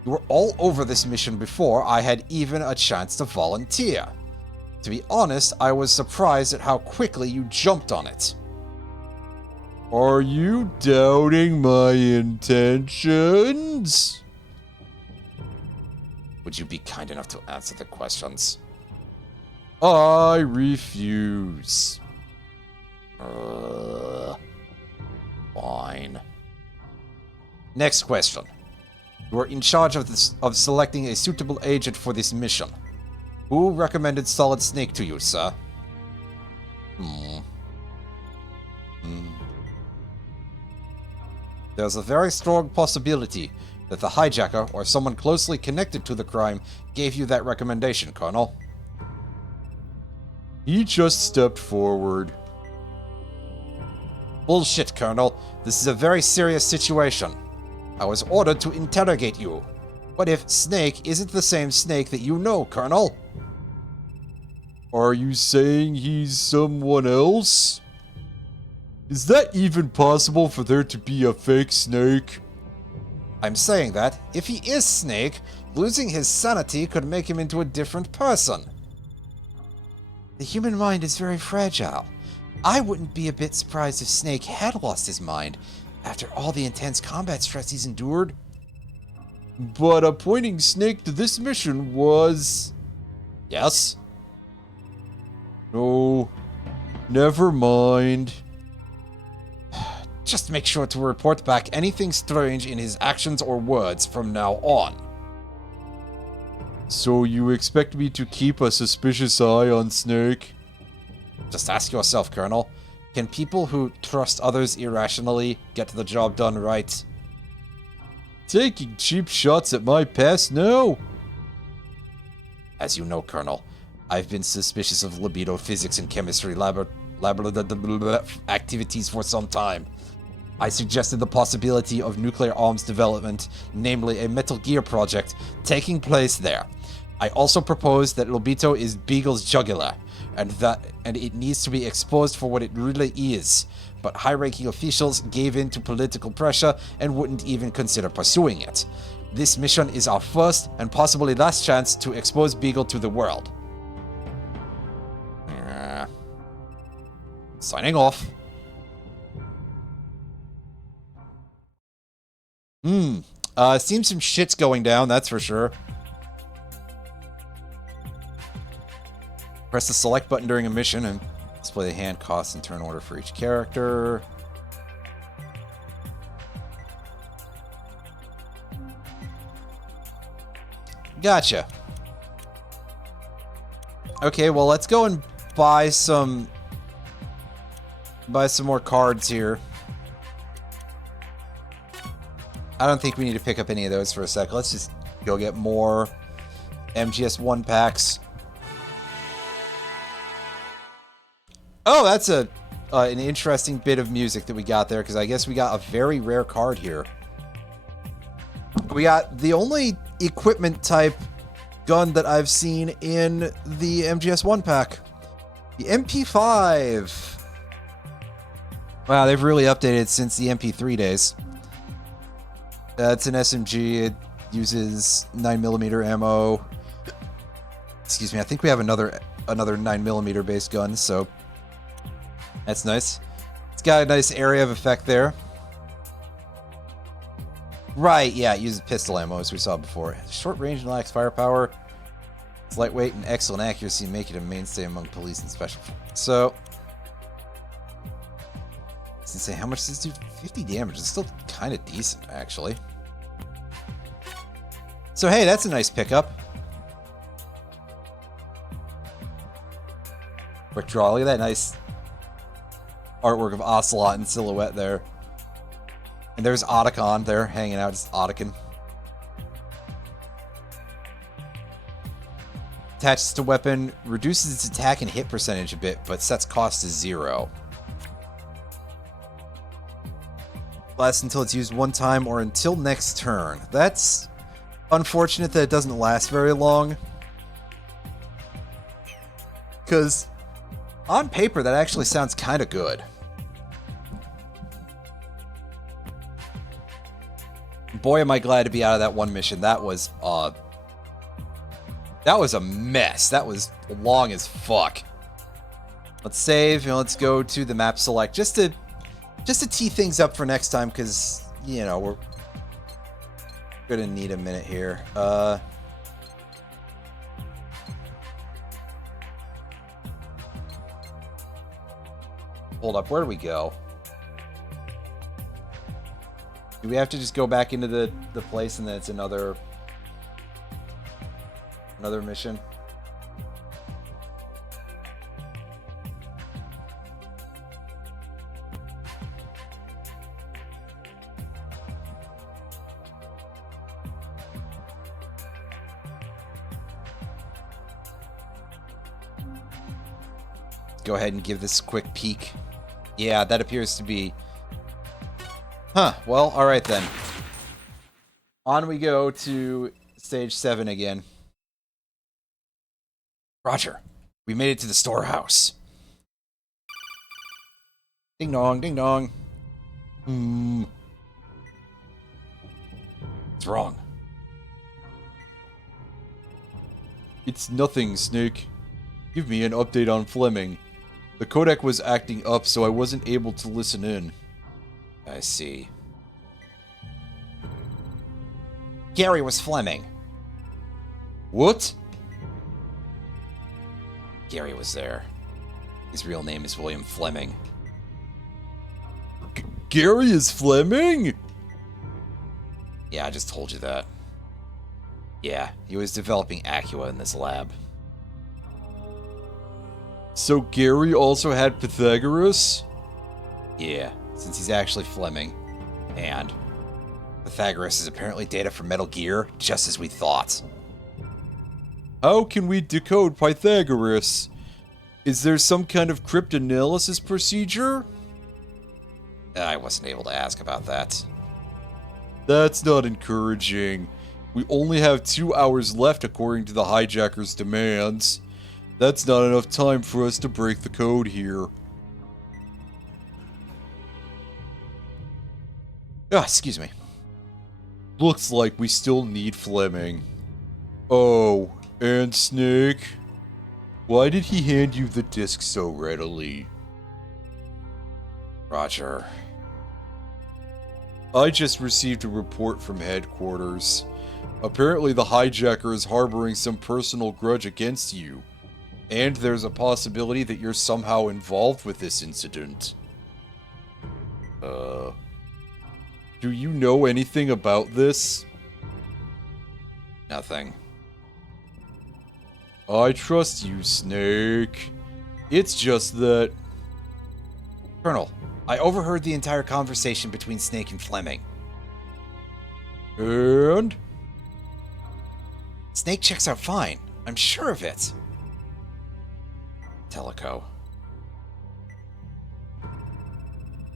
You were all over this mission before I had even a chance to volunteer. To be honest, I was surprised at how quickly you jumped on it. Are you doubting my intentions? Would you be kind enough to answer the questions? I refuse. Fine. Next question. You are in charge of selecting a suitable agent for this mission. Who recommended Solid Snake to you, sir? There's a very strong possibility that the hijacker or someone closely connected to the crime gave you that recommendation, Colonel. He just stepped forward. Bullshit, Colonel. This is a very serious situation. I was ordered to interrogate you. What if Snake isn't the same Snake that you know, Colonel? Are you saying he's someone else? Is that even possible for there to be a fake Snake? I'm saying that, if he is Snake, losing his sanity could make him into a different person. The human mind is very fragile. I wouldn't be a bit surprised if Snake had lost his mind after all the intense combat stress he's endured. But appointing Snake to this mission was... Yes? No. Never mind. Just make sure to report back anything strange in his actions or words from now on. So you expect me to keep a suspicious eye on Snake? Just ask yourself, Colonel. Can people who trust others irrationally get the job done right? Taking cheap shots at my past? No. As you know, Colonel, I've been suspicious of libido physics and chemistry activities for some time. I suggested the possibility of nuclear arms development, namely a Metal Gear project, taking place there. I also proposed that libido is Beagle's jugular, and it needs to be exposed for what it really is. But high-ranking officials gave in to political pressure and wouldn't even consider pursuing it. This mission is our first and possibly last chance to expose Beagle to the world. Signing off. Seems some shit's going down, that's for sure. Press the select button during a mission and display the hand costs and turn order for each character. Gotcha. Okay, well, let's go and buy some more cards here. I don't think we need to pick up any of those for a sec. Let's just go get more MGS1 packs. Oh, that's an interesting bit of music that we got there, because I guess we got a very rare card here. We got the only equipment type gun that I've seen in the MGS1 pack. The MP5. Wow, they've really updated since the MP3 days. It's an SMG. It uses 9mm ammo. Excuse me, I think we have another 9mm based gun, so that's nice. It's got a nice area of effect there. Right, yeah, it uses pistol ammo, as we saw before. Short range and lacks firepower. It's lightweight and excellent accuracy, make it a mainstay among police and special forces. So, let's say how much does this do? 50 damage. It's still kind of decent, actually. So hey, that's a nice pickup. Quick draw. Look at that nice artwork of Ocelot in silhouette there. And there's Otacon there, hanging out, just Otacon. Attaches to weapon, reduces its attack and hit percentage a bit, but sets cost to 0. Lasts until it's used one time or until next turn. That's unfortunate that it doesn't last very long. Because on paper, that actually sounds kind of good. Boy, am I glad to be out of that one mission. That was a mess. That was long as fuck. Let's save and let's go to the map select just to tee things up for next time, because you know we're gonna need a minute here. Hold up, where do we go? Do we have to just go back into the place and then it's another mission? Go ahead and give this a quick peek. Yeah, that appears to be... Huh, well, alright then. On we go to stage 7 again. Roger, we made it to the storehouse. Ding dong, ding dong. What's wrong? It's nothing, Snake. Give me an update on Fleming. The codec was acting up, so I wasn't able to listen in. I see. Gary was Fleming. What? Gary was there. His real name is William Fleming. Gary is Fleming? Yeah, I just told you that. Yeah, he was developing Acua in this lab. So Gary also had Pythagoras? Yeah, since he's actually Fleming. And Pythagoras is apparently data for Metal Gear, just as we thought. How can we decode Pythagoras? Is there some kind of cryptanalysis procedure? I wasn't able to ask about that. That's not encouraging. We only have 2 hours left according to the hijacker's demands. That's not enough time for us to break the code here. Ah, excuse me. Looks like we still need Fleming. Oh, and Snake? Why did he hand you the disc so readily? Roger. I just received a report from headquarters. Apparently the hijacker is harboring some personal grudge against you. And there's a possibility that you're somehow involved with this incident. Do you know anything about this? Nothing. I trust you, Snake. It's just that... Colonel, I overheard the entire conversation between Snake and Fleming. And? Snake checks out fine. I'm sure of it. Teleco.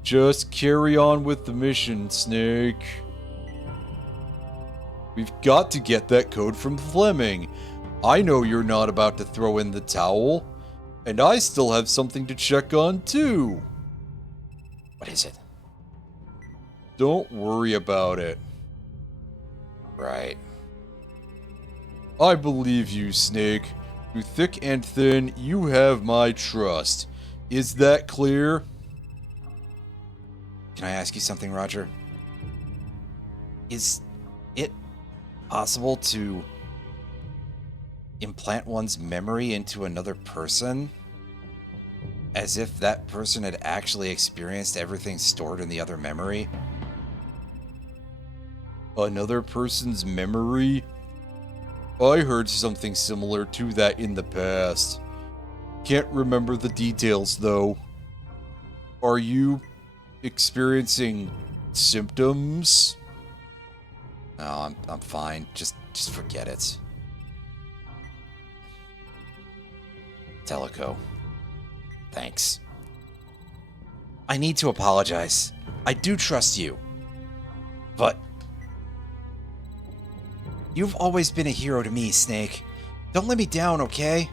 Just carry on with the mission, Snake. We've got to get that code from Fleming. I know you're not about to throw in the towel. And I still have something to check on, too. What is it? Don't worry about it. Right. I believe you, Snake. Through thick and thin, you have my trust. Is that clear? Can I ask you something, Roger? Is it possible to implant one's memory into another person? As if that person had actually experienced everything stored in the other memory? Another person's memory? I heard something similar to that in the past. Can't remember the details, though. Are you experiencing symptoms? No, I'm fine. Just forget it. Teleco. Thanks. I need to apologize. I do trust you. But you've always been a hero to me, Snake. Don't let me down, okay?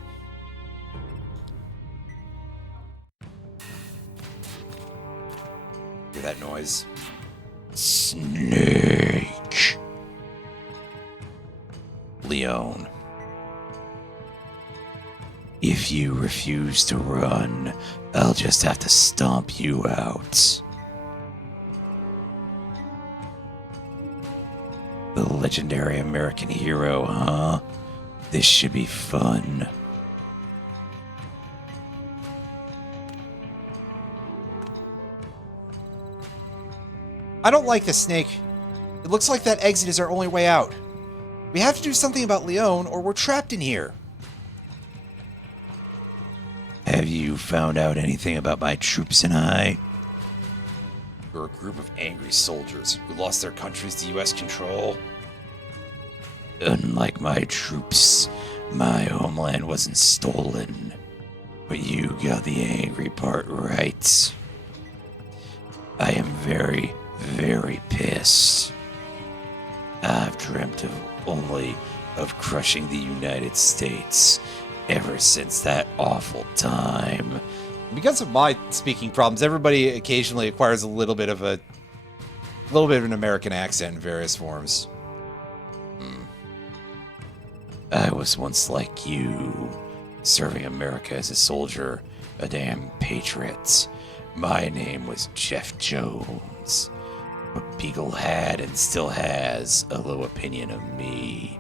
Hear that noise? Snake. Leone. If you refuse to run, I'll just have to stomp you out. The legendary American hero, huh? This should be fun. I don't like this, Snake. It looks like that exit is our only way out. We have to do something about Loooooong, or we're trapped in here. Have you found out anything about my troops and I? We're a group of angry soldiers who lost their countries to U.S. control. Unlike my troops, my homeland wasn't stolen. But you got the angry part right. I am very, very pissed. I've dreamt of crushing the United States ever since that awful time. Because of my speaking problems, everybody occasionally acquires a little bit of an American accent in various forms. I was once like you, serving America as a soldier, a damn patriot. My name was Jeff Jones. But Beagle had and still has a low opinion of me,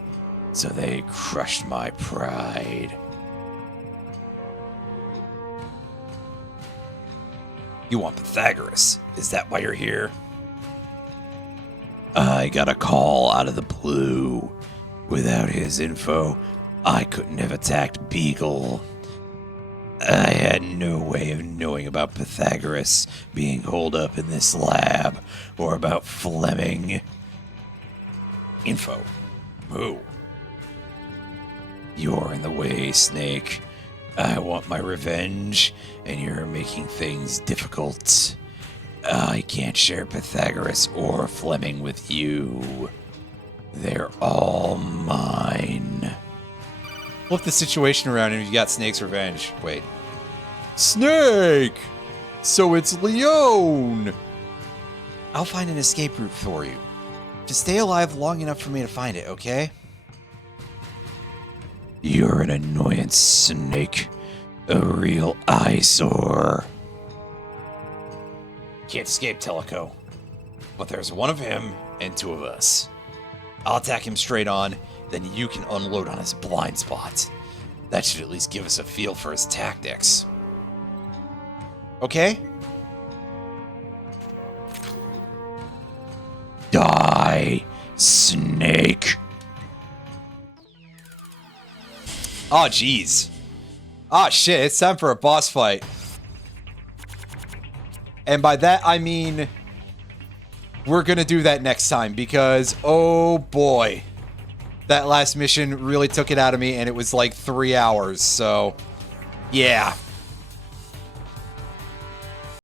so they crushed my pride. You want Pythagoras? Is that why you're here? I got a call out of the blue. Without his info, I couldn't have attacked Beagle. I had no way of knowing about Pythagoras being holed up in this lab, or about Fleming. Info? Who? You're in the way, Snake. I want my revenge, and you're making things difficult. I can't share Pythagoras or Fleming with you. They're all mine. Flip the situation around and you got Snake's revenge. Wait. Snake! So it's Loooooong! I'll find an escape route for you. Just stay alive long enough for me to find it, okay? You're an annoyance, Snake. A real eyesore. Can't escape Teleco. But there's one of him and two of us. I'll attack him straight on, then you can unload on his blind spot. That should at least give us a feel for his tactics. Okay? Die, Snake. Oh, jeez. Ah, shit, it's time for a boss fight. And by that, I mean, we're gonna do that next time, because, oh boy. That last mission really took it out of me, and it was like 3 hours, so, yeah.